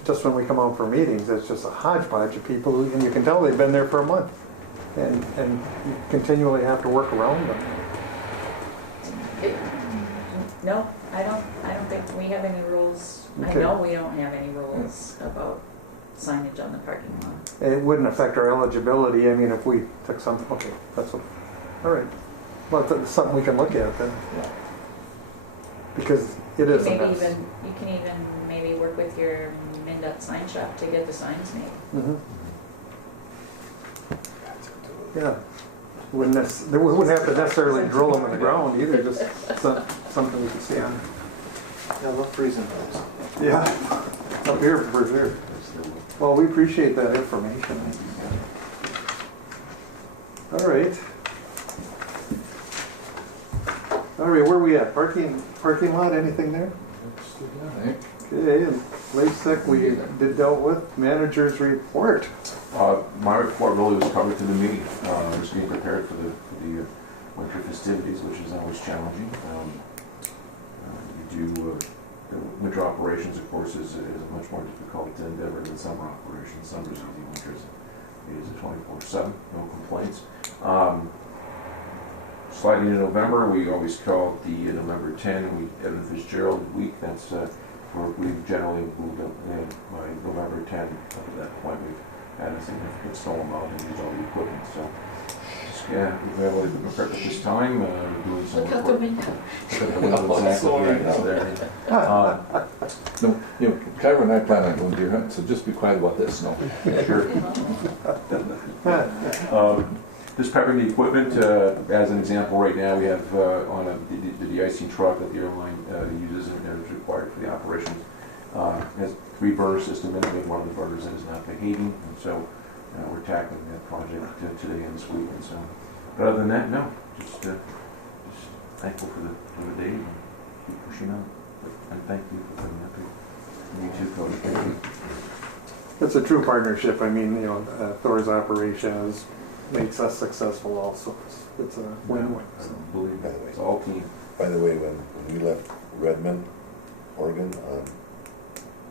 Just when we come out for meetings, it's just a hodgepodge of people, and you can tell they've been there for a month, and you continually have to work around them. No, I don't think we have any rules. Okay. I know we don't have any rules about signage on the parking lot. It wouldn't affect our eligibility. I mean, if we took something, okay, that's what. All right. Well, that's something we can look at then. Because it is a mess. You can even maybe work with your MnDOT sign shop to get the signs made. Mm-hmm. Yeah. They wouldn't have to necessarily drill them in the ground either, just something we can see on. Yeah, look freezing those. Yeah, up here for sure. Well, we appreciate that information. All right. All right, where are we at? Parking lot, anything there? Okay, and LASIK we dealt with. Manager's report. My report really was covered to the meeting. Just being prepared for the winter festivities, which is always challenging. Winter operations, of course, is a much more difficult endeavor than summer operations. Summer's easy, winter's is a 24/7, no complaints. Sliding into November, we always call it the November 10 Edmund Fitzgerald week. That's where we've generally moved up by November 10. Up to that point, we've had a significant snow amount and used all the equipment. So, we have a little bit of prep at this time. Doing some Look out the window. exactly right now there. No, you know, Kyra and I plan on going deer hunting, so just be quiet about that snow. Sure. Just prepping the equipment, as an example, right now we have on the de-icing truck that the airline uses and is required for the operation. Has 3 burner system in it. One of the burners is not behaving, and so we're tackling that project today and this week. And so, but other than that, no, just thankful for the day and keep pushing on. And thank you for putting up here. You too, Cody. Thank you. It's a true partnership. I mean, Thor's operation makes us successful also. It's a win-win. So, believe me, it's all team. By the way, when we left Redmond, Oregon on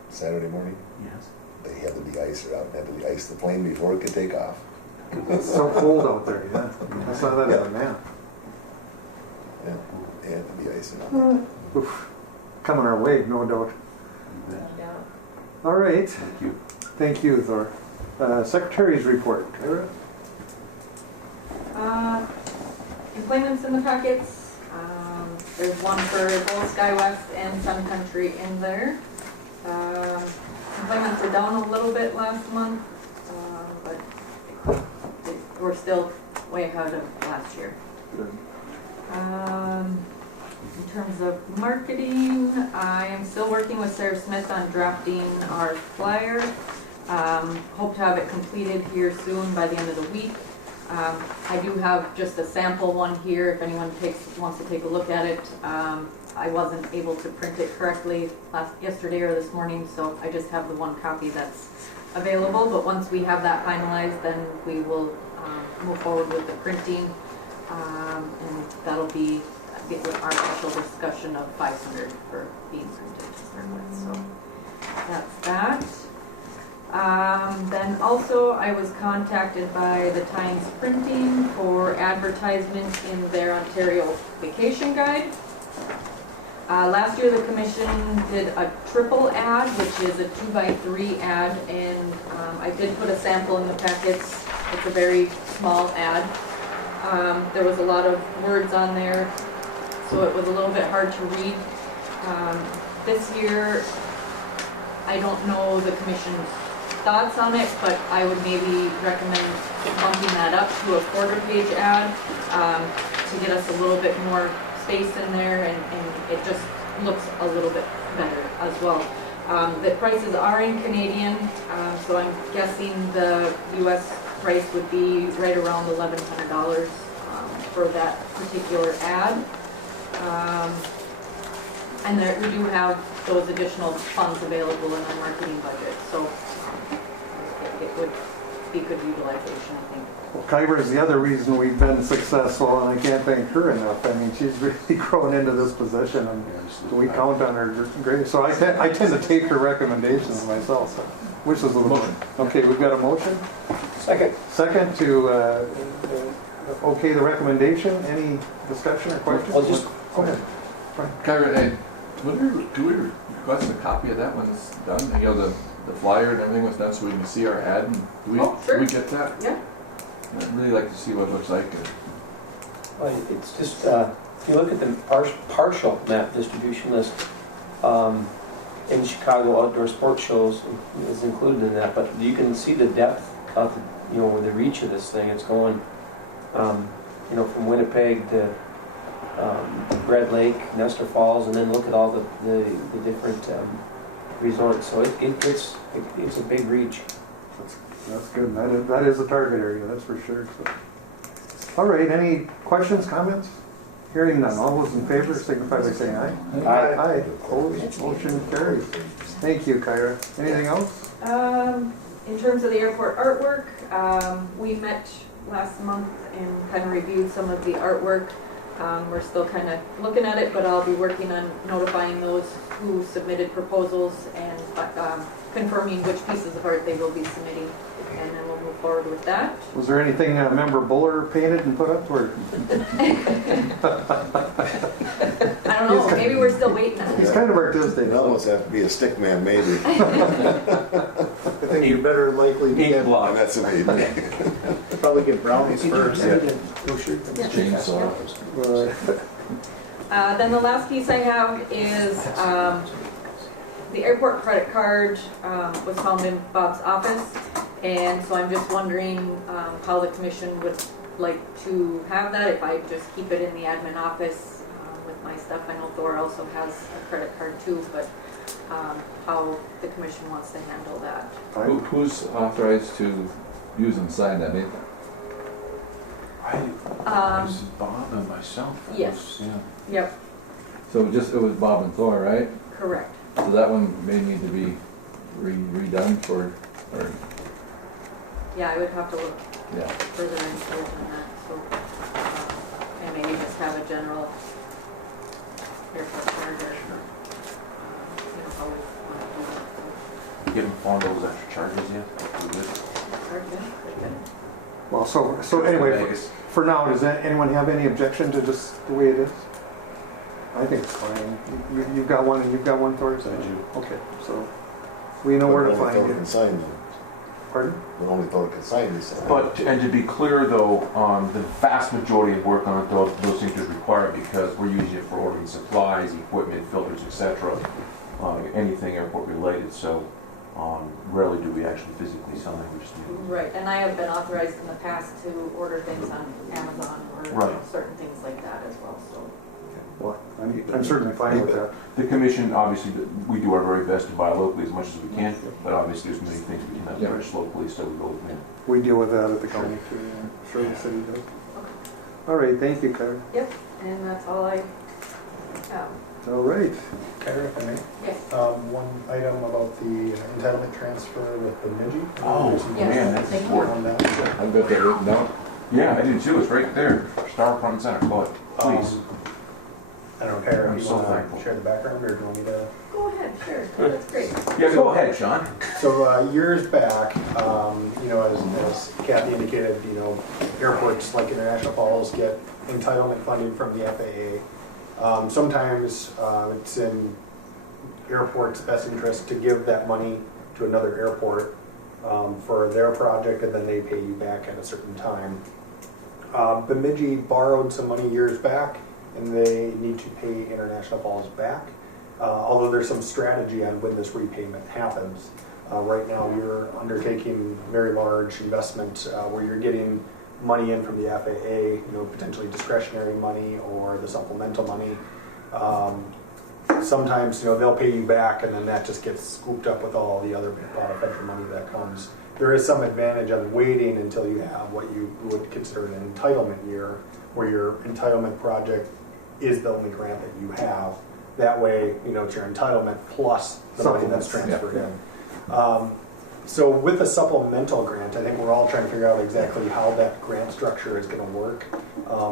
Saturday morning, Yes. they had the de-icer out and had to de-ice the plane before it could take off. It's so cold out there, yeah. I saw that on a map. Yeah, they had to de-ice it. Oof. Coming our way, no doubt. Yeah. All right. Thank you. Thank you, Thor. Secretary's report. Kyra? Employments in the packets. There's one for both SkyWest and Sun Country in there. Employments are down a little bit last month, but we're still way ahead of last year. In terms of marketing, I am still working with Sarah Smith on drafting our flyer. Hope to have it completed here soon by the end of the week. I do have just a sample one here if anyone wants to take a look at it. I wasn't able to print it correctly yesterday or this morning, so I just have the one copy that's available. But once we have that finalized, then we will move forward with the printing, and that'll be our special discussion of 500 for being printed to start with. So that's that. Then also I was contacted by the Times Printing for advertisement in their Ontario Vacation Guide. Last year the commission did a triple ad, which is a 2x3 ad, and I did put a sample in the packets. It's a very small ad. There was a lot of words on there, so it was a little bit hard to read. This year, I don't know the commission's thoughts on it, but I would maybe recommend bumping that up to a 1/4-page ad to get us a little bit more space in there, and it just looks a little bit better as well. The prices are in Canadian, so I'm guessing the US price would be right around $1,100 for that particular ad. And we do have those additional funds available in our marketing budget, so it would be good utilization, I think. Well, Kyra is the other reason we've been successful, and I can't thank her enough. I mean, she's really grown into this position, and we count on her great. So I tend to take her recommendations myself. So, which is the motion? Okay, we've got a motion. Second. Second to okay the recommendation. Any discussion or questions? I'll just go ahead. Kyra, do we request a copy of that when it's done? You know, the flyer and everything was done so we can see our ad? And Sure. do we get that? Yeah. I'd really like to see what it looks like. Well, it's just, if you look at the partial map distribution list, in Chicago outdoor sports shows is included in that, but you can see the depth of, the reach of this thing. It's going, from Winnipeg to Red Lake, Nestor Falls, and then look at all the different resorts. So it's a big reach. That's good. That is a target area, that's for sure. So. All right, any questions, comments? Hearing none. All those in favor signify by saying aye. Aye. Aye. Opposed? Motion carries. Thank you, Kyra. Anything else? In terms of the airport artwork, we met last month and kind of reviewed some of the artwork. We're still kind of looking at it, but I'll be working on notifying those who submitted proposals and confirming which pieces of art they will be submitting, and then we'll move forward with that. Was there anything Member Buller painted and put up, or? I don't know, maybe we're still waiting on He's it. kind of artistic. It almost have to be a stick man, maybe. I think you're better likely to get, And that's amazing. probably get brownies first. Chainsaw. Then the last piece I have is the airport credit card was found in Bob's office, and so I'm just wondering how the commission would like to have that, if I just keep it in the admin office with my stuff. I know Thor also has a credit card too, but how the commission wants to handle that. Who's authorized to use and sign that, Nathan? This is Bob and myself. Yes. Yeah. Yep, So it was Bob and Thor, right? correct. So that one may need to be redone for, or, Yeah, I would have to look yeah. further into it on that, so, and maybe just have a general airport card or, you know, how we want to do that. You haven't found those extra charges yet? We're good. Very good, very good. Well, so anyway, Vegas. for now, does anyone have any objection to just the way it is? I think it's fine. You've got one and you've got one, Thor? I do. Okay, so we know where to find Only Thor can it. sign them. Pardon? But only Thor can sign these. But, and to be clear though, the vast majority of work on those things is required because we're using it for ordering supplies, equipment, filters, etc. Anything airport related, so rarely do we actually physically sign, we just need. Right, and I have been authorized in the past to order things on Amazon or Right. certain things like that as well, so. Well, I'm certainly fine with that. The commission, obviously, we do our very best to buy locally as much as we can, but obviously there's many things we cannot purchase locally, so we go with them. We deal with that at the county too. Yeah. Sure, the city does. All right, thank you, Claire. Yep, and that's all I have. All right. Kara, if I may? Yes. One item about the entitlement transfer with the Midgie. Oh, Yes, man, that's thank you. important. On that. I've got that written down. Yeah, I do too, it's right there, star front and center, call it, please. I don't know, Kara, I'm if you so want thankful. to share the background, or do you want me to? Go ahead, sure, that's great. Yeah, go ahead, Sean. So years back, you know, as Kathy indicated, you know, airports like International Falls get entitlement funding from the FAA. Sometimes it's in airport's best interest to give that money to another airport for their project, and then they pay you back at a certain time. Bemidji borrowed some money years back, and they need to pay International Falls back. Although there's some strategy on when this repayment happens. Right now, you're undertaking a very large investment where you're getting money in from the FAA, you know, potentially discretionary money or the supplemental money. Sometimes, you know, they'll pay you back, and then that just gets scooped up with all the other federal money that comes. There is some advantage on waiting until you have what you would consider an entitlement year, where your entitlement project is the only grant that you have. That way, you know, it's your entitlement plus the money that's transferred in. So with the supplemental grant, I think we're all trying to figure out exactly how that grant structure is going to work.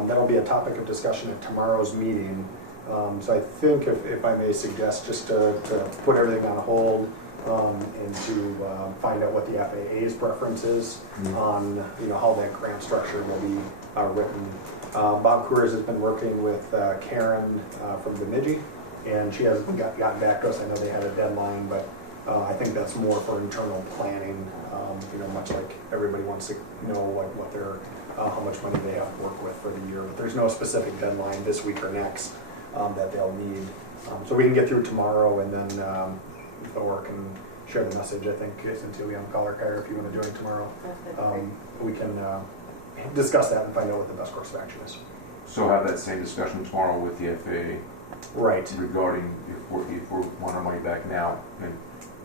That'll be a topic of discussion at tomorrow's meeting. So I think, if I may suggest, just to put everything on hold and to find out what the FAA's preference is on, you know, how that grant structure will be written. Bob Coors has been working with Karen from Bemidji, and she hasn't gotten back to us. I know they had a deadline, but I think that's more for internal planning. You know, much like everybody wants to know what their how much money they have to work with for the year. But there's no specific deadline this week or next that they'll need. So we can get through tomorrow, and then Thor can share the message. I think since you'll be on caller car, if you want to join tomorrow, we can discuss that and find out what the best course of action is. So have that same discussion tomorrow with the FAA. Right. Regarding if we want our money back now,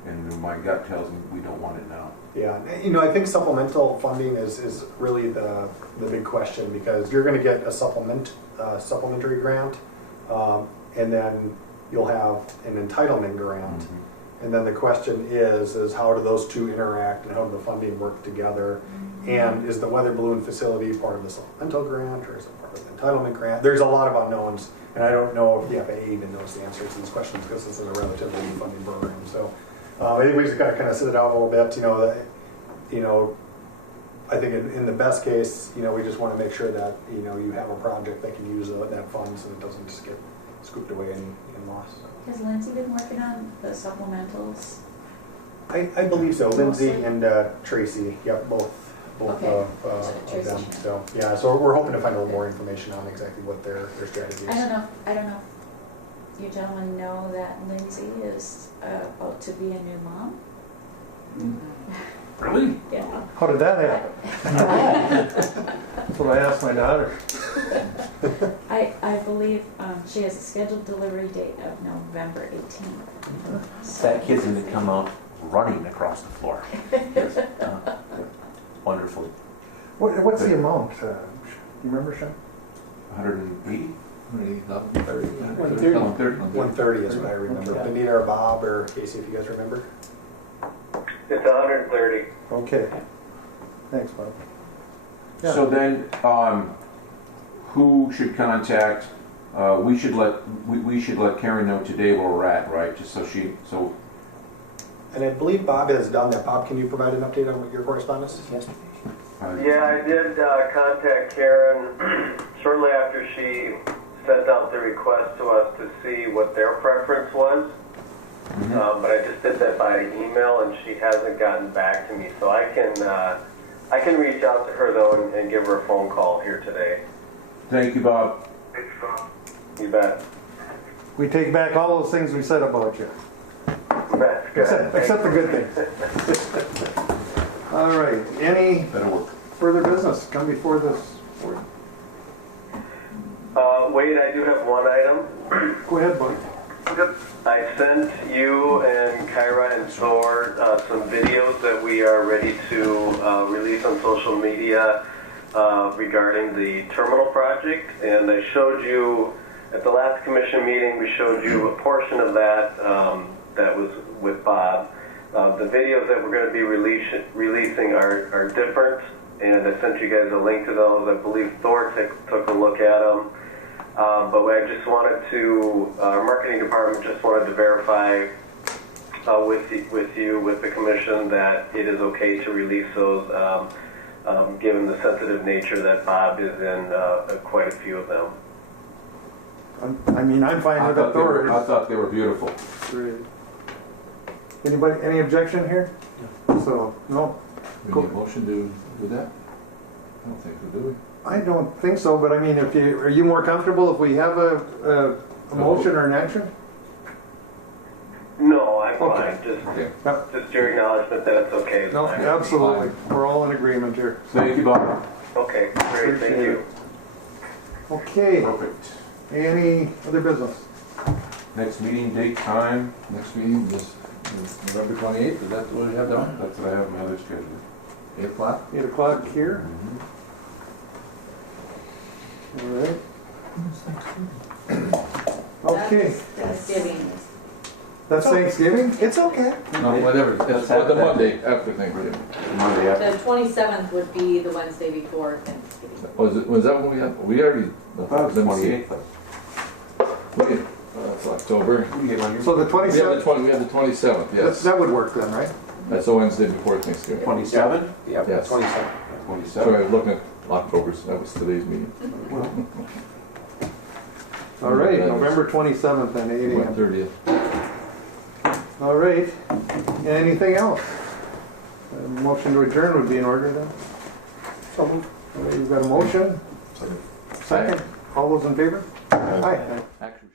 and my gut tells me we don't want it now. Yeah, you know, I think supplemental funding is really the big question, because you're going to get a supplementary grant, and then you'll have an entitlement grant. And then the question is how do those two interact and how do the funding work together? And is the weather balloon facility part of the supplemental grant or is it part of the entitlement grant? There's a lot of unknowns, and I don't know if the FAA even knows the answers to these questions because this is a relatively new funding program. So I think we just got to kind of sit it out a little bit. I think in the best case, we just want to make sure that you have a project that can use that fund so it doesn't just get scooped away and lost. Has Lindsay been working on the supplementals? I believe so. Lindsay and Tracy, yep, both Okay. of them. So yeah, so we're hoping to find a little more information on exactly what their strategy is. I don't know if you gentlemen know that Lindsay is about to be a new mom. Really? Yeah. How did that happen? That's what I asked my daughter. I believe she has a scheduled delivery date of November 18th. That kid's going to come out running across the floor. Wonderful. What's the amount? Do you remember, Sean? 180? 130 is what I remember. Benita or Bob or Casey, if you guys remember. It's 130. Okay. Thanks, Bob. Yeah. So then, who should contact? We should let Karen know today where we're at, right? Just so. And I believe Bob has done that. Bob, can you provide an update on what your correspondence is? Yes. Yeah, I did contact Karen shortly after she sent out the request to us to see what their preference was. But I just did that by email, and she hasn't gotten back to me. So I can reach out to her though and give her a phone call here today. Thank you, Bob. You bet. We take back all those things we said about you. That's good. Except the good things. All right. Any further business come before this board? Wade, I do have one item. Go ahead, buddy. I sent you and Kyra and Thor some videos that we are ready to release on social media regarding the terminal project. And I showed you, at the last commission meeting, we showed you a portion of that that was with Bob. The videos that we're going to be releasing are different, and I sent you guys a link to those. I believe Thor took a look at them. But I just wanted to, our marketing department just wanted to verify with the commission that it is okay to release those, given the sensitive nature that Bob is in quite a few of them. I mean, I'm fine with authority. I thought they were beautiful. Great. Anybody, any objection here? So, no? We need a motion to do that? I don't think so, do we? I don't think so, but I mean, are you more comfortable if we have a motion or an action? No, I'm Okay. fine. Just your acknowledgement that it's okay. No, absolutely. We're all in agreement here. Thank you, Bob. Okay, great, thank you. Okay. Perfect. Any other business? Next meeting date, time? Next meeting is November 28th, is that what we have down? That's what I have in my other schedule. 8 o'clock? 8 o'clock here. All right. Okay. Thanksgiving. That's Thanksgiving? It's okay. No, whatever, it's the Monday after Thanksgiving. Monday after. The 27th would be the Wednesday before Thanksgiving. Was that when we had, we already, I thought it was the 28th. That's October. So the 27th? We had the 27th, yes. That would work then, right? That's the Wednesday before Thanksgiving. 27? Yeah, Yes. 27. 27. So I was looking at October, so that was today's meeting. All right, November 27th and 8 a.m. 30th. All right. Anything else? A motion to adjourn would be in order then? So moved. All right, you've got a motion? Second. All those in favor? Aye. Actually.